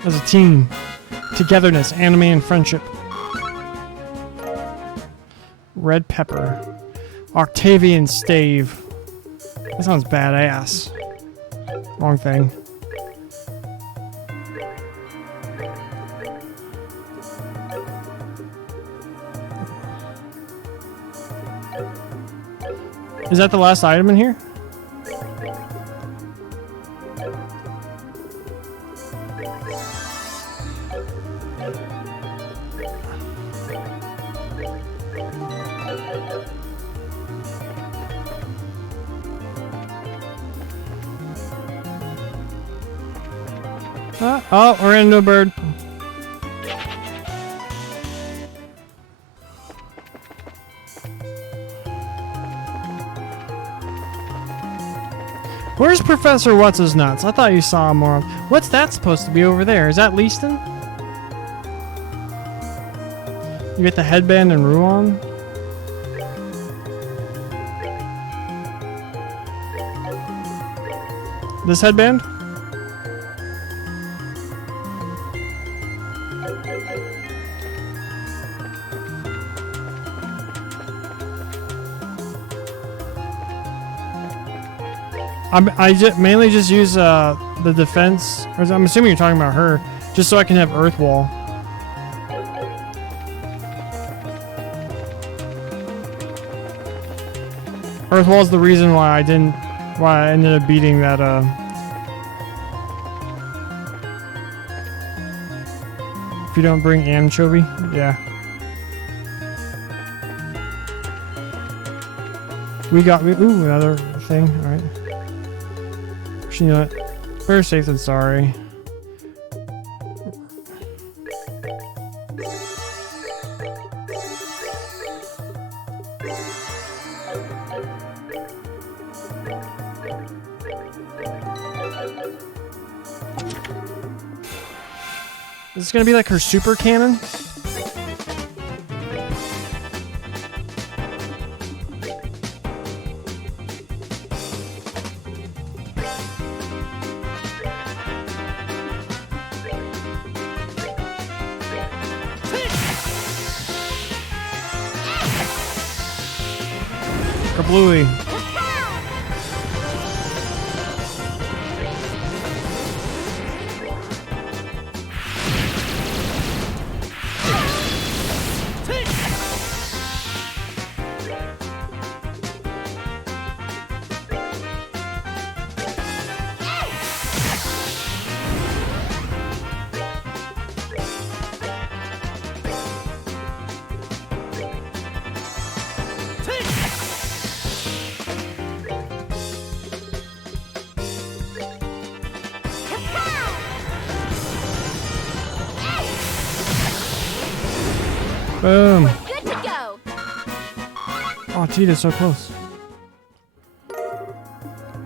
As a team. Togetherness, anime, and friendship. Red Pepper. Octavian Stave. That sounds badass. Wrong thing. Is that the last item in here? Oh, we're into a bird. Where's Professor What's-His-Nuts? I thought you saw him more. What's that supposed to be over there? Is that Leaston? You get the headband and Ruan? This headband? Mainly just use the defense. Or I'm assuming you're talking about her, just so I can have Earth Wall. Earth Wall is the reason why I ended up beating that. If you don't bring anchovy, yeah. Ooh, another thing. All right. You know what? Better safe than sorry. Is this gonna be like her super cannon? Bluey. Boom. We're good to go. Oh, Tita's so close.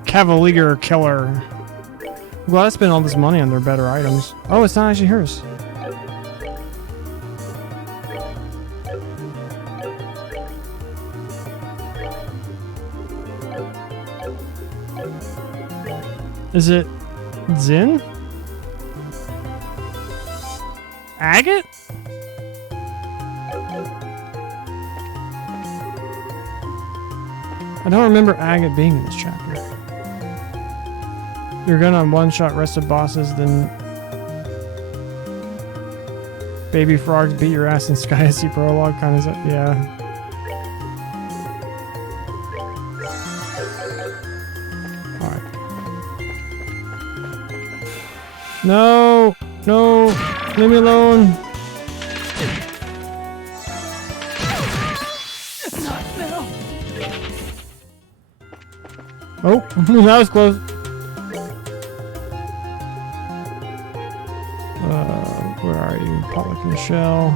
Cavalier Killer. I'm glad I spent all this money on their better items. Oh, it's not actually hers. Is it Zin? Agate? I don't remember Agate being in this chapter. You're gonna one-shot rested bosses, then baby frogs beat your ass in Sky SC Prologue, kind of, yeah. Alright. No! No! Leave me alone! Oh, that was close. Where are you? Pollock and Shell.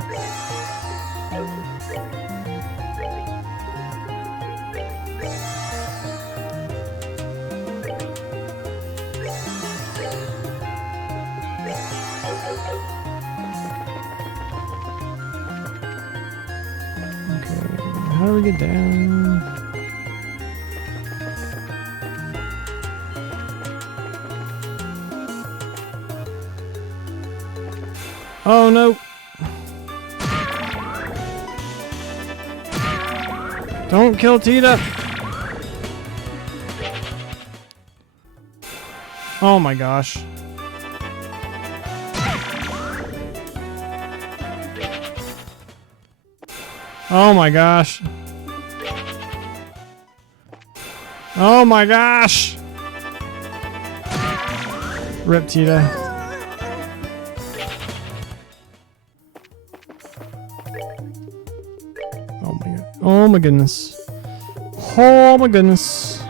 Okay, how do we get down? Oh no! Don't kill Tita! Oh my gosh. Oh my gosh. Oh my gosh! Rip Tita. Oh my goodness. Oh my goodness.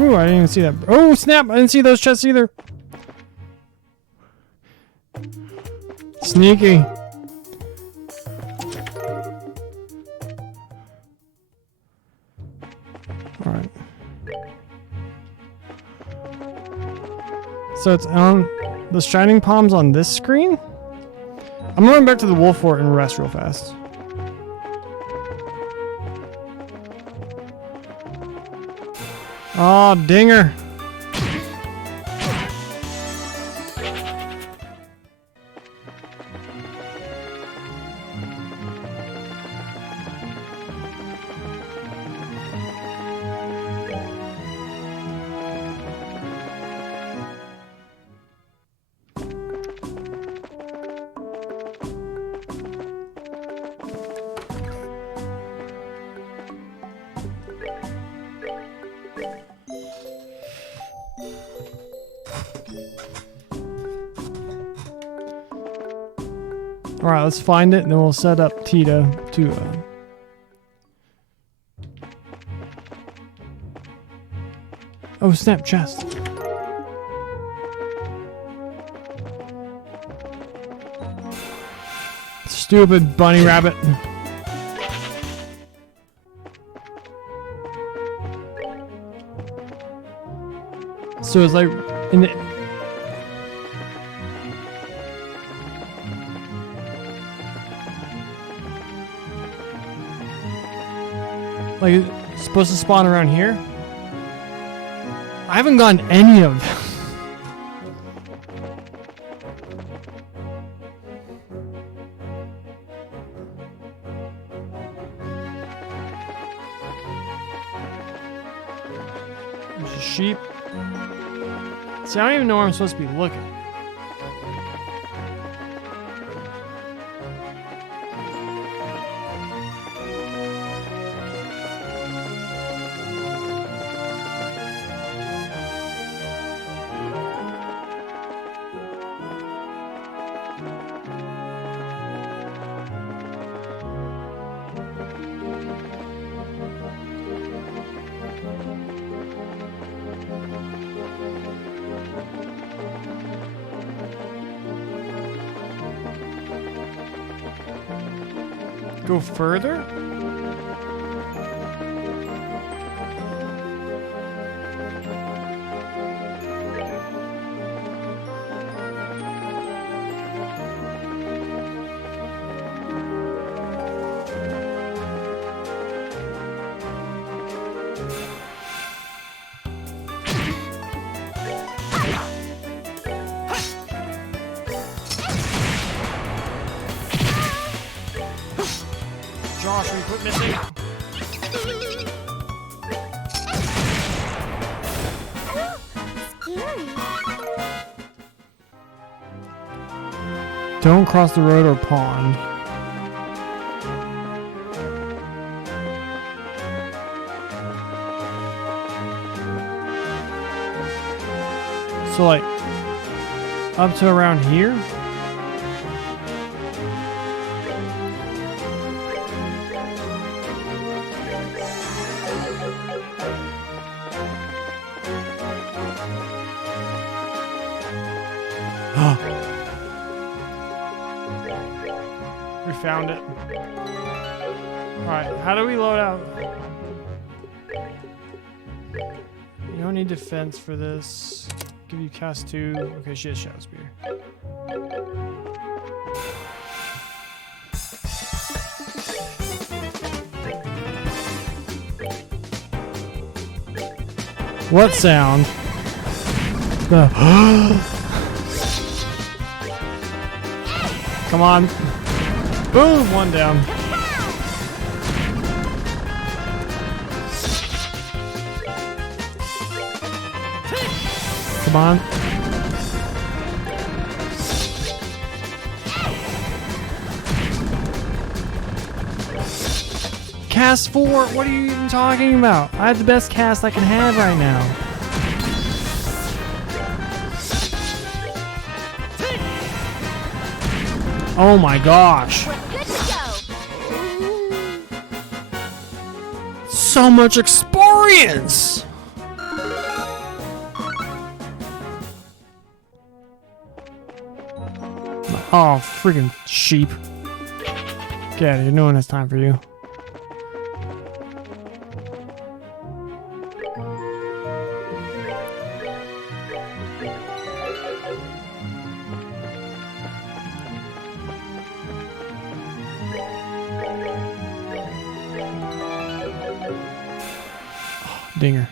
Ooh, I didn't even see that. Oh, snap! I didn't see those chests either. Sneaky. Alright. So it's on the Shining Palms on this screen? I'm going back to the Wolf Fort and rest real fast. Oh, dinger. Alright, let's find it and then we'll set up Tito to Oh snap, chest. Stupid bunny rabbit. So it's like in the like it's supposed to spawn around here? I haven't gotten any of them. There's a sheep. See, I don't even know where I'm supposed to be looking. Go further? Josh, will you quit missing? Don't cross the road or pond. So like, up to around here? We found it. Alright, how do we load out? You don't need defense for this. Give you cast 2. Okay, she has Shadow Spear. What sound? The Come on. Boom, one down. Come on. Cast 4? What are you even talking about? I have the best cast I can have right now. Oh my gosh. We're good to go. So much experience. Oh, freaking sheep. Get out of here. No one has time for you. Dinger.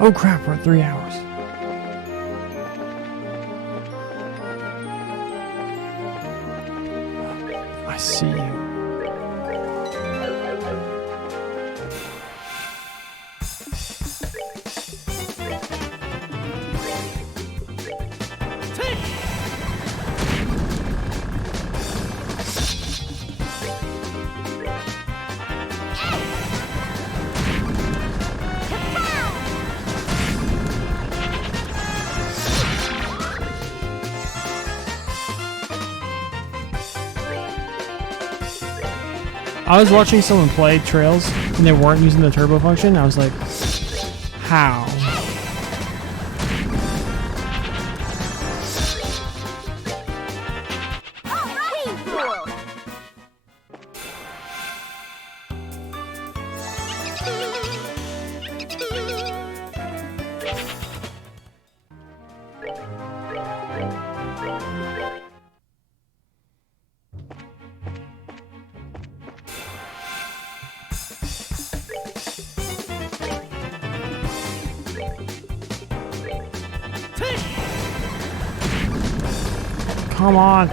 Oh crap, we're at 3 hours. I see you. I was watching someone play Trails and they weren't using the turbo function. I was like, how? Come on.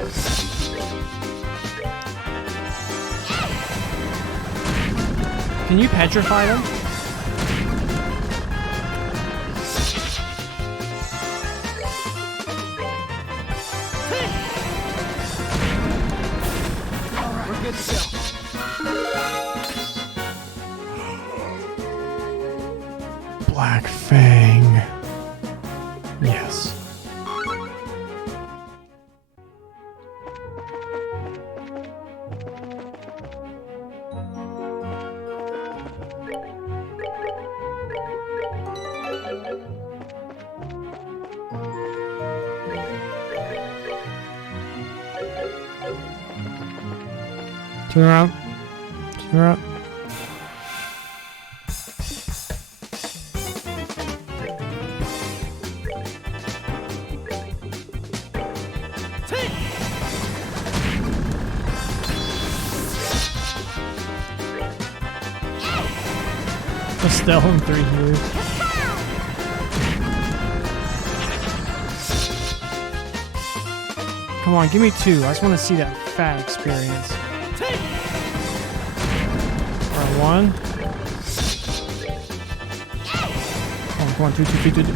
Can you petrify them? We're good to go. Black Fang. Yes. Turn around. Turn around. Estelle in 3 years. Come on, give me 2. I just want to see that fat experience. Alright, 1. Come on, 2, 2, 2, 2, 2.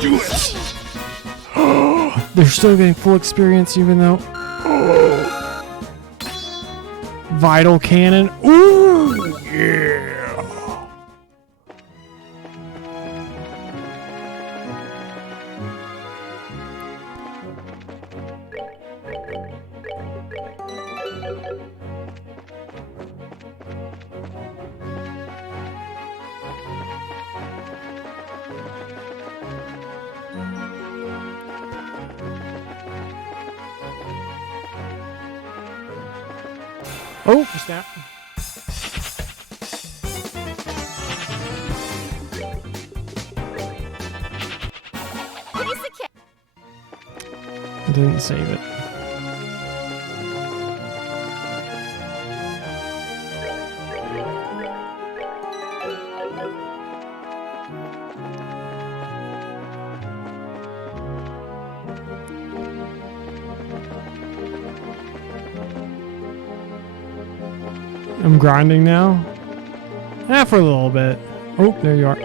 Do it! They're still getting full experience even though... Vital Cannon. Ooh, yeah. Oh, snap. Piece of cake. I didn't save it. I'm grinding now. For a little bit. Oh, there you are.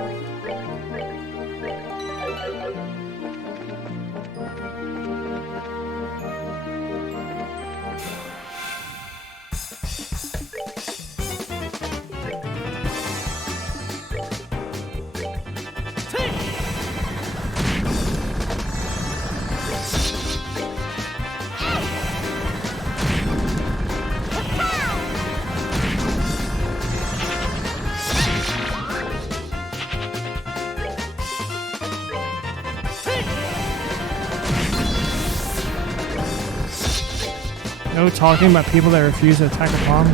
No talking about people that refuse to attack a bomb.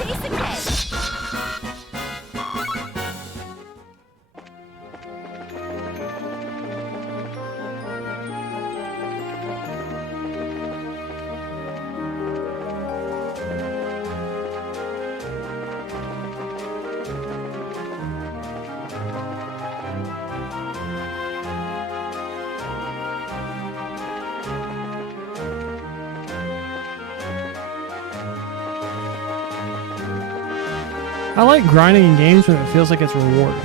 Piece of cake. I like grinding in games when it feels like it's rewarding.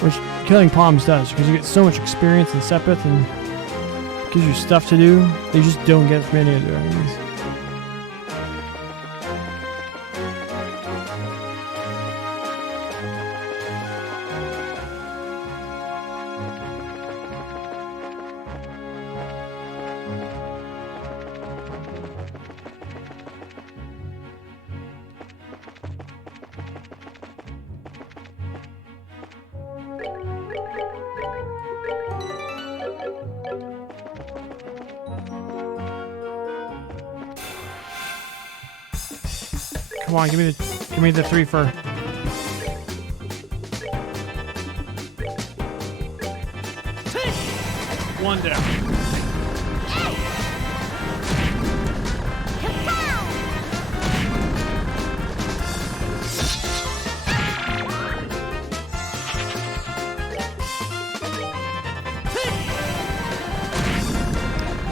Which killing palms does, because you get so much experience in Sepith and gives you stuff to do that you just don't get from any other enemies. Come on, give me the 3 for. One down.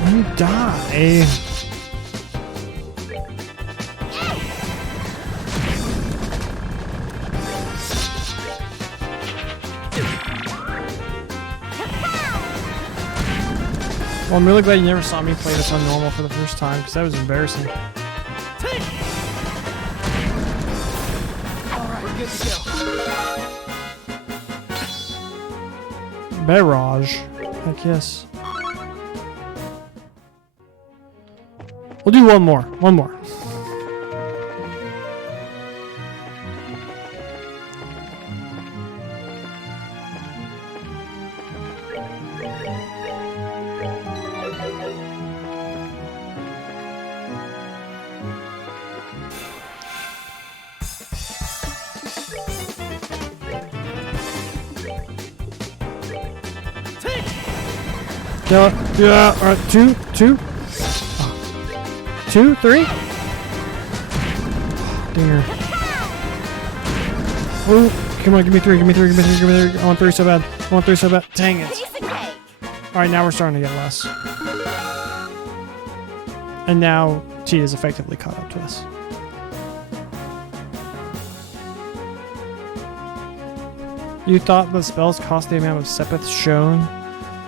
You die. Well, I'm really glad you never saw me play this on normal for the first time, because that was embarrassing. Alright, we're good to go. Barrage. Heck yes. We'll do one more. One more. Yeah, alright, 2, 2. 2, 3. Dinger. Oh, come on, give me 3, give me 3, give me 3, give me 3. I want 3 so bad. I want 3 so bad. Dang it. Piece of cake. Alright, now we're starting to get less. And now T is effectively caught up to us. You thought the spells cost the amount of Sepith shown,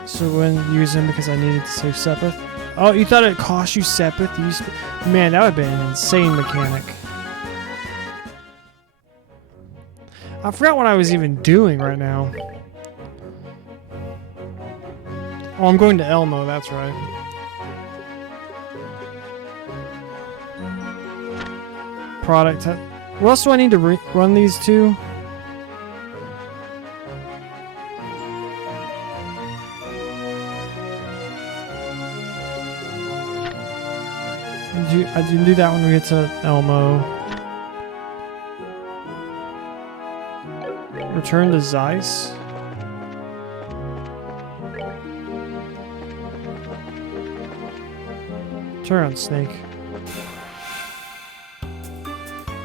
so when using because I needed to save Sepith? Oh, you thought it cost you Sepith? Man, that would have been an insane mechanic. I forgot what I was even doing right now. Oh, I'm going to Elmo, that's right. Product. What else do I need to run these to? I didn't do that when we get to Elmo. Return to Zeiss. Turn around, Snake.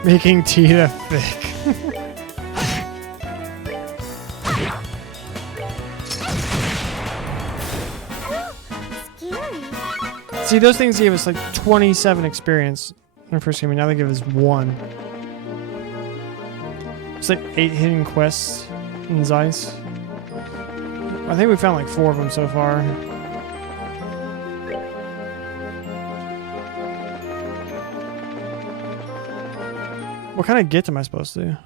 Making Tita thick. Scary. See, those things gave us like 27 experience in our first game, and now they give us 1. It's like 8 hidden quests in Zeiss. I think we found like 4 of them so far. What kind of gift am I supposed to do?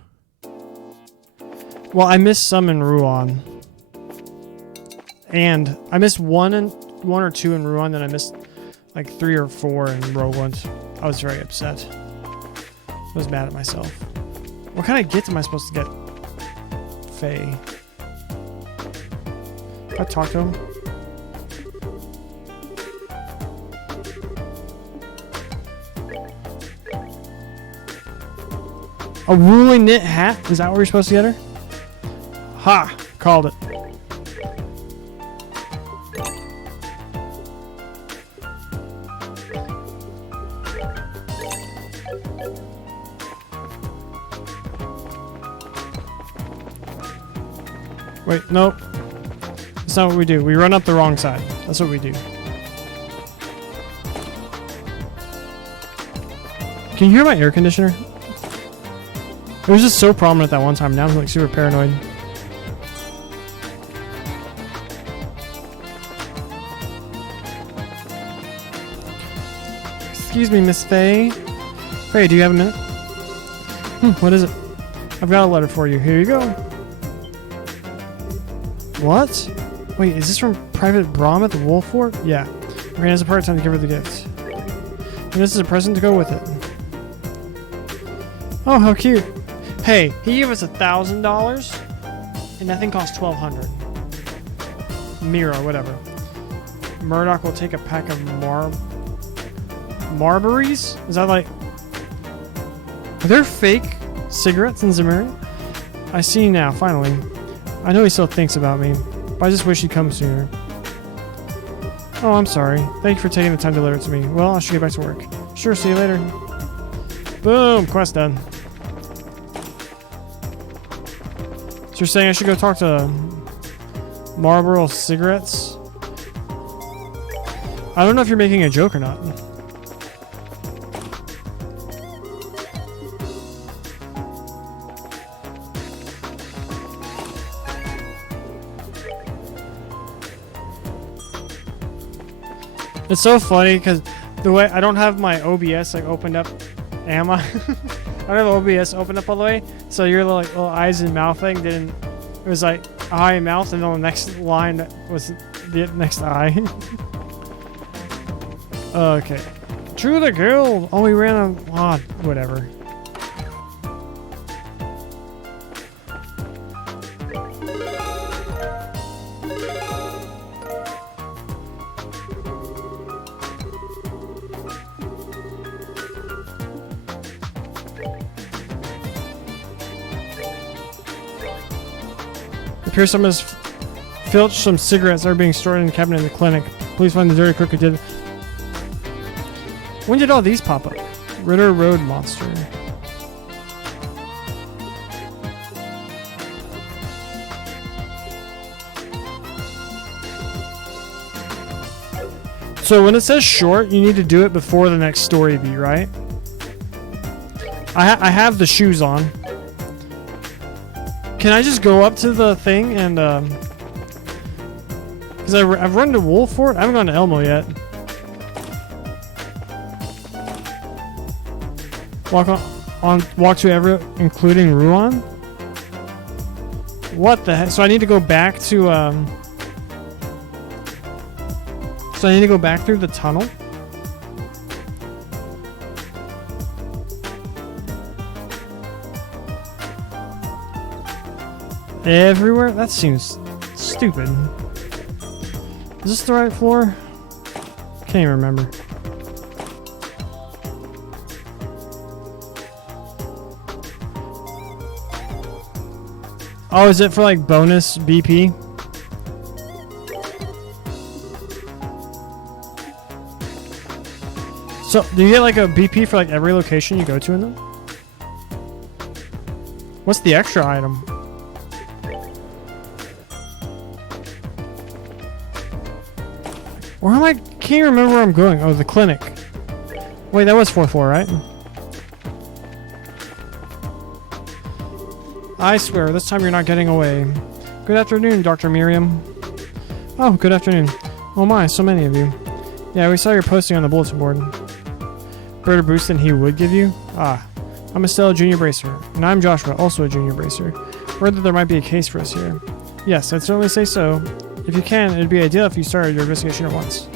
Well, I missed some in Ruan. And I missed 1 or 2 in Ruan, then I missed like 3 or 4 in Rogue Ones. I was very upset. I was mad at myself. What kind of gift am I supposed to get Faye? Can I talk to him? A woolly knit hat? Is that what we're supposed to get her? Ha! Called it. Wait, nope. That's not what we do. We run up the wrong side. That's what we do. Can you hear my air conditioner? It was just so prominent that one time. Now I'm like super paranoid. Excuse me, Miss Faye. Faye, do you have a minute? What is it? I've got a letter for you. Here you go. What? Wait, is this from Private Brom at the Wolf Fort? Yeah. Marina has a part time to give her the gift. And this is a present to go with it. Oh, how cute. Hey, he gave us $1,000 and that thing costs $1,200. Mira, whatever. Murdoch will take a pack of Marbury's? Is that like... Are there fake cigarettes in Zemuri? I see now, finally. I know he still thinks about me, but I just wish he'd come sooner. Oh, I'm sorry. Thank you for taking the time to deliver it to me. Well, I should get back to work. Sure, see you later. Boom, quest done. So you're saying I should go talk to Marlboro Cigarettes? I don't know if you're making a joke or not. It's so funny because the way I don't have my OBS like opened up. Am I? I don't have OBS opened up all the way, so your little eyes and mouth thing didn't. It was like eye and mouth, and then the next line was the next eye. Okay. True the guild. Oh, we ran a whatever. Appears someone has filched some cigarettes that are being stored in the cabinet in the clinic. Please find the dirty crook who did. When did all these pop up? Ritter Road Monster. So when it says short, you need to do it before the next story beat, right? I have the shoes on. Can I just go up to the thing and, because I've run to Wolf Fort? I haven't gone to Elmo yet. Walk to every, including Ruan? What the heck? So I need to go back to, so I need to go back through the tunnel? Everywhere? That seems stupid. Is this the right floor? Can't even remember. Oh, is it for like bonus BP? So, do you get like a BP for like every location you go to in them? What's the extra item? Where am I? Can't remember where I'm going. Oh, the clinic. Wait, that was 4th floor, right? I swear, this time you're not getting away. Good afternoon, Dr. Miriam. Oh, good afternoon. Oh my, so many of you. Yeah, we saw your posting on the bulletin board. Better boost than he would give you? Ah, I'm Estella, Junior Bracer. And I'm Joshua, also a Junior Bracer. Heard that there might be a case for us here. Yes, I'd certainly say so. If you can, it'd be ideal if you started your investigation at once.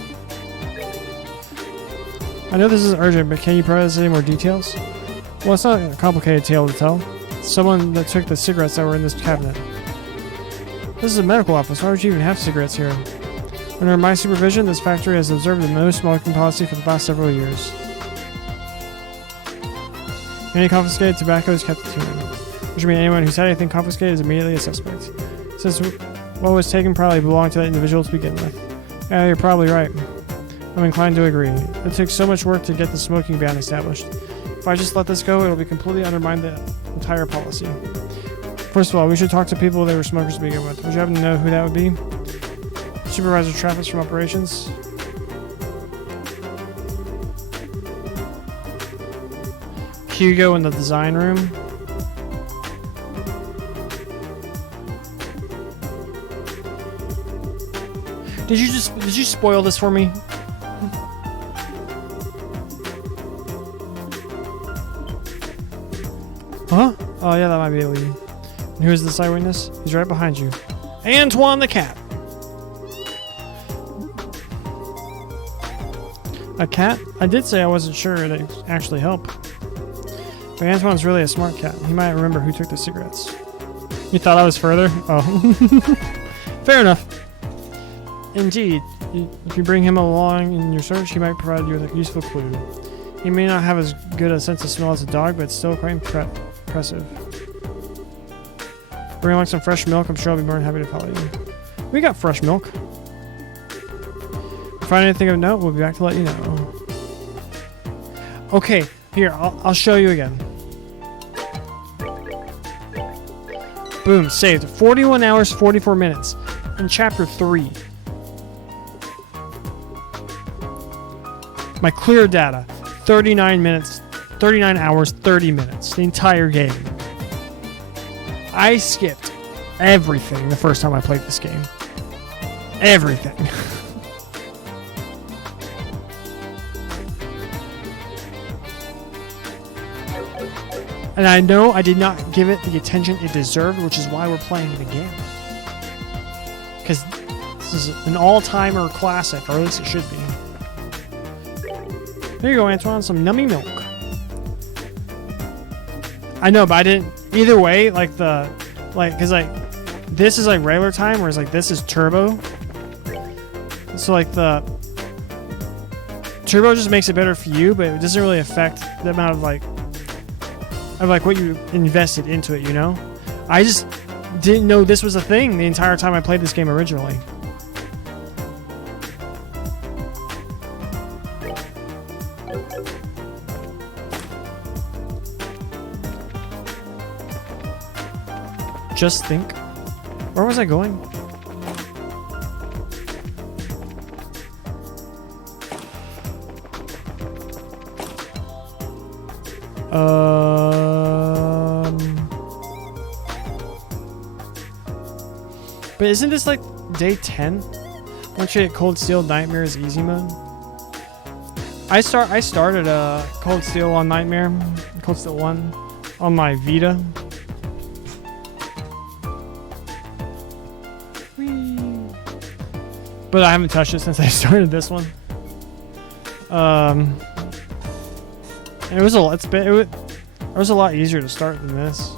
I know this is urgent, but can you provide us any more details? Well, it's not a complicated tale to tell. It's someone that took the cigarettes that were in this cabinet. This is a medical office. Why would you even have cigarettes here? Under my supervision, this factory has observed the no smoking policy for the past several years. Any confiscated tobacco is kept to him, which means anyone who's had anything confiscated is immediately a suspect. Since what was taken probably belonged to that individual to begin with. Yeah, you're probably right. I'm inclined to agree. It took so much work to get the smoking ban established. If I just let this go, it'll be completely undermine the entire policy. First of all, we should talk to people that were smokers to begin with. Would you happen to know who that would be? Supervisor Travis from operations? Hugo in the design room? Did you spoil this for me? Huh? Oh yeah, that might be a lead. And who is this eyewitness? He's right behind you. Antoine the cat. A cat? I did say I wasn't sure it'd actually help. But Antoine's really a smart cat. He might remember who took the cigarettes. You thought I was further? Oh. Fair enough. Indeed. If you bring him along in your search, he might provide you with a useful clue. He may not have as good a sense of smell as a dog, but it's still quite impressive. Bring along some fresh milk. I'm sure I'll be more than happy to follow you. We got fresh milk. If I find anything of note, we'll be back to let you know. Okay, here, I'll show you again. Boom, saved. 41 hours, 44 minutes. In chapter 3. My clear data. 39 minutes, 39 hours, 30 minutes. The entire game. I skipped everything the first time I played this game. Everything. And I know I did not give it the attention it deserved, which is why we're playing it again. Because this is an all-timer classic, or at least it should be. There you go, Antoine, some nummy milk. I know, but I didn't... Either way, like, because, like, this is, like, regular time, whereas, like, this is turbo. So, like, the... Turbo just makes it better for you, but it doesn't really affect the amount of, like... what you invested into it, you know? I just didn't know this was a thing the entire time I played this game originally. Just think. Where was I going? But isn't this like day 10? Once you get Cold Steel Nightmare's easy mode? I started Cold Steel on Nightmare, Cold Steel 1 on my Vita. Whee. But I haven't touched it since I started this one. It was a lot easier to start than this.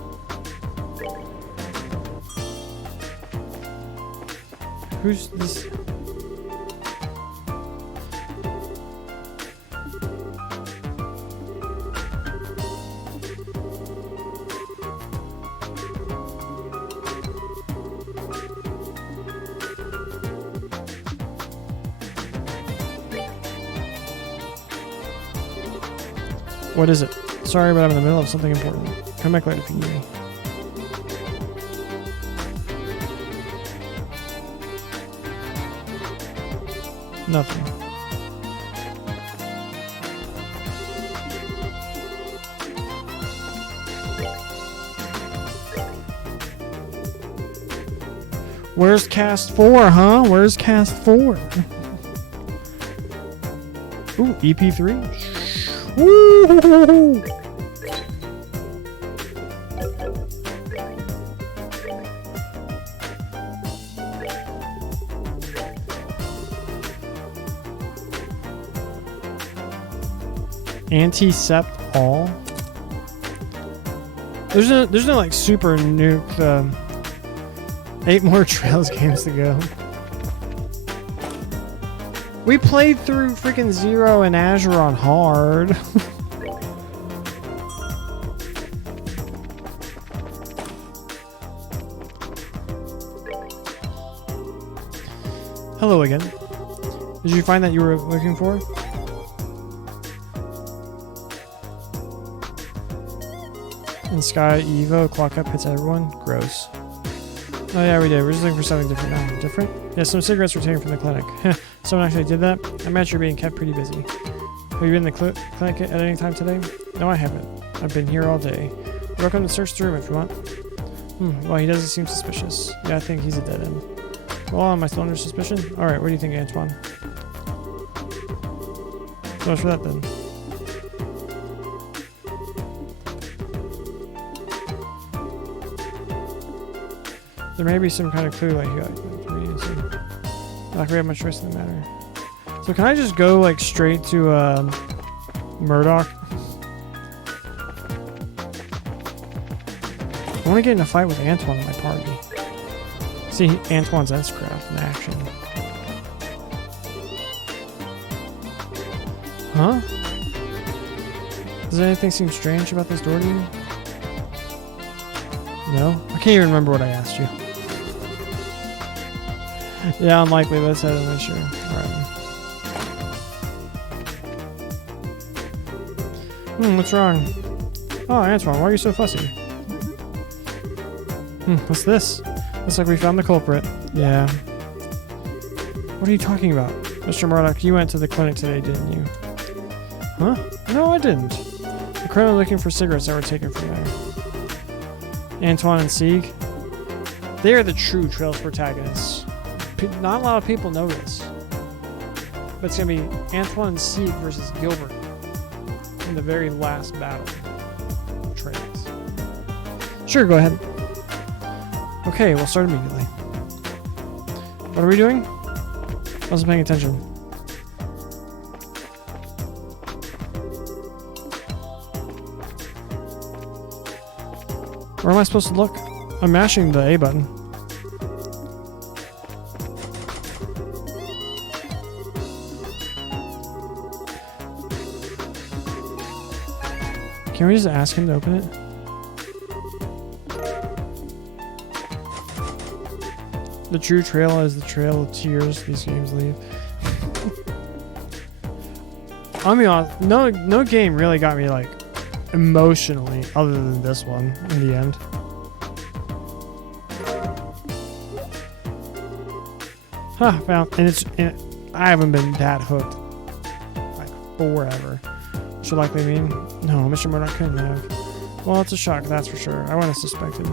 Who's this? What is it? Sorry, but I'm in the middle of something important. Come back later if you need me. Nothing. Where's cast 4, huh? Where's cast 4? Ooh, EP3. Woo! Anti-sept all. There's no like super nuke. 8 more Trails games to go. We played through freaking Zero and Azure on hard. Hello again. Did you find that you were looking for? In Sky Evo, clock up hits everyone. Gross. Oh yeah, we did. We're just looking for something different now. Different? Yeah, some cigarettes were taken from the clinic. Someone actually did that. I imagine you're being kept pretty busy. Have you been in the clinic at any time today? No, I haven't. I've been here all day. You're welcome to search the room if you want. Well, he doesn't seem suspicious. Yeah, I think he's a dead end. Well, am I still under suspicion? Alright, what do you think, Antoine? So much for that then. There may be some kind of clue like you got. Like we have much choice in the matter. So can I just go like straight to Murdoch? I want to get in a fight with Antoine in my party. See Antoine's S-Craft in action. Huh? Does anything seem strange about this door to you? No? I can't even remember what I asked you. Yeah, unlikely, but it's definitely sure. Alright. What's wrong? Oh, Antoine, why are you so fussy? What's this? Looks like we found the culprit. Yeah. What are you talking about? Mr. Murdoch, you went to the clinic today, didn't you? Huh? No, I didn't. The criminal looking for cigarettes that were taken from there. Antoine and Sieg? They are the true Trails protagonists. Not a lot of people know this. But it's going to be Antoine and Sieg versus Gilbert in the very last battle of Trails. Sure, go ahead. Okay, we'll start immediately. What are we doing? I wasn't paying attention. Where am I supposed to look? I'm mashing the A button. Can we just ask him to open it? The true trail is the trail of tears these games leave. I'll be honest, no game really got me like emotionally other than this one in the end. Found, and I haven't been that hooked like forever. Which would likely mean no, Mr. Murdoch couldn't have. Well, it's a shock, that's for sure. I wouldn't have suspected.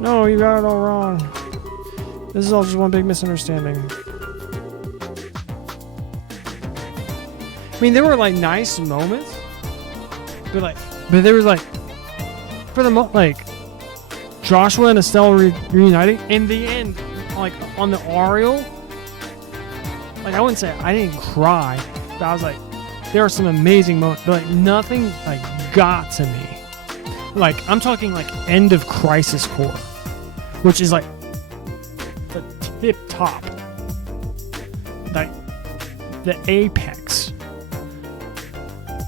No, you got it all wrong. This is all just one big misunderstanding. I mean, there were like nice moments, but there was like, for the like, Joshua and Estelle reuniting in the end, like on the Ariel. Like I wouldn't say I didn't cry, but I was like, there are some amazing moments, but like nothing like got to me. Like I'm talking like end of Crisis Core, which is like the tip top, like the apex.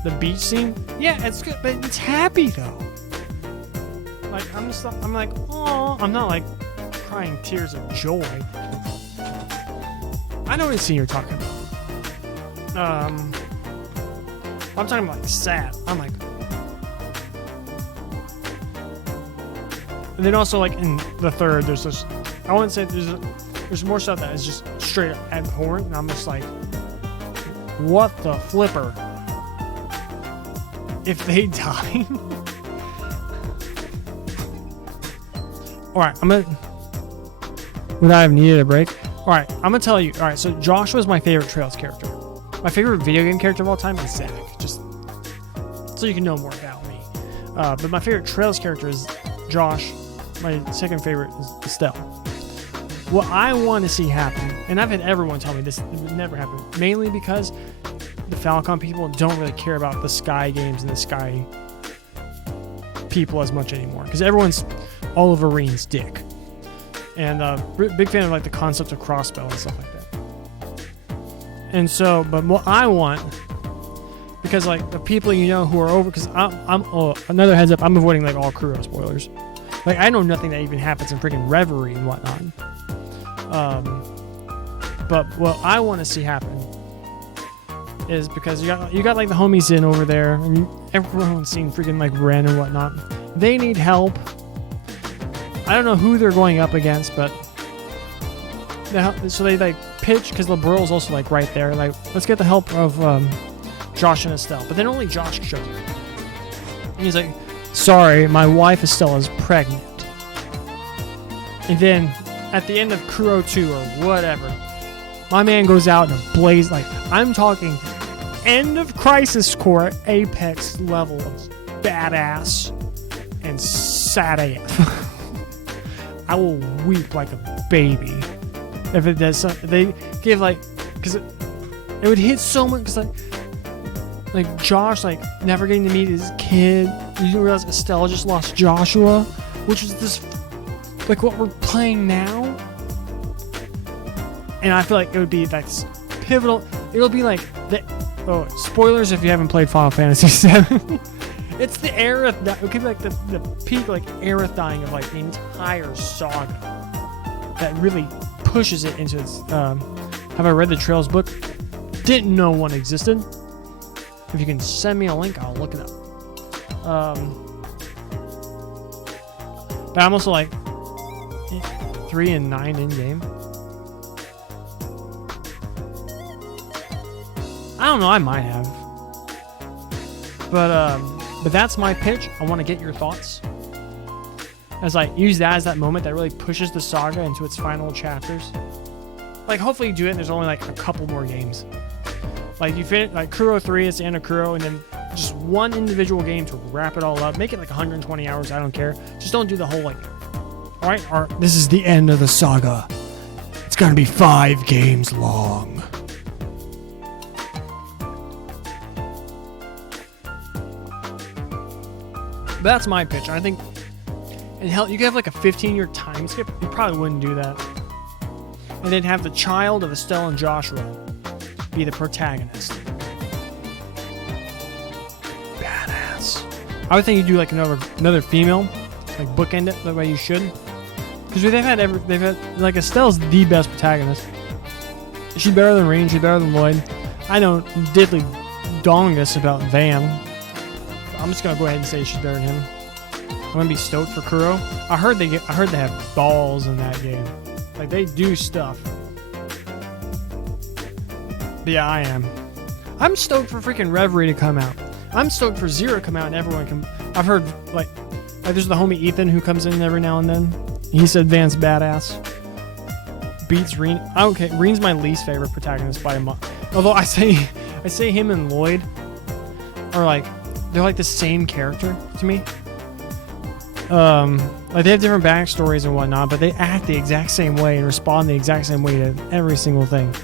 The beach scene, yeah, it's good, but it's happy though. Like I'm like, oh, I'm not like crying tears of joy. I know what scene you're talking about. I'm talking about like sad. I'm like, And then also like in the third, there's this. I wouldn't say there's more stuff that is just straight up abhorrent, and I'm just like, what the flipper? If they die. All right, would I have needed a break? All right, I'm gonna tell you. All right, so Joshua is my favorite Trails character. My favorite video game character of all time is Zack. Just so you can know more about me. But my favorite Trails character is Josh. My second favorite is Estelle. What I want to see happen, and I've had everyone tell me this would never happen, mainly because the Falcon people don't really care about the Sky games and the Sky people as much anymore, because everyone's all over Reen's dick. And big fan of like the concept of crossbow and stuff like that. And so, but what I want, because like the people you know who are over, because another heads up, I'm avoiding like all Kuro spoilers. Like I know nothing that even happens in freaking Reverie and whatnot. But what I want to see happen is, because you got like the homies in over there, and everyone's seen freaking like Ren and whatnot. They need help. I don't know who they're going up against, but so they like pitch, because LeBrul's also like right there. Like, let's get the help of Josh and Estelle. But then only Josh shows up. And he's like, sorry, my wife Estelle is pregnant. And then at the end of Kuro 2 or whatever, my man goes out in a blaze. Like, I'm talking end of Crisis Core Apex level of badass and sad AF. I will weep like a baby if it does something. They give like, because it would hit so much, because like Josh like never getting to meet his kid. You didn't realize Estelle just lost Joshua, which was this like what we're playing now. And I feel like it would be that's pivotal. It'll be like spoilers if you haven't played Final Fantasy VII. It's the Aerith. It could be like the peak like Aerith dying of like the entire saga. That really pushes it into its. Have I read the Trails book? Didn't know one existed. If you can send me a link, I'll look it up. But I'm also like 3 and 9 in game. I don't know. I might have. But that's my pitch. I want to get your thoughts. As I use that as that moment that really pushes the saga into its final chapters. Like, hopefully you do it and there's only like a couple more games. Like, you finish, like, Kuro 3, it's the end of Kuro, and then just one individual game to wrap it all up. Make it like 120 hours, I don't care. Just don't do the whole, like, alright, this is the end of the saga. It's gonna be 5 games long. But that's my pitch. I think, and hell, you could have like a 15-year time skip. You probably wouldn't do that. And then have the child of Estelle and Joshua be the protagonist. Badass. I would think you do like another female, like bookend it the way you should. Because they've had like Estelle's the best protagonist. She's better than Reen. She's better than Lloyd. I know diddly dongus about Van. I'm just gonna go ahead and say she's better than him. I'm gonna be stoked for Kuro. I heard they have balls in that game. Like, they do stuff. But yeah, I am. I'm stoked for freaking Reverie to come out. I'm stoked for Zero to come out and everyone can. I've heard like there's the homie Ethan who comes in every now and then. He said Van's badass. Beats Reen. Okay, Reen's my least favorite protagonist by a month. Although I say him and Lloyd are like, they're like the same character to me. Like, they have different backstories and whatnot, but they act the exact same way and respond the exact same way to every single thing.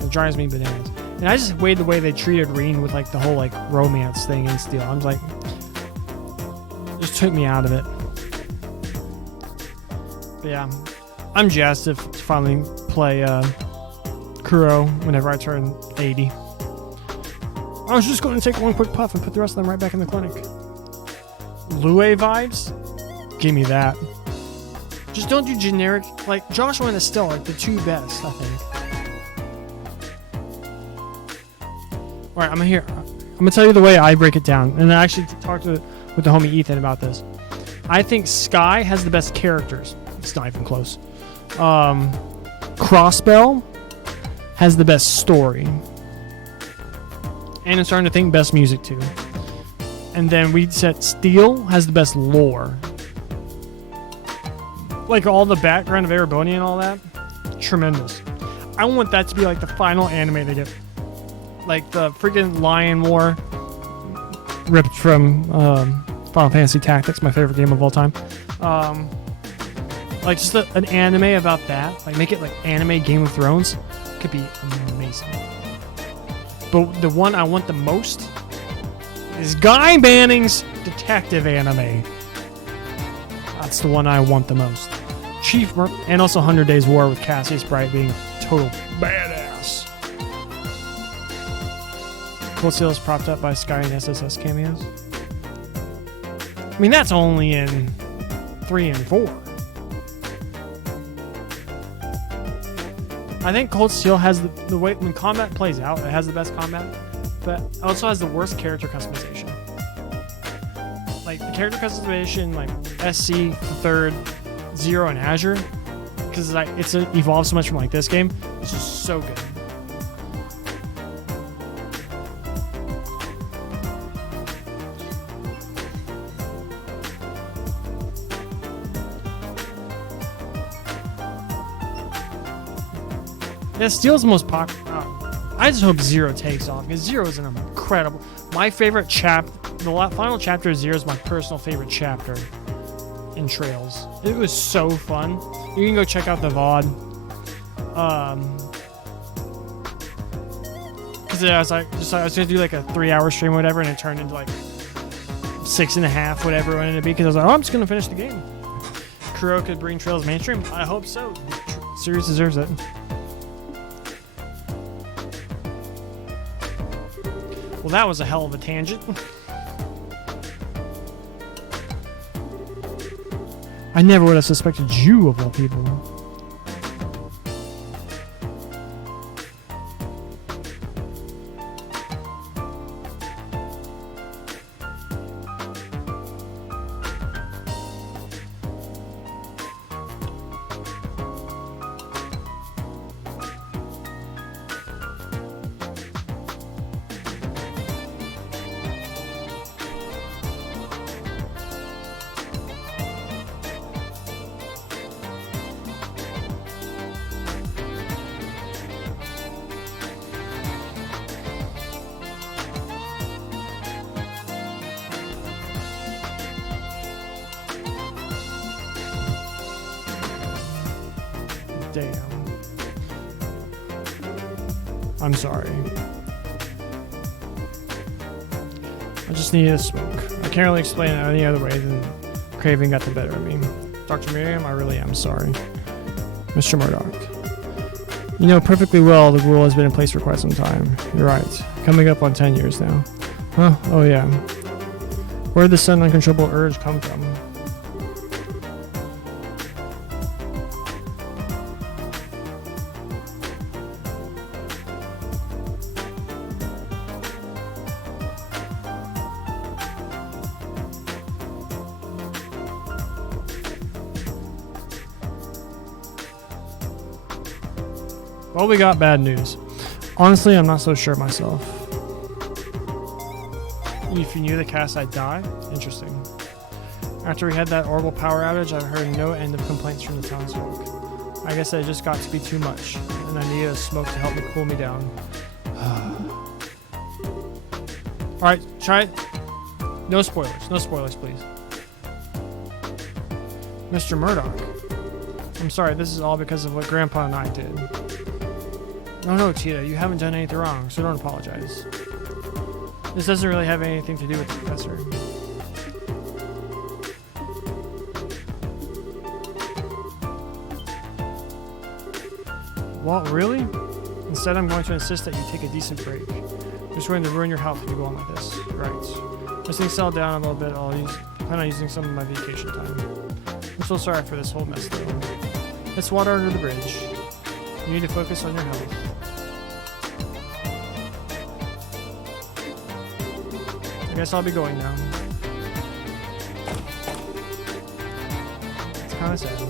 It drives me bananas. And I just hate the way they treated Reen with like the whole like romance thing in Steel. I'm like, just took me out of it. But yeah, I'm jazzed to finally play Kuro whenever I turn 80. I was just going to take one quick puff and put the rest of them right back in the clinic. Lue vibes? Give me that. Just don't do generic. Like, Joshua and Estelle are like the two best, I think. Alright, I'm going to tell you the way I break it down. And I actually talked with the homie Ethan about this. I think Sky has the best characters. It's not even close. Crossbell has the best story. And I'm starting to think best music too. And then we said Steel has the best lore. Like all the background of Ereboni and all that. Tremendous. I want that to be like the final anime they get. Like the freaking Lion War ripped from Final Fantasy Tactics, my favorite game of all time. Like just an anime about that. Like make it like anime Game of Thrones. Could be amazing. But the one I want the most is Guy Manning's detective anime. That's the one I want the most. And also 100 Days War with Cassius Bright being total badass. Cold Steel is propped up by Sky and SSS cameos. I mean, that's only in 3 and 4. I think Cold Steel has the way when combat plays out, it has the best combat, but it also has the worst character customization. Like the character customization, like SC, Third, Zero, and Azure, because like it's evolved so much from like this game. It's just so good. Yeah, Steel's the most popular. I just hope Zero takes off because Zero is an incredible. My favorite the final chapter of Zero is my personal favorite chapter in Trails. It was so fun. You can go check out the VOD. Because I was gonna do like a 3-hour stream or whatever, and it turned into like 6.5, whatever it wanted to be. Because I was like, oh, I'm just gonna finish the game. Kuro could bring Trails mainstream. I hope so. The series deserves it. Well, that was a hell of a tangent. I never would have suspected you of all people. Damn. I'm sorry. I just needed a smoke. I can't really explain it any other way than craving got the better of me. Dr. Miriam, I really am sorry. Mr. Murdoch. You know perfectly well the rule has been in place for quite some time. You're right. Coming up on 10 years now. Huh? Oh yeah. Where did the sudden uncontrollable urge come from? Well, we got bad news. Honestly, I'm not so sure myself. If you knew the cast, I'd die? Interesting. After we had that horrible power outage, I've heard no end of complaints from the townsfolk. I guess it just got to be too much, and I needed a smoke to help me cool me down. Alright, try it. No spoilers, please. Mr. Murdoch. I'm sorry, this is all because of what Grandpa and I did. No, Tita, you haven't done anything wrong, so don't apologize. This doesn't really have anything to do with the professor. What, really? Instead, I'm going to insist that you take a decent break. You're just going to ruin your health if you go on like this. Right. As things settle down a little bit, plan on using some of my vacation time. I'm so sorry for this whole mess, though. It's water under the bridge. You need to focus on your health. I guess I'll be going now. kind of sad.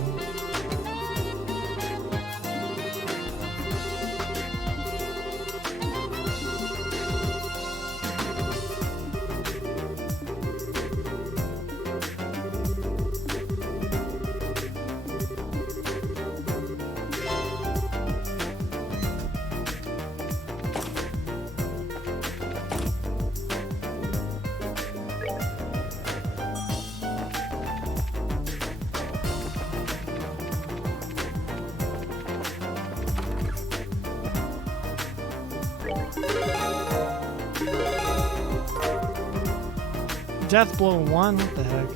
Death blow 1? What the heck?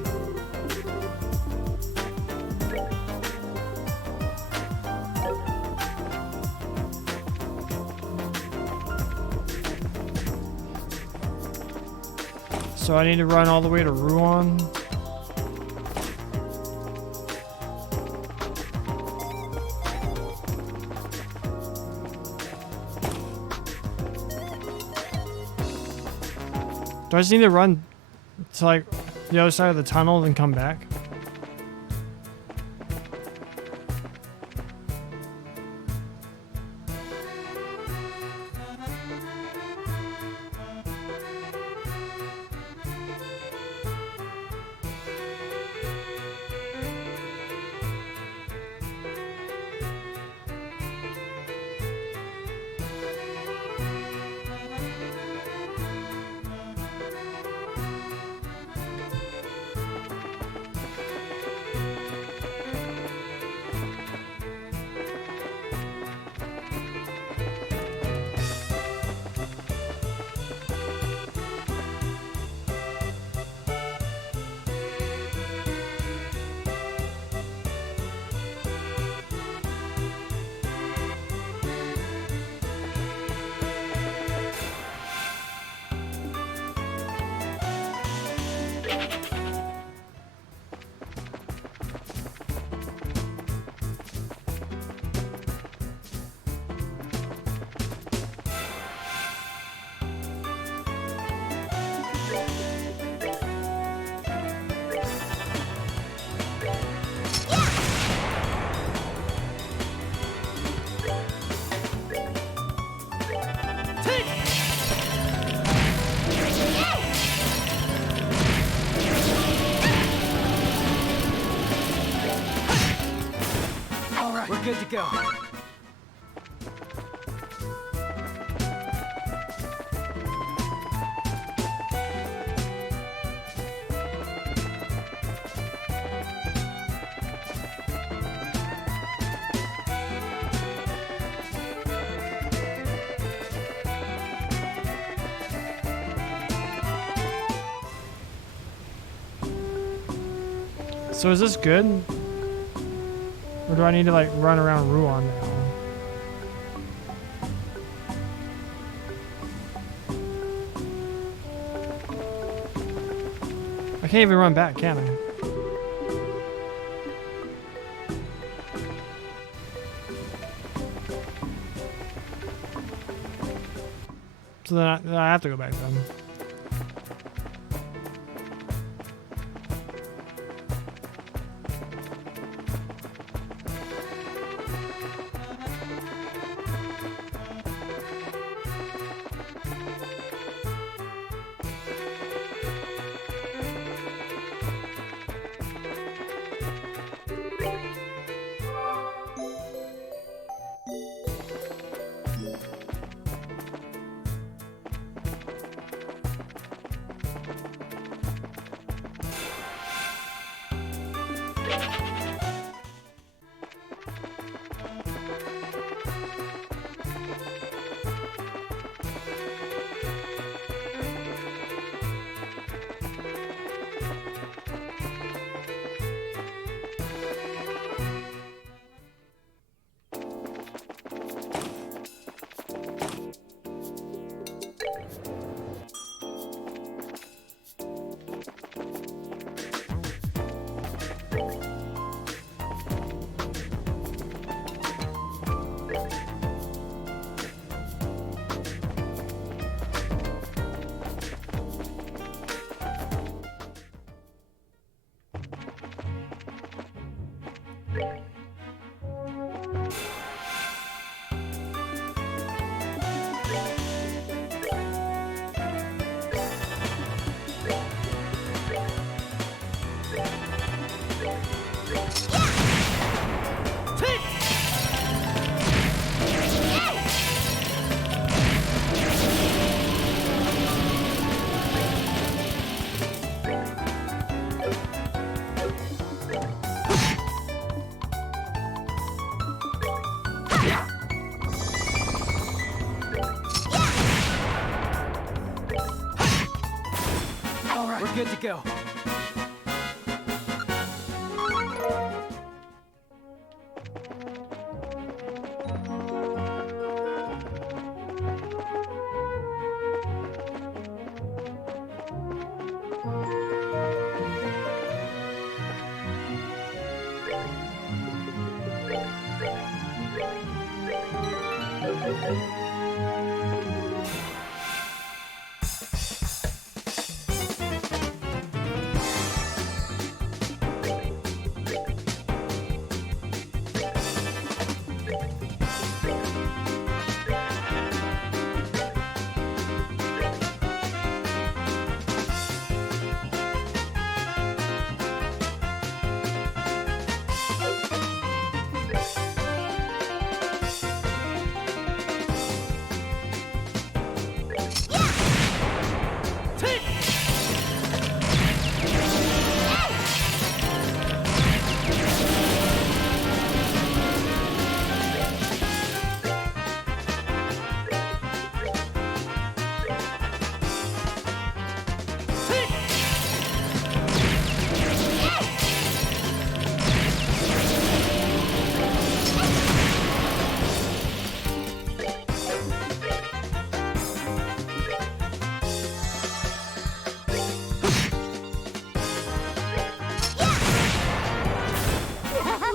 So I need to run all the way to Ruan. Do I just need to run to like the other side of the tunnel and come back? We're good to go. So is this good? Or do I need to like run around Ruan now? I can't even run back, can I? So then I have to go back then. right, we're good to go.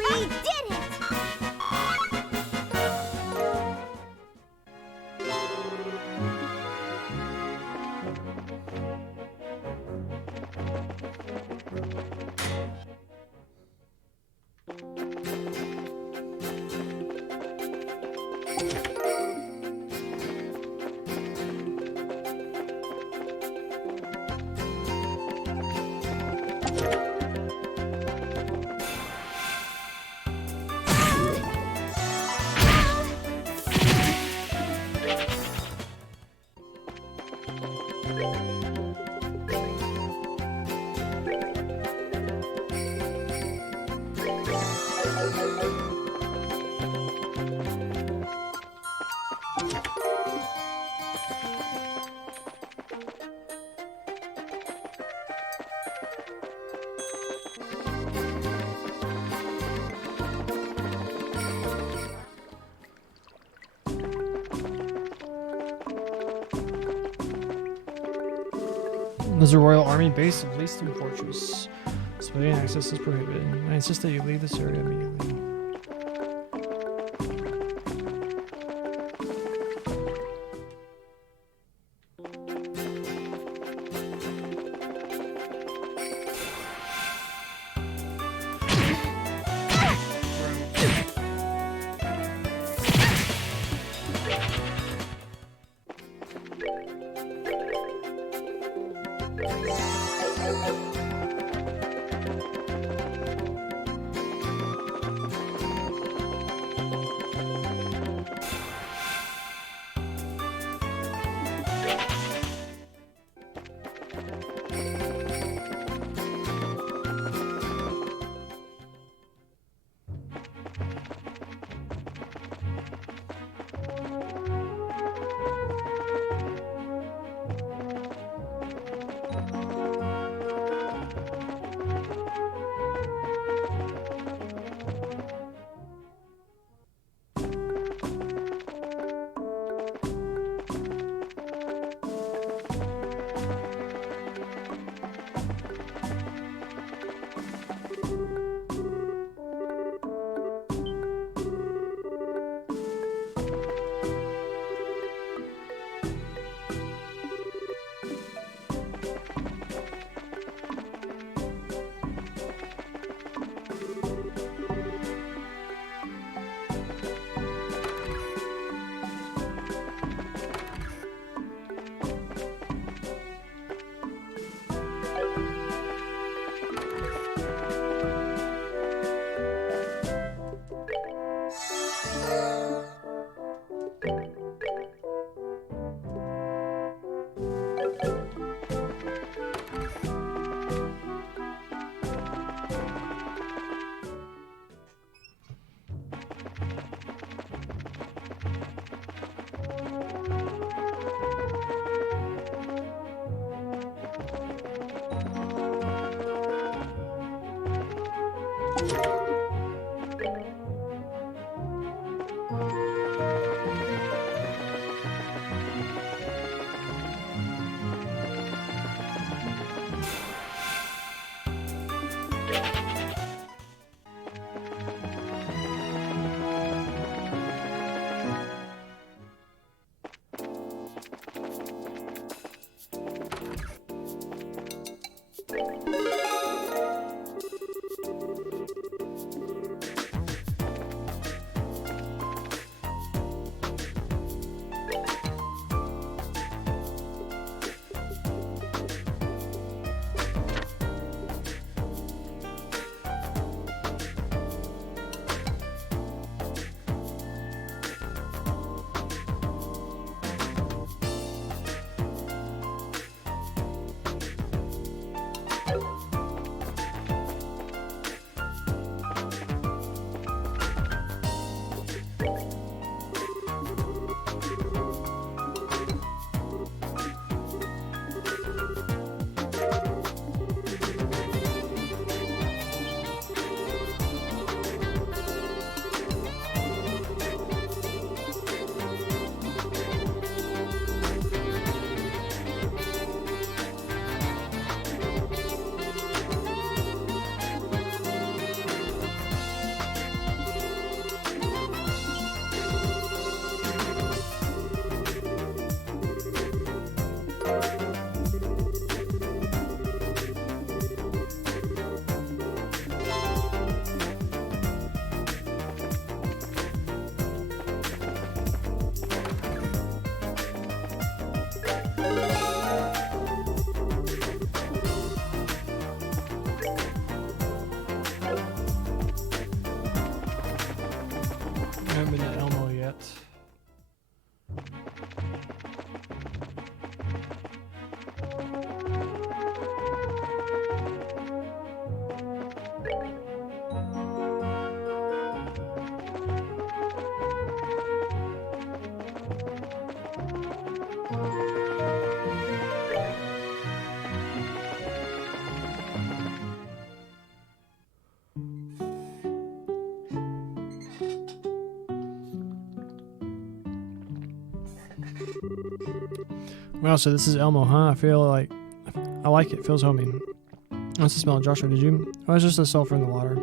We did it! There's a royal army base of Leaston Fortress. Civilian access is prohibited. I insist that you leave this area immediately. I haven't been to Elmo yet. Wow, so this is Elmo, huh? I feel like I like it. Feels homey. What's the smell? Joshua, did you? Oh, it's just the sulfur in the water.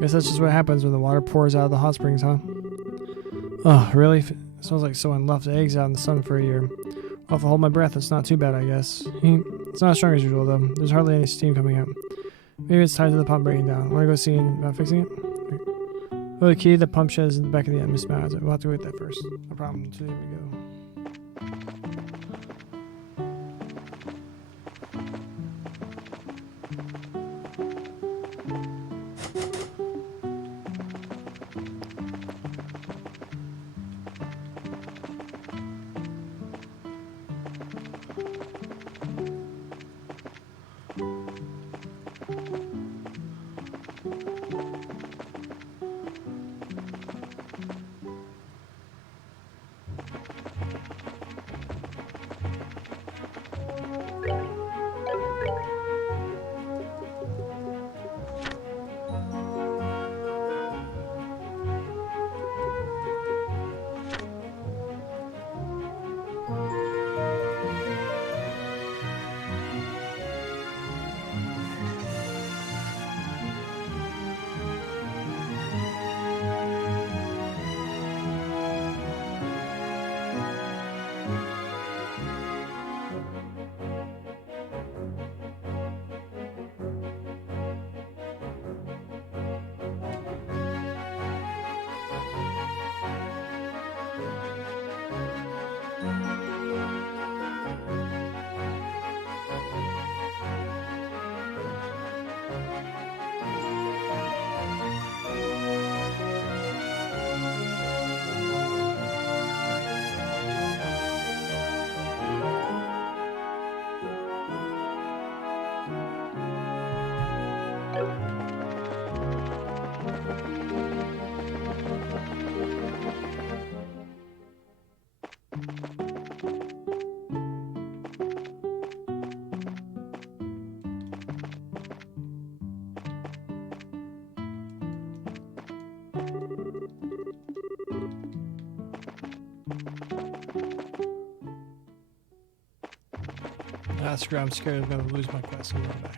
Guess that's just what happens when the water pours out of the hot springs, huh? Oh, really? It smells like someone left eggs out in the sun for a year. Well, if I hold my breath, it's not too bad, I guess. It's not as strong as usual, though. There's hardly any steam coming out. Maybe it's tied to the pump breaking down. Want to go see about fixing it? Oh, the key to the pump shed is in the back of the Miss Mounds. We'll have to wait that first. No problem. So there we go. faster. I'm scared I'm going to lose my quest and run back.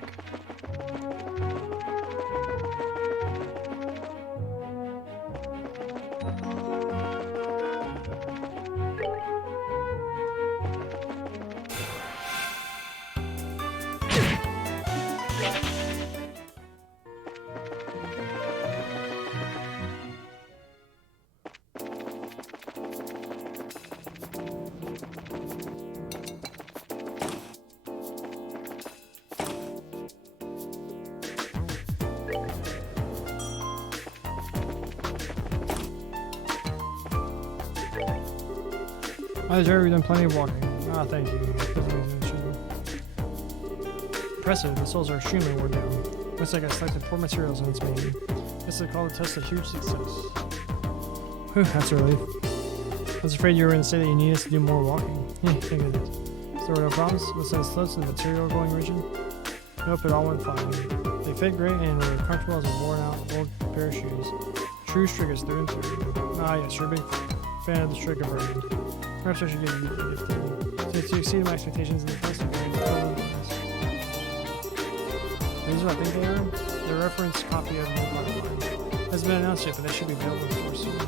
Oh, Jerry, we've done plenty of walking. Ah, thank you. Impressive, the souls are extremely worn down. Looks like I selected poor materials on its main. This is called a test of huge success. Whew, that's a relief. I was afraid you were going to say that you need us to do more walking. Thank goodness. So there were no problems? Was it slopes and the material going rigid? Nope, it all went fine. They fit great and were comfortable as a worn out old pair of shoes. True striggers through and through. Ah yes, you're a big fan of the Strigger brand. Perhaps I should give you a gift to you. Since you exceeded my expectations in the test, I'm going to totally bonus. These are what I think they are. The reference copy of the new product line. Hasn't been announced yet, but they should be available for soon.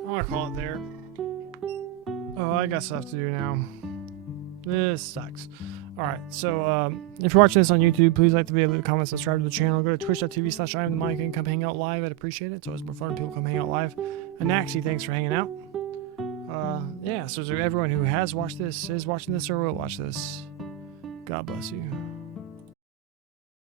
I'm gonna call it there. Oh, I guess I have to do now. This sucks. Alright, so if you're watching this on YouTube, please like the video, leave a comment, subscribe to the channel. Go to twitch.tv/IamTheMike and come hang out live. I'd appreciate it. It's always more fun when people come hang out live. And Naxi, thanks for hanging out. Yeah, so to everyone who has watched this, is watching this, or will watch this, God bless you.